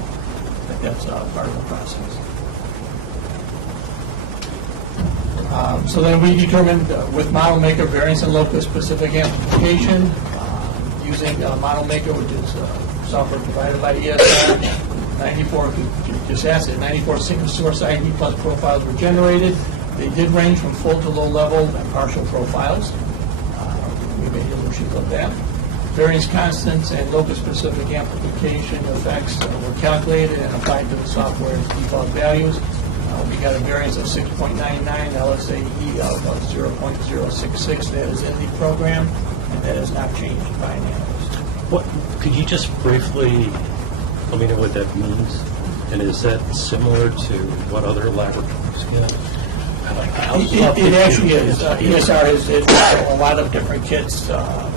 That's part of the process. So then we determined with Model Maker variance and locus specific amplification using Model Maker, which is software provided by ESR. 94 single source ID plus profiles were generated. They did range from full to low level and partial profiles. We made illusions of that. Variance constants and locus-specific amplification effects were calculated and applied to the software's default values. We got a variance of 6.99, LSAE of 0.066 that is in the program, and that is not changed by an analyst. Could you just briefly let me know what that means? And is that similar to what other laboratories get? It actually is. ESR has a lot of different kits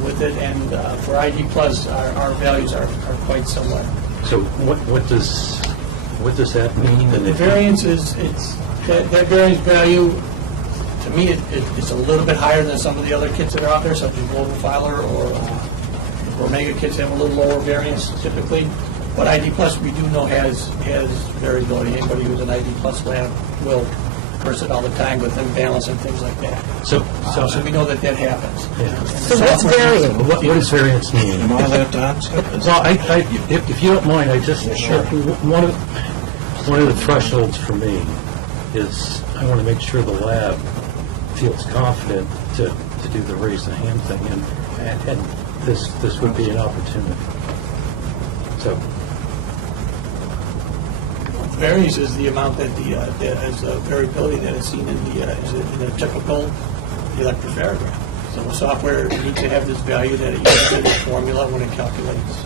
with it, and for ID Plus, our values are quite similar. So what does that mean? The variance is that variance value. To me, it's a little bit higher than some of the other kits that are out there, such as Global Filer or Omega kits have a little lower variance typically. But ID Plus we do know has variability. Anybody who's an ID Plus lab will curse it all the time with imbalance and things like that. So we know that happens. Yeah. So what's variance? What does variance mean? Am I allowed to answer? Well, if you don't mind, one of the thresholds for me is I want to make sure the lab feels confident to do the raise the hand thing, and this would be an opportunity. So. Variance is the amount that that is variability that is seen in a typical electropharogram. So the software needs to have this value that it uses in the formula when it calculates.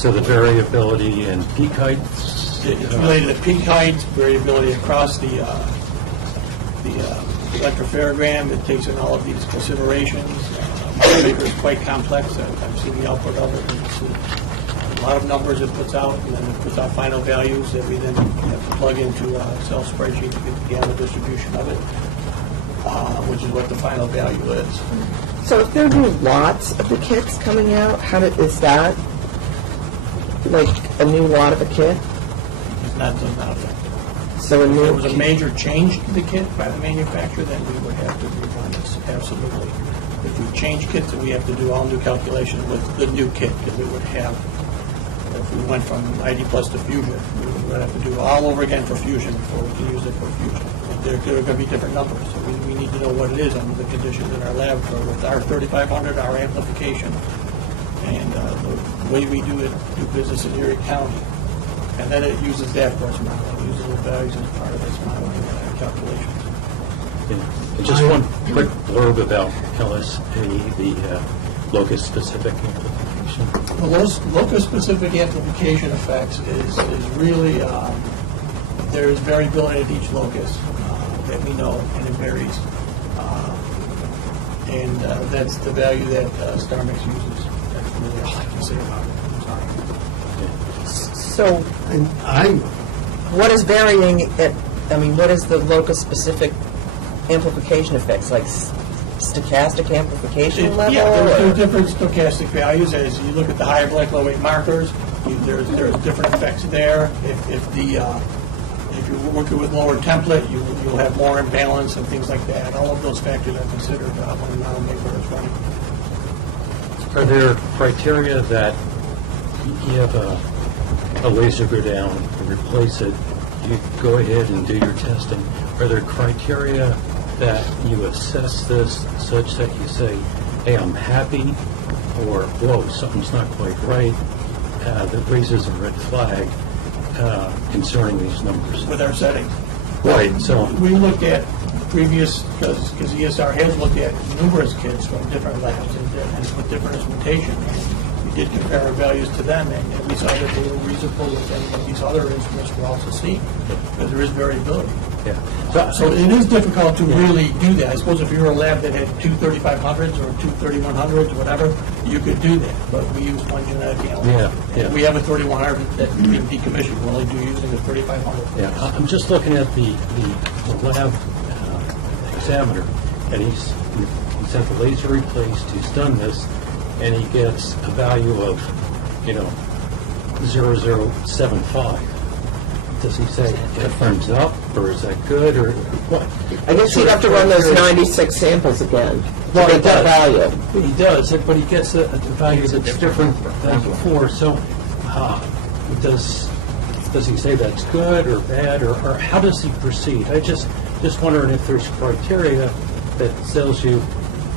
So the variability in peak heights? It's related to peak heights, variability across the electropharogram. It takes in all of these considerations. The paper is quite complex. I've seen the output of it. It's a lot of numbers it puts out, and then it puts out final values that we then have to plug into a Excel spreadsheet to get the gamma distribution of it, which is what the final value is. So if there are new lots of the kits coming out, is that like a new lot of a kit? Does not affect it. So if there was a major change to the kit by the manufacturer, then we would have to rerun this, absolutely. If we change kits, then we have to do all new calculations with the new kit, because we would have, if we went from ID Plus to Fusion, we would have to do all over again for Fusion before we can use it for Fusion. There are going to be different numbers, so we need to know what it is under the conditions in our lab for with our 3500, our amplification, and the way we do business in Erie County. And then it uses that for its model. It uses the values as part of its model calculations. Yeah. Just one quick blurb about LSA, the locus-specific amplification. The locus-specific amplification effects is really, there's variability at each locus that we know, and it varies. And that's the value that StarMix uses. That's really all I can say about it. I'm sorry. So, what is varying at, what is the locus-specific amplification effects, like stochastic amplification level? Yeah, there's or? different stochastic values. As you look at the higher molecular weight markers, there's different effects there. If you're working with lower template, you'll have more imbalance and things like that. All of those factors are considered when Maker is running. Are there criteria that you have a laser go down and replace it, you go ahead and do your testing? Are there criteria that you assess this such that you say, hey, I'm happy, or whoa, something's not quite right, that raises a red flag concerning these numbers? With our settings. Right, so we looked at previous, because ESR has looked at numerous kids from different labs and with different instrumentation. We did compare our values to them, and we saw that they were reasonable with any of these other instruments we're also seeing, because there is variability. Yeah. So it is difficult to really do that. I suppose if you were a lab that had two 3500s or two 3100s, whatever, you could do that. But we use one genetic analyzer. Yeah. We have a 3100 that we can decommission. We're only using the 3500. Yeah, I'm just looking at the lab examiner, and he's had the laser replaced, he's done this, and he gets a value of, 0075. Does he say it turns up, or is that good, or what? I guess he'd have to run those 96 samples again to Well, get that value. He does, but he gets a value that's different than before. So, does he say that's good or bad, or how does he proceed? I just wondering if there's criteria that tells you,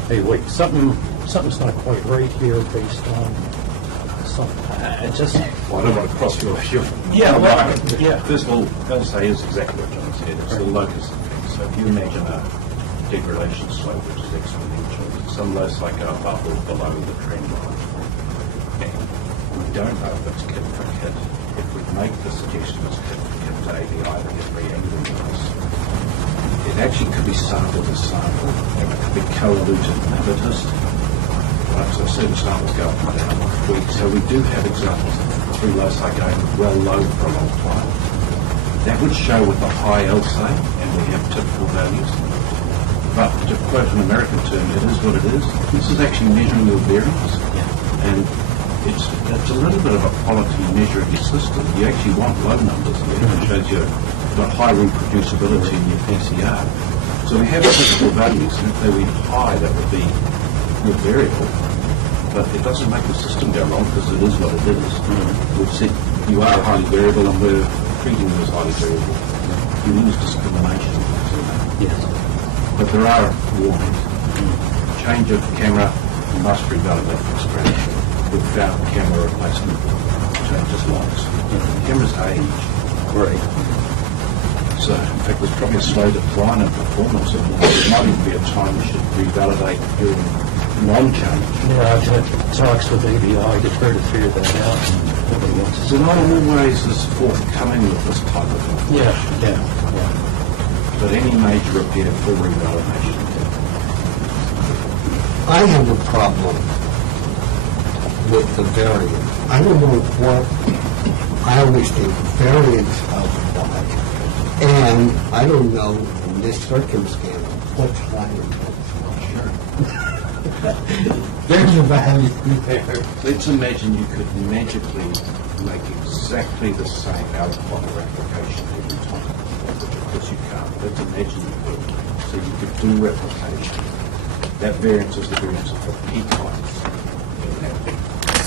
hey, wait, something's not quite right here based on something. Well, I don't want to cross your Yeah, well, yeah. First of all, as I say, is exactly what John said. It's the locus effect. So if you imagine a degradation slope which is exponential, some loci go above or below the trend line. And we don't know if it's kit for kit. If we make the suggestion it's kit for kit to ABI that get re-angled with us, it actually could be sample to sample, and it could be co-eluted inhibitors. Right, so certain samples go up and down. So we do have examples of 3 loci going well low for a long time. That would show with a high LSA, and we have typical values. But to quote an American term, it is what it is. This is actually measuring your variance, and it's a little bit of a quality measure of your system. You actually want low numbers there. It shows you've got high reproducibility in your PCR. So we have typical values, and if they were high, that would be more variable, but it doesn't make the system go wrong because it is what it is. We've said you are highly variable and we're treating you as highly variable. You lose discrimination. Yes. But there are warnings. Change of camera must revalidate for extraction without camera replacement. Changes lives. Cameras age. Right. So, in fact, there's probably a slow decline in performance, and there might even be a time we should revalidate during non-change. Yeah, I've had talks with ABI to try to figure that out. Nobody wants to. So not always is forthcoming with this type of information. Yeah. But any major repair for revalidation. I have a problem with the variant. I don't know what, I always think variants of what, and I don't know in this circumstance what's high and what's not. There's a value there. Let's imagine you could magically make exactly the same output or application every time. Of course you can't. Let's imagine you could. So you could do replication. That variance is the variance of the p times.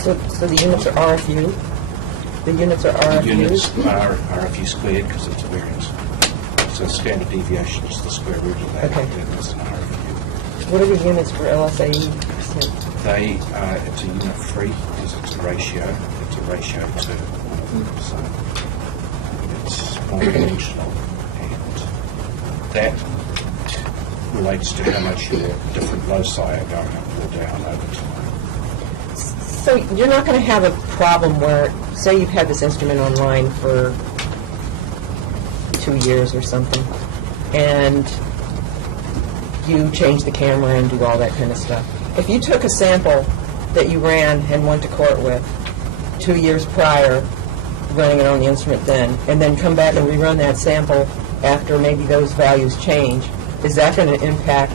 So the units are RFU? The units are RFU? The units are RFU squared because it's a variance. So standard deviation is the square root of that. Okay. And that's an RFU. What are the units for LSAE? They are, it's a unit free because it's a ratio. It's a ratio to one of them. So it's one-dimensional, and that relates to how much your different loci are going up or down over time. So you're not going to have a problem where, say you've had this instrument online for 2 years or something, and you change the camera and do all that kind of stuff. If you took a sample that you ran and went to court with 2 years prior, running it on the instrument and then come back and rerun that sample after maybe those values change, is that going to impact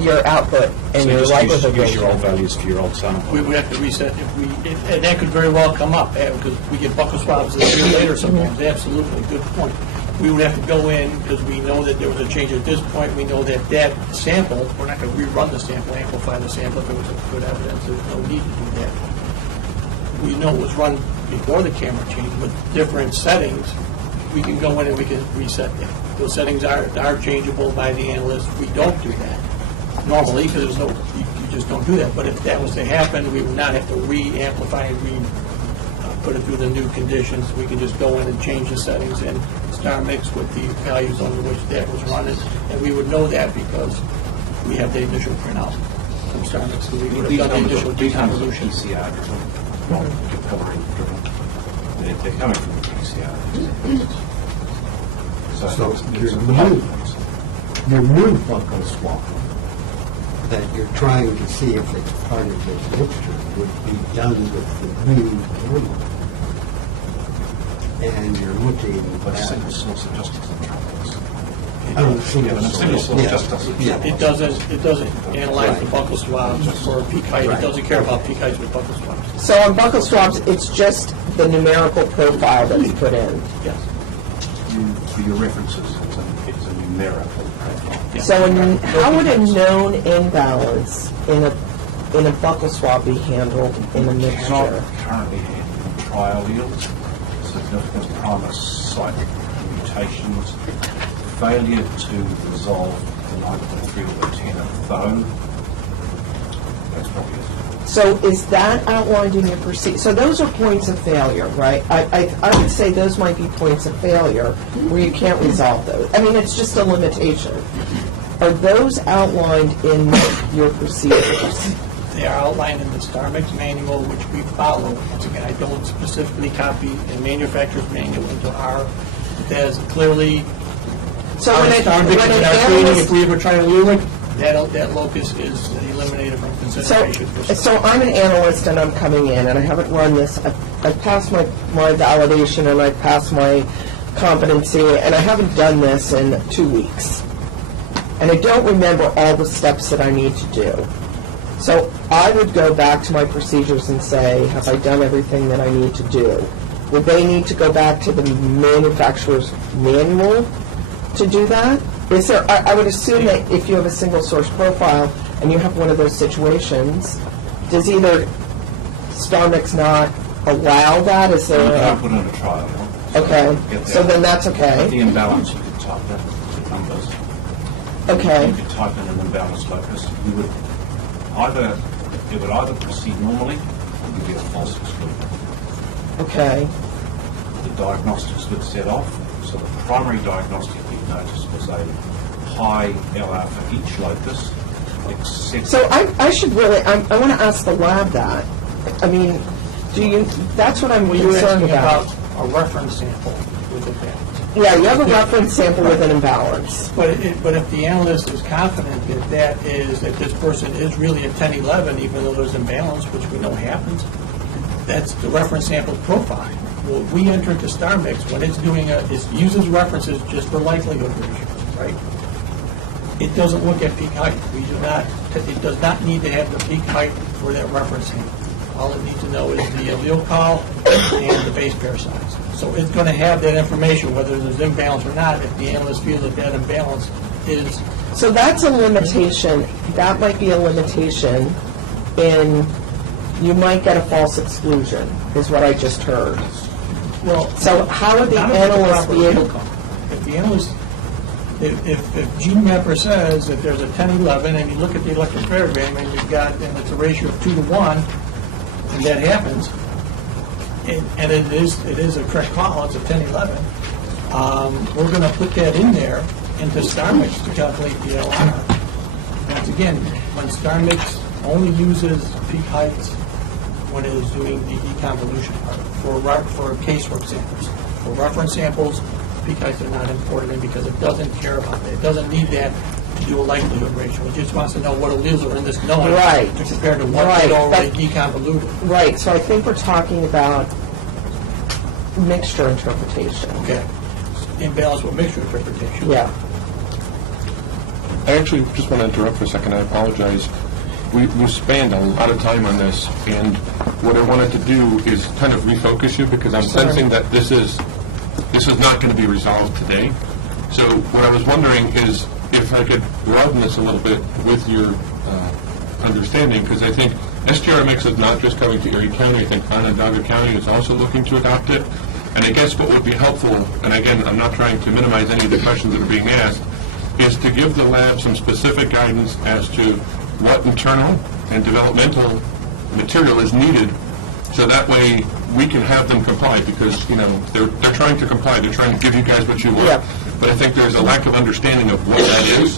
your output and your likelihood use your ratio? old values for your old sample. We have to reset and that could very well come up, because we get buccal swabs a year later sometimes. Absolutely, good point. We would have to go in, because we know that there was a change at this point. We know that that sample, we're not going to rerun the sample, amplify the sample if it was good evidence. There's no need to do that. We know it was run before the camera change with different settings. We can go in and we can reset that. Those settings are changeable by the analyst. We don't do that normally, because there's no, you just don't do that. But if that was to happen, we would not have to re-amplify and put it through the new conditions. We can just go in and change the settings and star mix with the values under which that was running, and we would know that because we have the initial printout from star mix. So we would have done the initial deconvolution. PCR driven, not coloring driven. They're coming from the PCR. So your new buccal swab that you're trying to see if it's part of this mixture would be done with the new camera. And you're looking But a at... single source of justice in troubles. Single source It doesn't analyze the buccal swabs for peak height. It doesn't care about peak heights with buccal swabs. So on buccal swabs, it's just the numerical profile that's put in. Yes. For your references, it's a numerical profile. So how would a known imbalance in a buccal swab be handled in a mixture? Cannot currently handle in trial yields, significant primer site mutations, failure to resolve the 9.3 or the 10 of bone. That's probably it. So is that outlined in your procedure? So those are points of failure, right? I would say those might be points of failure where you can't resolve those. I mean, it's just a limitation. Are those outlined in your procedures? They are outlined in the Star Mix manual, which we follow. Once again, I don't specifically copy the manufacturer's manual into our, it has clearly, So our when Star an Mix in our training, analyst... if we ever try to lulic, that locus is eliminated from consideration. So I'm an analyst and I'm coming in and I haven't run this. I've passed my validation and I've passed my competency and I haven't done this in 2 weeks. And I don't remember all the steps that I need to do. So I would go back to my procedures and say, have I done everything that I need to do? Would they need to go back to the manufacturer's manual to do that? Is there, I would assume that if you have a single source profile and you have one of those situations, does either StarMix not allow that? Is there You a... can't put in a trial. Okay, so then that's okay. The imbalance, you could type in the numbers. Okay. You could type in an imbalance locus. You would either, it would either proceed normally or give you a false exclusion. Okay. The diagnostics would set off. So the primary diagnostic you've noticed was a high LR for each locus, except... So I should really, I want to ask the lab that. I mean, do you, that's what I'm Well, you're concerned asking about. a reference sample with imbalance. Yeah, you have a reference sample with an imbalance. But if the analyst is confident that this person is really a 10-11, even though there's imbalance, which we know happens, that's the reference sample profile. Well, we enter into StarMix when it's doing it uses references just for likelihood ratios, right? It doesn't look at peak height. It does not need to have the peak height for that reference sample. All it needs to know is the allele call and the base pair size. So it's going to have that information, whether there's imbalance or not, if the analyst feels that imbalance is... So that's a limitation. That might be a limitation in, you might get a false exclusion, is what I just heard. Well, so how would the not analyst be able... If the analyst, if GMapper says that there's a 10-11 and you look at the electrophotogram and you've got, and it's a ratio of 2 to 1, and that happens, and it is a correct call, it's a 10-11, we're going to put that in there into StarMix to calculate the LR. Once again, when StarMix only uses peak heights when it is doing the deconvolution part for casework samples. For reference samples, because they're not imported in, because it doesn't care about that. It doesn't need that to do a likelihood ratio. It just wants to know what alleles are in this known Right. to compare to what Right, is already but- deconvoluted. Right, so I think we're talking about mixture interpretation. Okay. In balance with mixture interpretation. Yeah. I actually just want to interrupt for a second. I apologize. We spent a lot of time on this, and what I wanted to do is kind of refocus you, because I'm sensing that this is not going to be resolved today. So what I was wondering is if I could broaden this a little bit with your understanding, because I think STRMX is not just coming to Erie County. I think Onondaga County is also looking to adopt it. And I guess what would be helpful, and again, I'm not trying to minimize any of the questions that are being asked, is to give the lab some specific guidance as to what internal and developmental material is needed, so that way we can have them comply, because, you know, they're trying to comply, they're trying to give you guys what you want. Yeah. But I think there's a lack of understanding of what that is.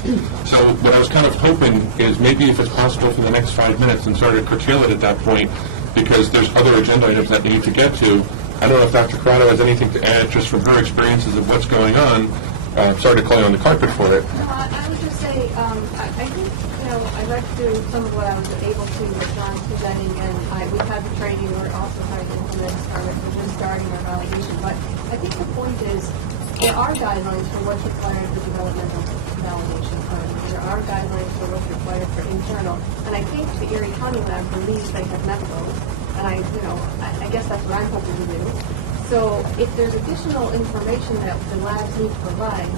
So what I was kind of hoping is maybe if it's possible for the next 5 minutes and sort of curtail it at that point, because there's other agenda items that need to get to. I don't know if Dr. Corrado has anything to add just from her experiences of what's going on. Sorry to call you on the carpet for it. No, I would just say, I think, you know, I read through some of what I was able to with John's presenting, and we've had the training, we're also trying to implement we're just starting our validation, but I think the point is, there are guidelines for what's required for developmental validation. There are guidelines for what's required for internal, and I think the Erie County Lab believes they have met those, and I guess that's what I'm hoping to do. So if there's additional information that the labs need to provide,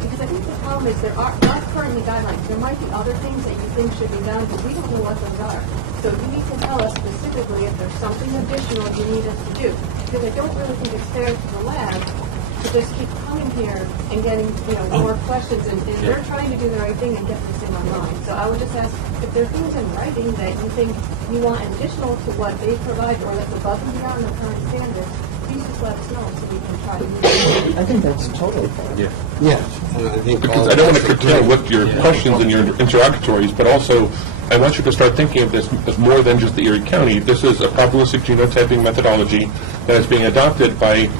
because I think the problem is there are not currently guidelines. There might be other things that you think should be done, but we don't know what those are. So you need to tell us specifically if there's something additional you need us to do. Because I don't really think it's fair to the lab to just keep coming here and getting, more questions, and we're trying to do the right thing and get this thing online. So I would just ask if there are things in writing that you think you want additional to what they provide, or that's above and beyond the current standards, please just let us know so we can try to use it. I think that's totally fine. Yeah. Yeah, and I think Because I don't want to curtail what your questions and your interrogatories, but also I want you to start thinking of this as more than just the Erie County. This is a probabilistic genotyping methodology that is being adopted by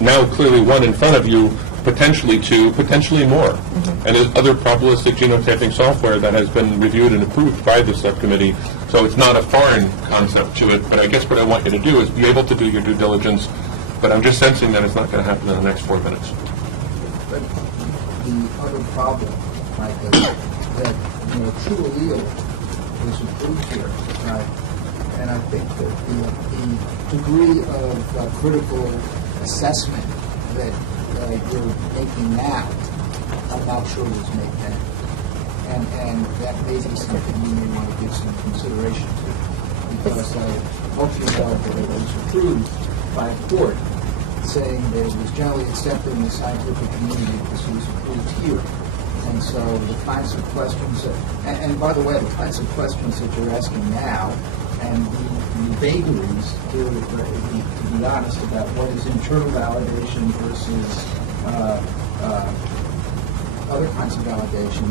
now clearly one in front of you, potentially two, potentially more. And there's other probabilistic genotyping software that has been reviewed and approved by the subcommittee. So it's not a foreign concept to it, but I guess what I want you to do is be able to do your due diligence, but I'm just sensing that it's not going to happen in the next 4 minutes. But the other problem, right, that true allele was approved here, right? And I think that the degree of critical assessment that you're making now, I'm not sure was made then. And that may be something you may want to give some consideration to, because I hope you know that it was approved by a court saying that it was generally accepted in the scientific community because it was approved here. And so the kinds of questions and by the way, the kinds of questions that you're asking now, and the vagaries, to be honest, about what is internal validation versus other kinds of validation,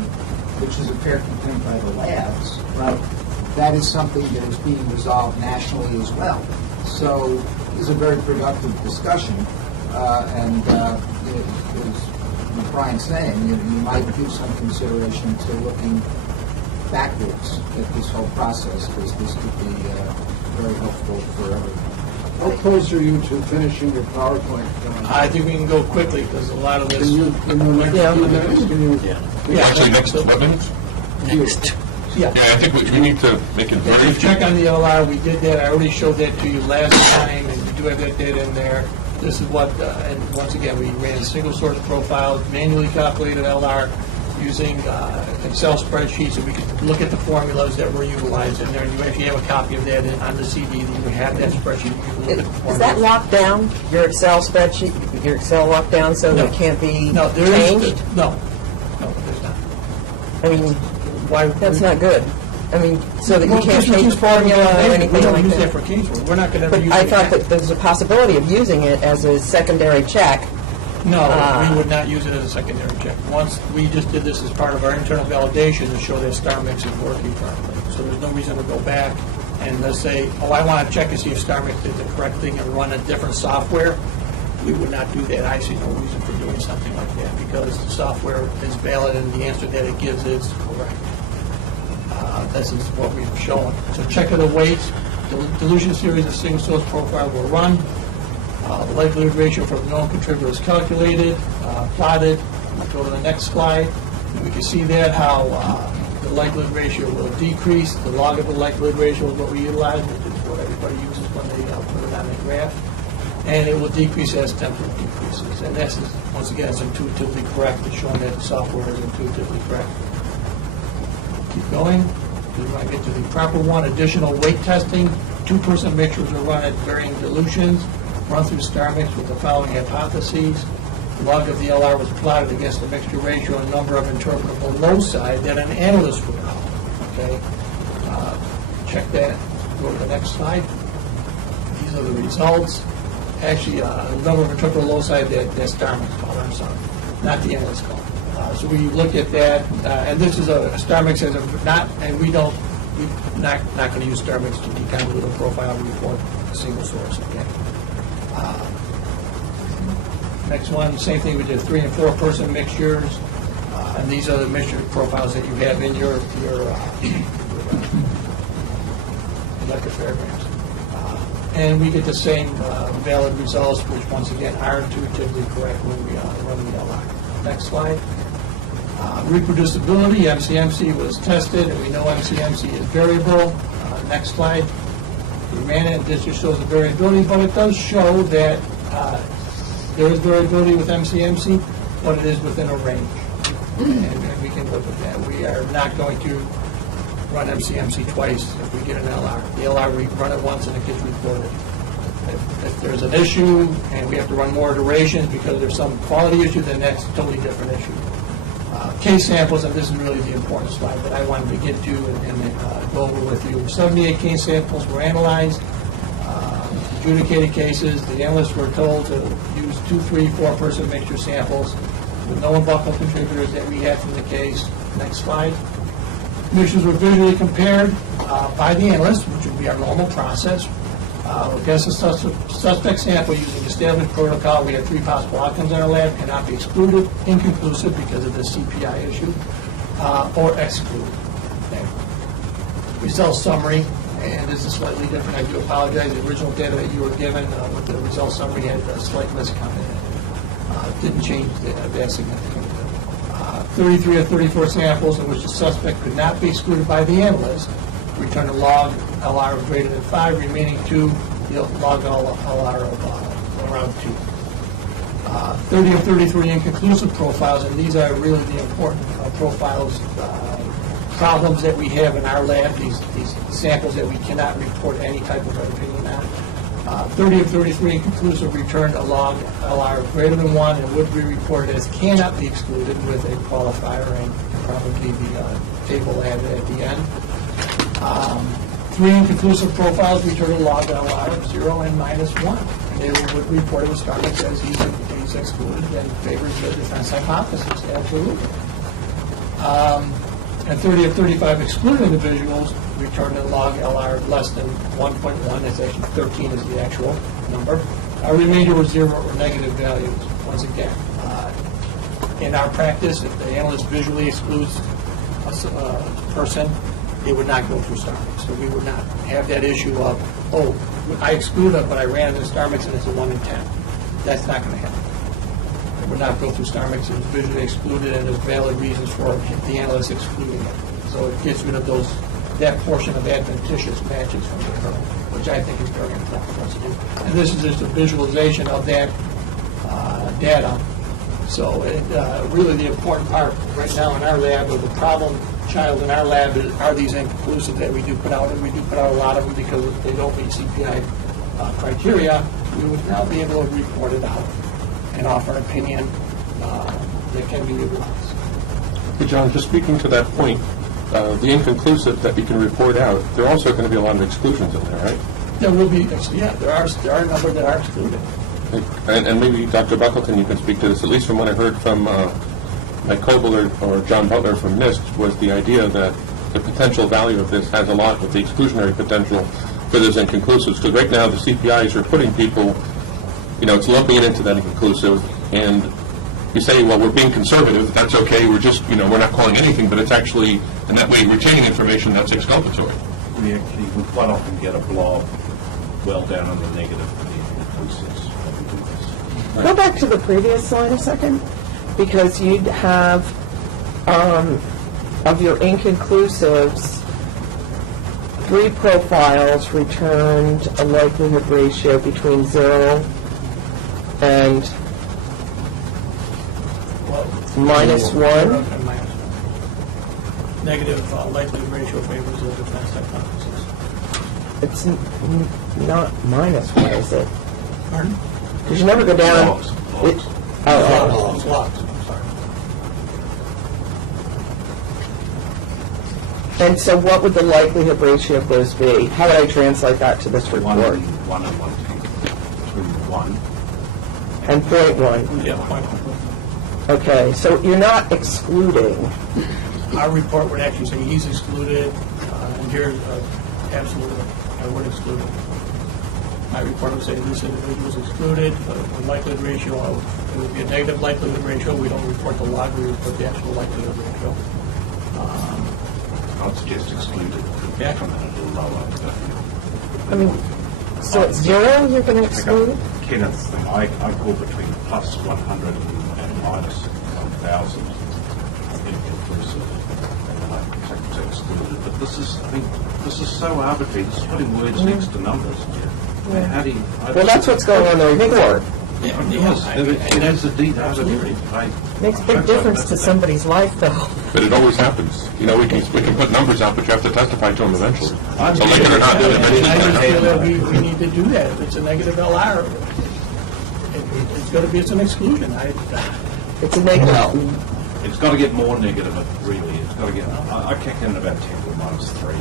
which is a fair complaint by the labs, right? That is something that is being resolved nationally as well. So it's a very productive discussion, and as Brian's saying, you might give some consideration to looking backwards at this whole process, because this could be very helpful for everyone. How close are you to finishing your PowerPoint? I think we can go quickly, because a lot of this... Can you, in the next few minutes, can you? Yeah. Actually, next, what minutes? Next. Yeah, I think we need to make it very... Check on the LR, we did that, I already showed that to you last time, and we do have that data in there. This is what, and once again, we ran single source profiles, manually calculated LR, using Excel spreadsheets, and we could look at the formulas that were utilized in there, and you actually have a copy of that on the CD, that you have that spreadsheet. You can look at the formulas. Is that locked down, your Excel spreadsheet, your Excel locked down so that it can't be changed? No, there's not. I mean, that's not good. I mean, so that you can't just change the formula or anything We don't like use that that. for Kingswood, we're not going to ever But use I it. thought that there's a possibility of using it as a secondary check. No, we would not use it as a secondary check. Once, we just did this as part of our internal validation to show that star mix is working properly. So there's no reason to go back and let's say, oh, I want to check to see if star mix did the correct thing and run a different software. we would not do that. I see no reason for doing something like that because the software is valid and the answer that it gives is correct. This is what we've shown. So check of the weights, dilution series of single source profile will run. The likelihood ratio for the known contributor is calculated, plotted. Go to the next slide. And we can see that how the likelihood ratio will decrease. The log of the likelihood ratio is what we utilize, which is what everybody uses when they put it on the graph. And it will decrease as temperature decreases. And this is, once again, it's intuitively correct. It's showing that the software is intuitively correct. Keep going. We want to get to the proper one. Additional weight testing. 2-person mixtures are run at varying dilutions. Run through star mix with the following hypotheses. The log of the LR was plotted against the mixture ratio and number of interpretable loci that an analyst would know. Okay, check that. Go to the next slide. These are the results. Actually, the number of interpretable loci that star mix called. I'm sorry, not the analyst called. So we look at that, and this is a star mix as a not, and we're not going to use star mix to deconvolute a profile report a single source. Okay. Next one, same thing. We did 3- and 4-person mixtures, and these are the mixture profiles that you have in your electrophorograms. And we get the same valid results, which once again are intuitively correct when we run the LR. Next slide. Reproducibility, MCMC was tested, and we know MCMC is variable. Next slide. We ran it, and this just shows the variability, but it does show that there is variability with MCMC, but it is within a range. And we can live with that. We are not going to run MCMC twice if we get an LR. The LR, we run it once and it gets reported. If there's an issue and we have to run more iterations because there's some quality issue, then that's a totally different issue. Case samples, and this is really the important slide that I wanted to get to and go over with you. 78 case samples were analyzed. Adjudicated cases, the analysts were told to use 2, 3, 4-person mixture samples with known buccal contributors that we had from the case. Next slide. Mixtures were visually compared by the analyst, which would be our normal process. Against a suspect sample using established protocol, we had 3 possible outcomes in our lab: cannot be excluded, inconclusive because of the CPI issue, or excluded. Okay. Result summary. And this is slightly different. I do apologize. The original data that you were given with the result summary had a slight miscount in it. Didn't change that significantly. 33 of 34 samples in which the suspect could not be excluded by the analyst returned a log LR of greater than 5, remaining 2, the log LR of around 2. 30 of 33 inconclusive profiles, and these are really the important profiles, problems that we have in our lab, these samples that we cannot report any type of opinion on. 30 of 33 inconclusive returned a log LR of greater than 1 and would be reported as cannot be excluded with a qualifier and probably the table added at the end. 3 inconclusive profiles returned a log LR of 0 and -1. And they would report it with star mix as he's excluded and favors the defense hypothesis. Absolutely. And 30 of 35 excluded individuals returned a log LR of less than 1.1. That's actually 13 is the actual number. Our remainder were 0 or negative values. Once again, in our practice, if the analyst visually excludes a person, it would not go through star mix. So we would not have that issue of, oh, I excluded it, but I ran it in star mix and it's a 1 in 10. That's not going to happen. It would not go through star mix. It was visually excluded, and there's valid reasons for the analyst excluding it. So it gets rid of that portion of adventitious matches from the kernel, which I think is very important for us to do. And this is just a visualization of that data. So really the important part right now in our lab, or the problem child in our lab, are these inconclusive that we do put out, and we do put out a lot of them because if they don't meet CPI criteria, we would now be able to report it out and offer an opinion that can be utilized. Hey, John, just speaking to that point, the inconclusive that you can report out, there are also going to be a lot of exclusions in there, right? There will be, yeah, there are a number that are excluded. And maybe Dr. Buckleton, you can speak to this, at least from what I heard from Mike Coble or John Butler from NIST, was the idea that the potential value of this has a lot with the exclusionary potential for those inconclusives. Because right now the CPIs are putting people it's lumping it into that inconclusive, and you say, well, we're being conservative, that's okay, we're just, we're not calling anything, but it's actually, and that way retaining information that's exculpatory. We actually would quite often get a blob well down on the negative for the inclusives. Go back to the previous slide a second, because you'd have, of your inconclusives, 3 profiles returned a likelihood ratio between 0 and -1. Negative likelihood ratio favors the defense hypothesis. It's not -1, is it? Pardon? Because you never go down. Logs. It- It's logs, I'm sorry. And so what would the likelihood ratio of those be? How would I translate that to this report? 1 and 1 between 1. And 0.1. Yeah, Okay, so you're not excluding. our report would actually say he's excluded, and here's absolutely, I would exclude him. My report would say this individual is excluded, the likelihood ratio, it would be a negative likelihood ratio. We don't report the log, we report the actual likelihood ratio. I'd suggest excluded. Yeah. Come in a little lower. I mean, so at 0 you're going to exclude? Kenneth's thing, I call between plus 100 and minus 1,000 inclusive, and then I take to excluded. But this is, I think, this is so arbitrary. This is putting words next to numbers. How do you? Well, that's what's going on in the report. It is indeed arbitrary. Makes a big difference to somebody's life, though. But it always happens. We can put numbers out, but you have to testify to them eventually. So like it or not, And I just feel that eventually. we need to do that. If it's a negative LR, it's going to be, it's an exclusion. It's a negative. It's got to get more negative, really. It's got to get. I kick in about 10 to the minus 3,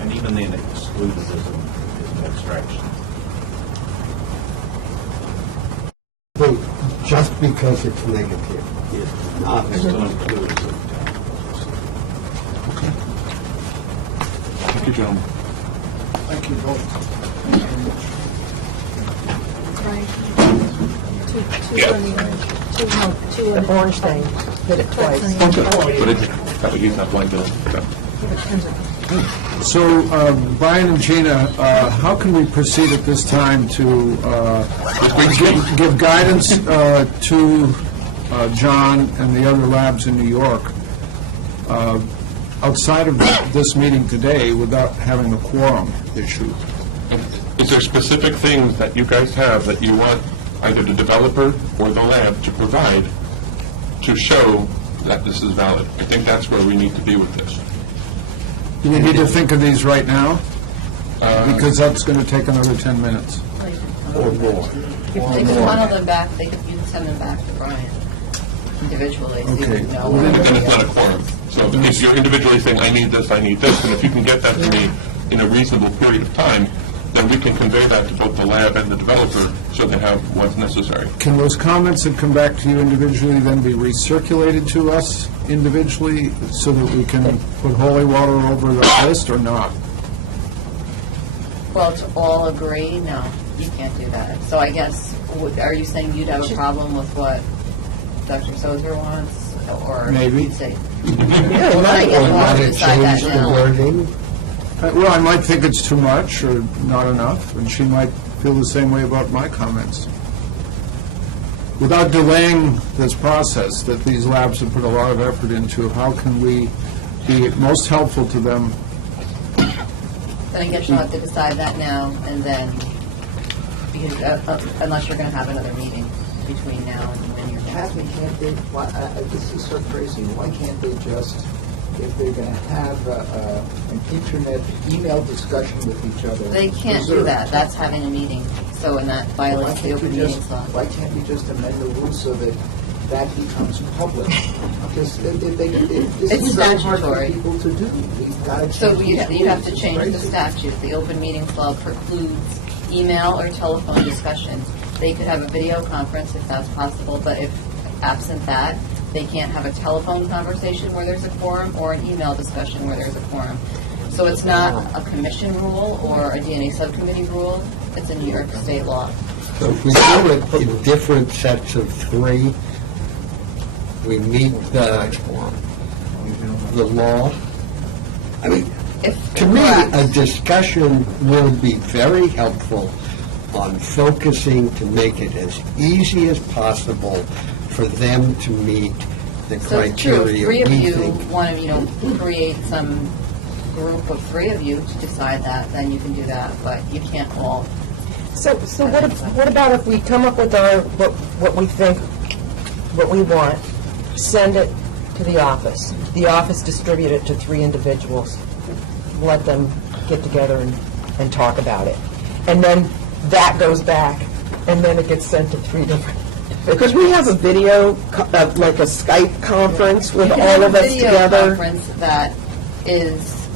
and even then, excluded is an abstraction. Just because it's negative is not Still includes it. Thank you, gentlemen. Thank you both. The orange thing, hit it twice. But he's not blanking. So, Brian and Gina, how can we proceed at this time to give guidance to John and the other labs in New York outside of this meeting today without having a quorum issue? Is there specific things that you guys have that you want either the developer or the lab to provide to show that this is valid? I think that's where we need to be with this. Do we need to think of these right now? Because that's going to take another 10 minutes. Or more. They could funnel them back, you can send them back to Brian individually, so you Okay. would know. Then it's not a quorum. So if you're individually saying, I need this, and if you can get that to me in a reasonable period of time, then we can convey that to both the lab and the developer so they have what's necessary. Can those comments that come back to you individually then be recirculated to us individually so that we can put holy water over the list or not? Well, to all agree, no, you can't do that. So I guess, are you saying you'd have a problem with what Dr. Sozer wants, or? Maybe. You'd say, Yeah, well, I guess we'll have to decide that change the now. wording. Well, I might think it's too much or not enough, and she might feel the same way about my comments. Without delaying this process that these labs have put a lot of effort into, how can we be most helpful to them? Then I guess you'll have to decide that now, and then, because, unless you're going to have another meeting between now and when you're Ask me, can't they, this is so crazy, why can't they just, if they're going to have an internet email discussion with each other? They can't do reserve that, that's having a meeting, so in that violates the open meetings law. Why can't we just amend the rules so that that becomes public? Because this It's is very hard for statutory. people to do. We've got to So change you these have to rules. change the It's crazy. statute. The open meetings law precludes email or telephone discussions. They could have a video conference if that's possible, but if absent that, they can't have a telephone conversation where there's a quorum or an email discussion where there's a quorum. So it's not a commission rule or a DNA subcommittee rule, it's a New York state law. So if we do it in different sets of three, we meet the law. I mean, to me, a discussion would be very helpful on focusing to make it as easy as possible for them to meet the So it's true, if criteria three of we you think. want to, create some group of three of you to decide that, then you can do that, but you can't all. So what about if we come up with what we think, what we want, send it to the office distribute it to three individuals, let them get together and talk about it. And then that goes back, and then it gets sent to three different. Because we have a video, like a Skype conference with all of us You together. can have a video conference that is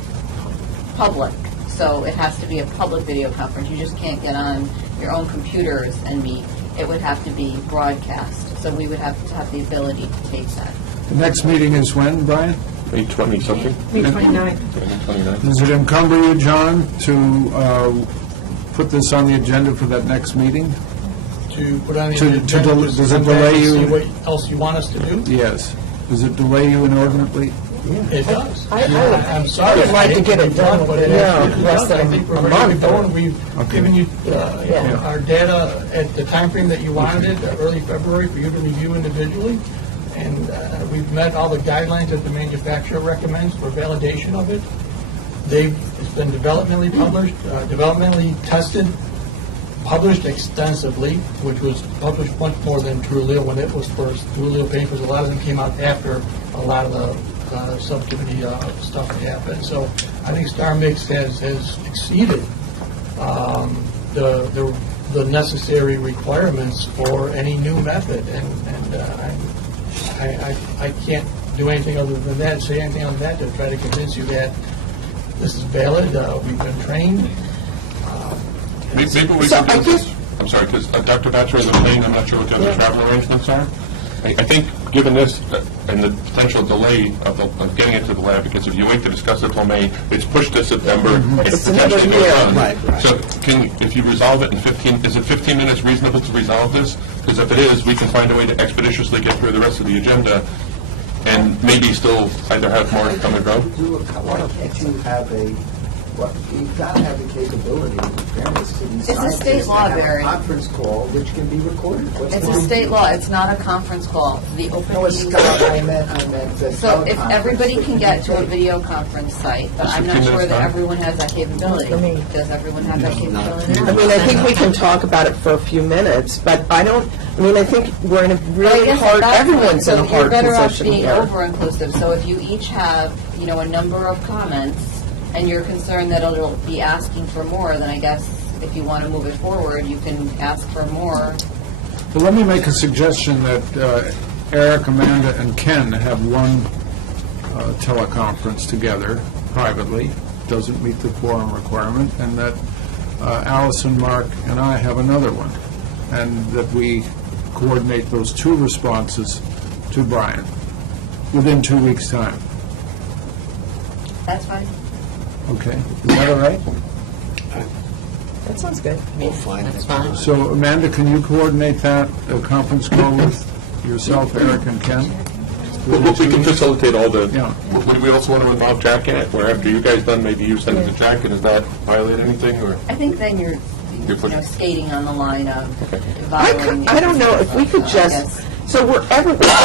public, so it has to be a public video conference. You just can't get on your own computers and meet. It would have to be broadcast, so we would have to have the ability to take that. The next meeting is when, Brian? May 20-something? May 29th. 29th. Does it encumber you, John, to put this on the agenda for that next meeting? To put on the To- to agenda, del- just does it come back delay and you? See what else you want us to do? Yes. Does it delay you inordinately? It does. I I'm sorry. would like to get it done, But it actually less does. than I think we're a ready to month. go, and we've given you Yeah. our data at the timeframe that you wanted it, early February, for you to review individually. And we've met all the guidelines that the manufacturer recommends for validation of it. It's been developmentally published, developmentally tested, published extensively, which was published much more than Trulio when it was first. Trulio papers, a lot of them came out after a lot of the subcommittee stuff happened. So I think Star Mix has exceeded the necessary requirements for any new method, and I can't do anything other than that, say anything on that to try to convince you that this is valid. We've been trained. Maybe we So can I do this. I'm sorry, because Dr. Batcher is playing, I'm not sure what the other travel arrangements are. I think, given this and the potential delay of getting it to the lab, because if you wait to discuss it till May, it's pushed to September, It's it's another potentially goes year. on. Right. So if you resolve it in 15, is it 15 minutes reasonable to resolve this? Because if it is, we can find a way to expeditiously get through the rest of the agenda and maybe still either have more come and go. Why can't you have you've got to have the capability, in fairness to these It's a state scientists, law, to have Barry. a conference call which can be recorded. What's It's the a big state deal? law, it's not a conference call. The open No, it's meetings. not. I meant the So if teleconference everybody that can you get to a take. video conference site, but Is I'm not 15 sure minutes that fine? everyone has that capability. I mean- Does everyone have that capability? I mean, I think we can talk about it for a few minutes, but I think we're in a But I really guess at hard, that point, everyone's in a so you're hard better off position being here. over-inclusive. So if you each have, a number of comments, and you're concerned that it'll be asking for more, then I guess if you want to move it forward, you can ask for more. Well, let me make a suggestion that Eric, Amanda, and Ken have one teleconference together privately, doesn't meet the quorum requirement, and that Allison, Mark, and I have another one, and that we coordinate those two responses to Brian within 2 weeks' time. That's fine. Okay? Is that all right? That sounds good. We'll find That's it. fine. So, Amanda, can you coordinate that, a conference call with yourself, Eric, and Ken? We can facilitate all the, Yeah. would we also want to involve Jack in it, where after you guys done, maybe you send it to Jack, and does that violate anything, or? I think then you're, skating on the line of I violating. don't know, if we could I just, guess. so we're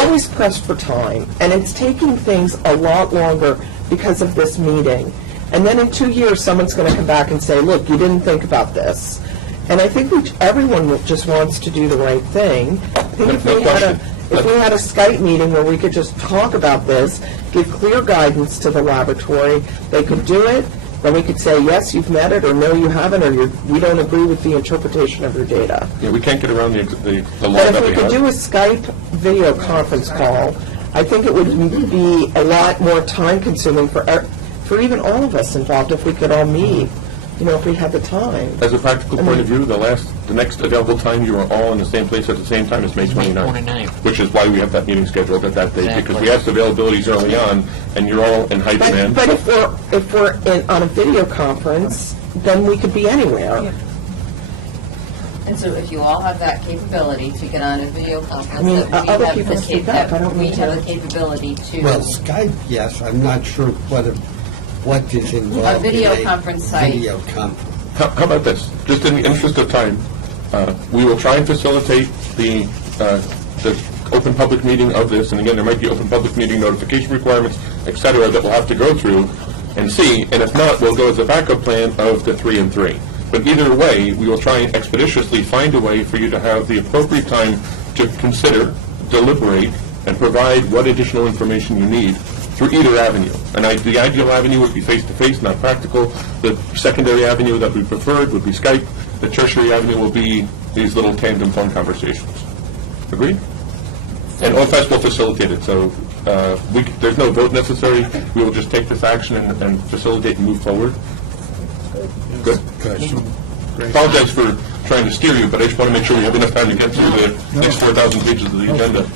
always pressed for time, and it's taking things a lot longer because of this meeting. And then in 2 years, someone's going to come back and say, look, you didn't think about this. And I think everyone just wants to do the right thing. I think if we had a Skype meeting where we could just talk about this, give clear guidance to the laboratory, they could do it, then we could say, yes, you've met it, or no, you haven't, or we don't agree with the interpretation of your data. Yeah, we can't get around the law But that if we we could have. do a Skype video conference call, I think it would be a lot more time-consuming for even all of us involved if we could all meet, if we had the time. As a practical point of view, the next available time you are all in the same place at the same time is May 29th. 29th. Which is why we have that meeting scheduled at that date, because we asked availabilities early on, and you're all in high demand. But if we're on a video conference, then we could be anywhere. And so if you all have that capability to get on a video conference, I mean, that we other have people the speak up. I don't we need have to- the capability to. Well, Skype, yes, I'm not sure what is involved. A video in conference site. Video conference. How about this? Just in the interest of time, we will try and facilitate the open public meeting of this, and again, there might be open public meeting notification requirements, et cetera, that we'll have to go through and see, and if not, we'll go as a backup plan of the 3 and 3. But either way, we will try and expeditiously find a way for you to have the appropriate time to consider, deliberate, and provide what additional information you need through either avenue. And the ideal avenue would be face-to-face, not practical. The secondary avenue that we preferred would be Skype. The tertiary avenue will be these little tandem phone conversations. Agreed? And OFS will facilitate it, so there's no vote necessary. We will just take this action and facilitate and move forward. Good? Apologize for trying to steer you, but I just want to make sure we have enough time to get through the next 4,000 pages of the agenda.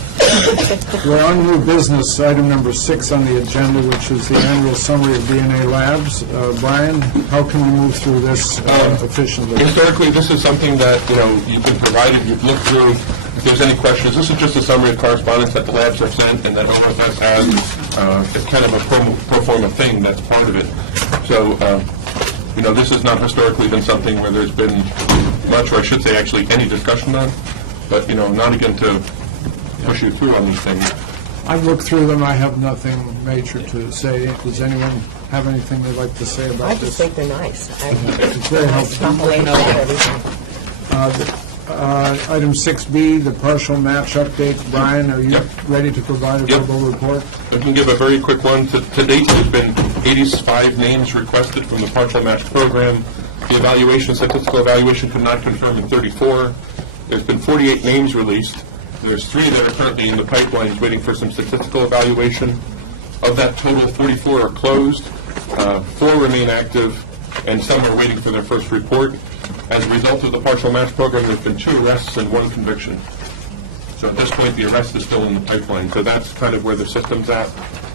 We're on new business, item number 6 on the agenda, which is the annual summary of DNA labs. Brian, how can we move through this efficiently? Historically, this is something that, you've been provided, you've looked through. If there's any questions, this is just a summary of correspondence that the labs have sent and that OFS has. It's kind of a pro forma thing that's part of it. So, this has not historically been something where there's been much, or I should say actually any discussion on, but, not again to push you through on these things. I've looked through them, I have nothing major to say. Does anyone have anything they'd like to say about I this? just think they're nice. It's very helpful. Compilation of everything. Item 6B, the partial match update. Brian, are you Yep. ready to provide a Yep. verbal report? I can give a very quick one. To date, there's been 85 names requested from the partial match program. The statistical evaluation could not confirm in 34. There's been 48 names released. There's 3 that are currently in the pipelines waiting for some statistical evaluation. Of that total, 44 are closed, 4 remain active, and some are waiting for their first report. As a result of the partial match program, there's been 2 arrests and 1 conviction. So at this point, the arrest is still in the pipeline. So that's kind of where the system's at.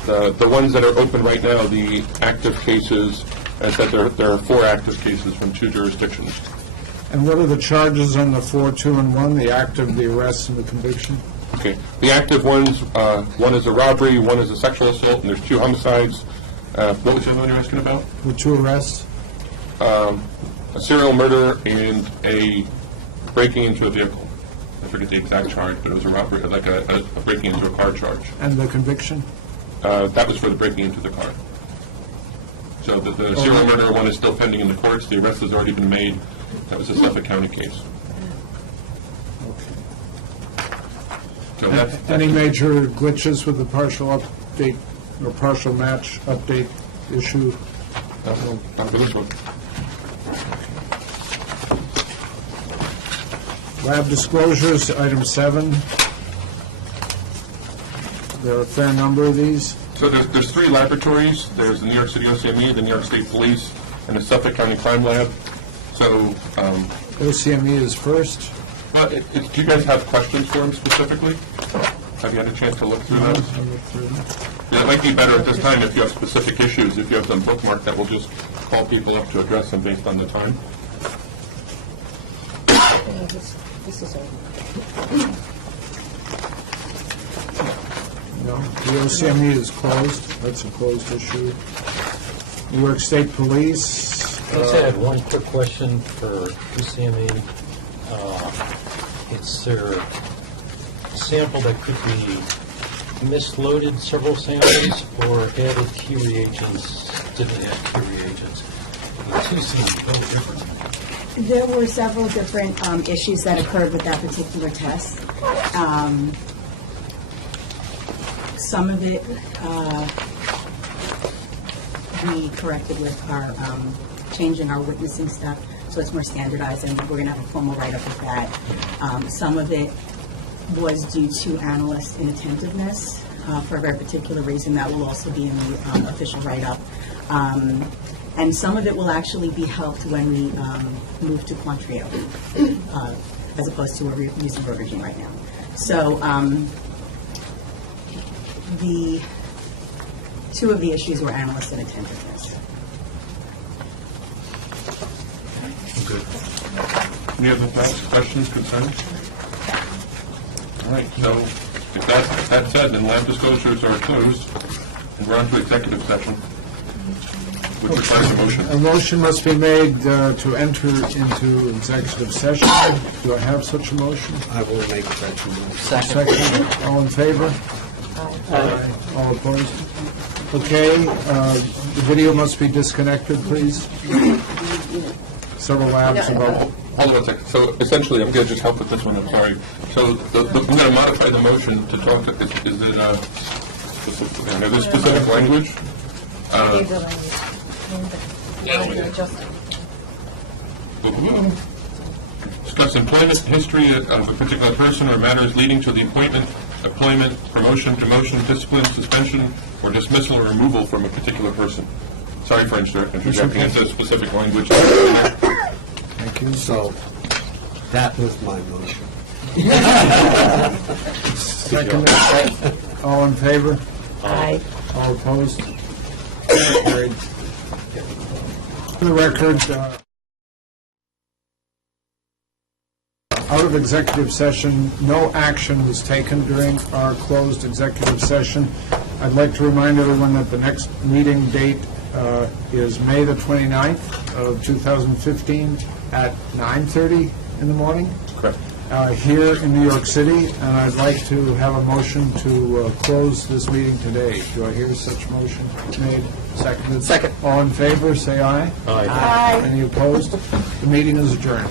The ones that are open right now, the active cases, as I said, there are 4 active cases from 2 jurisdictions. And what are the charges on the 4, 2, and 1, the active, the arrest, and the conviction? Okay. The active ones, one is a robbery, one is a sexual assault, and there's 2 homicides. What was the other one you're asking about? The 2 arrests? A serial murder and a breaking into a vehicle. I forget the exact charge, but it was a robbery, like a breaking into a car charge. And the conviction? That was for the breaking into the car. So the serial murder one is still pending in the courts. The arrest has already been made. That was a Suffolk County case. So that's Any major glitches with the partial update or partial match update issue? not for this one. Lab disclosures, item 7. There are a fair number of these. So there's 3 laboratories. There's the New York City OCME, the New York State Police, and the Suffolk County Crime Lab. So, OCME is first. do you guys have questions for him specifically? Have you had a chance to look through those? Yeah, it might be better at this time if you have specific issues, if you have them bookmarked, that we'll just call people up to address them based on the time. This is over. No, the OCME is closed. That's a closed issue. New York State Police. I just had one quick question for UCME. It's their sample that could be misloaded several samples or added key reagents, didn't add key reagents. The 2 seem a little different. There were several different issues that occurred with that particular test. Some of it we corrected with our changing our witnessing stuff, so it's more standardized, and we're going to have a formal write-up of that. Some of it was due to analyst inattentiveness for a very particular reason that will also be in the official write-up. And some of it will actually be helped when we move to Quantrio, as opposed to what we're using Rovergene right now. So the 2 of the issues were analyst inattentiveness. Good. Any other thoughts, questions, concerns? All right, so if that's said, then lab disclosures are closed, and we're on to executive session. Which requires a motion. A motion must be made to enter into executive session. Do I have such a motion? I will make such a motion. Second. All in favor? Aye. All opposed? Okay, the video must be disconnected, please. Several labs about... Hold on a second. So essentially, I'm going to just help with this one, I'm sorry. So I'm going to modify the motion to talk, is it specific language? Discuss employment history of a particular person or matters leading to the appointment, employment, promotion, demotion, discipline, suspension, or dismissal or removal from a particular person. Sorry for interjecting into specific language. Thank you. So, that was my motion. Second. All in favor? Aye. All opposed? Carried. For the record, out of executive session, no action was taken during our closed executive session. I'd like to remind everyone that the next meeting date is May the 29th of 2015 at 9:30 in the morning. Correct. Here in New York City, and I'd like to have a motion to close this meeting today. Do I hear such motion made? Seconded? Second. All in favor, say aye. Aye. Aye. Any opposed? The meeting is adjourned.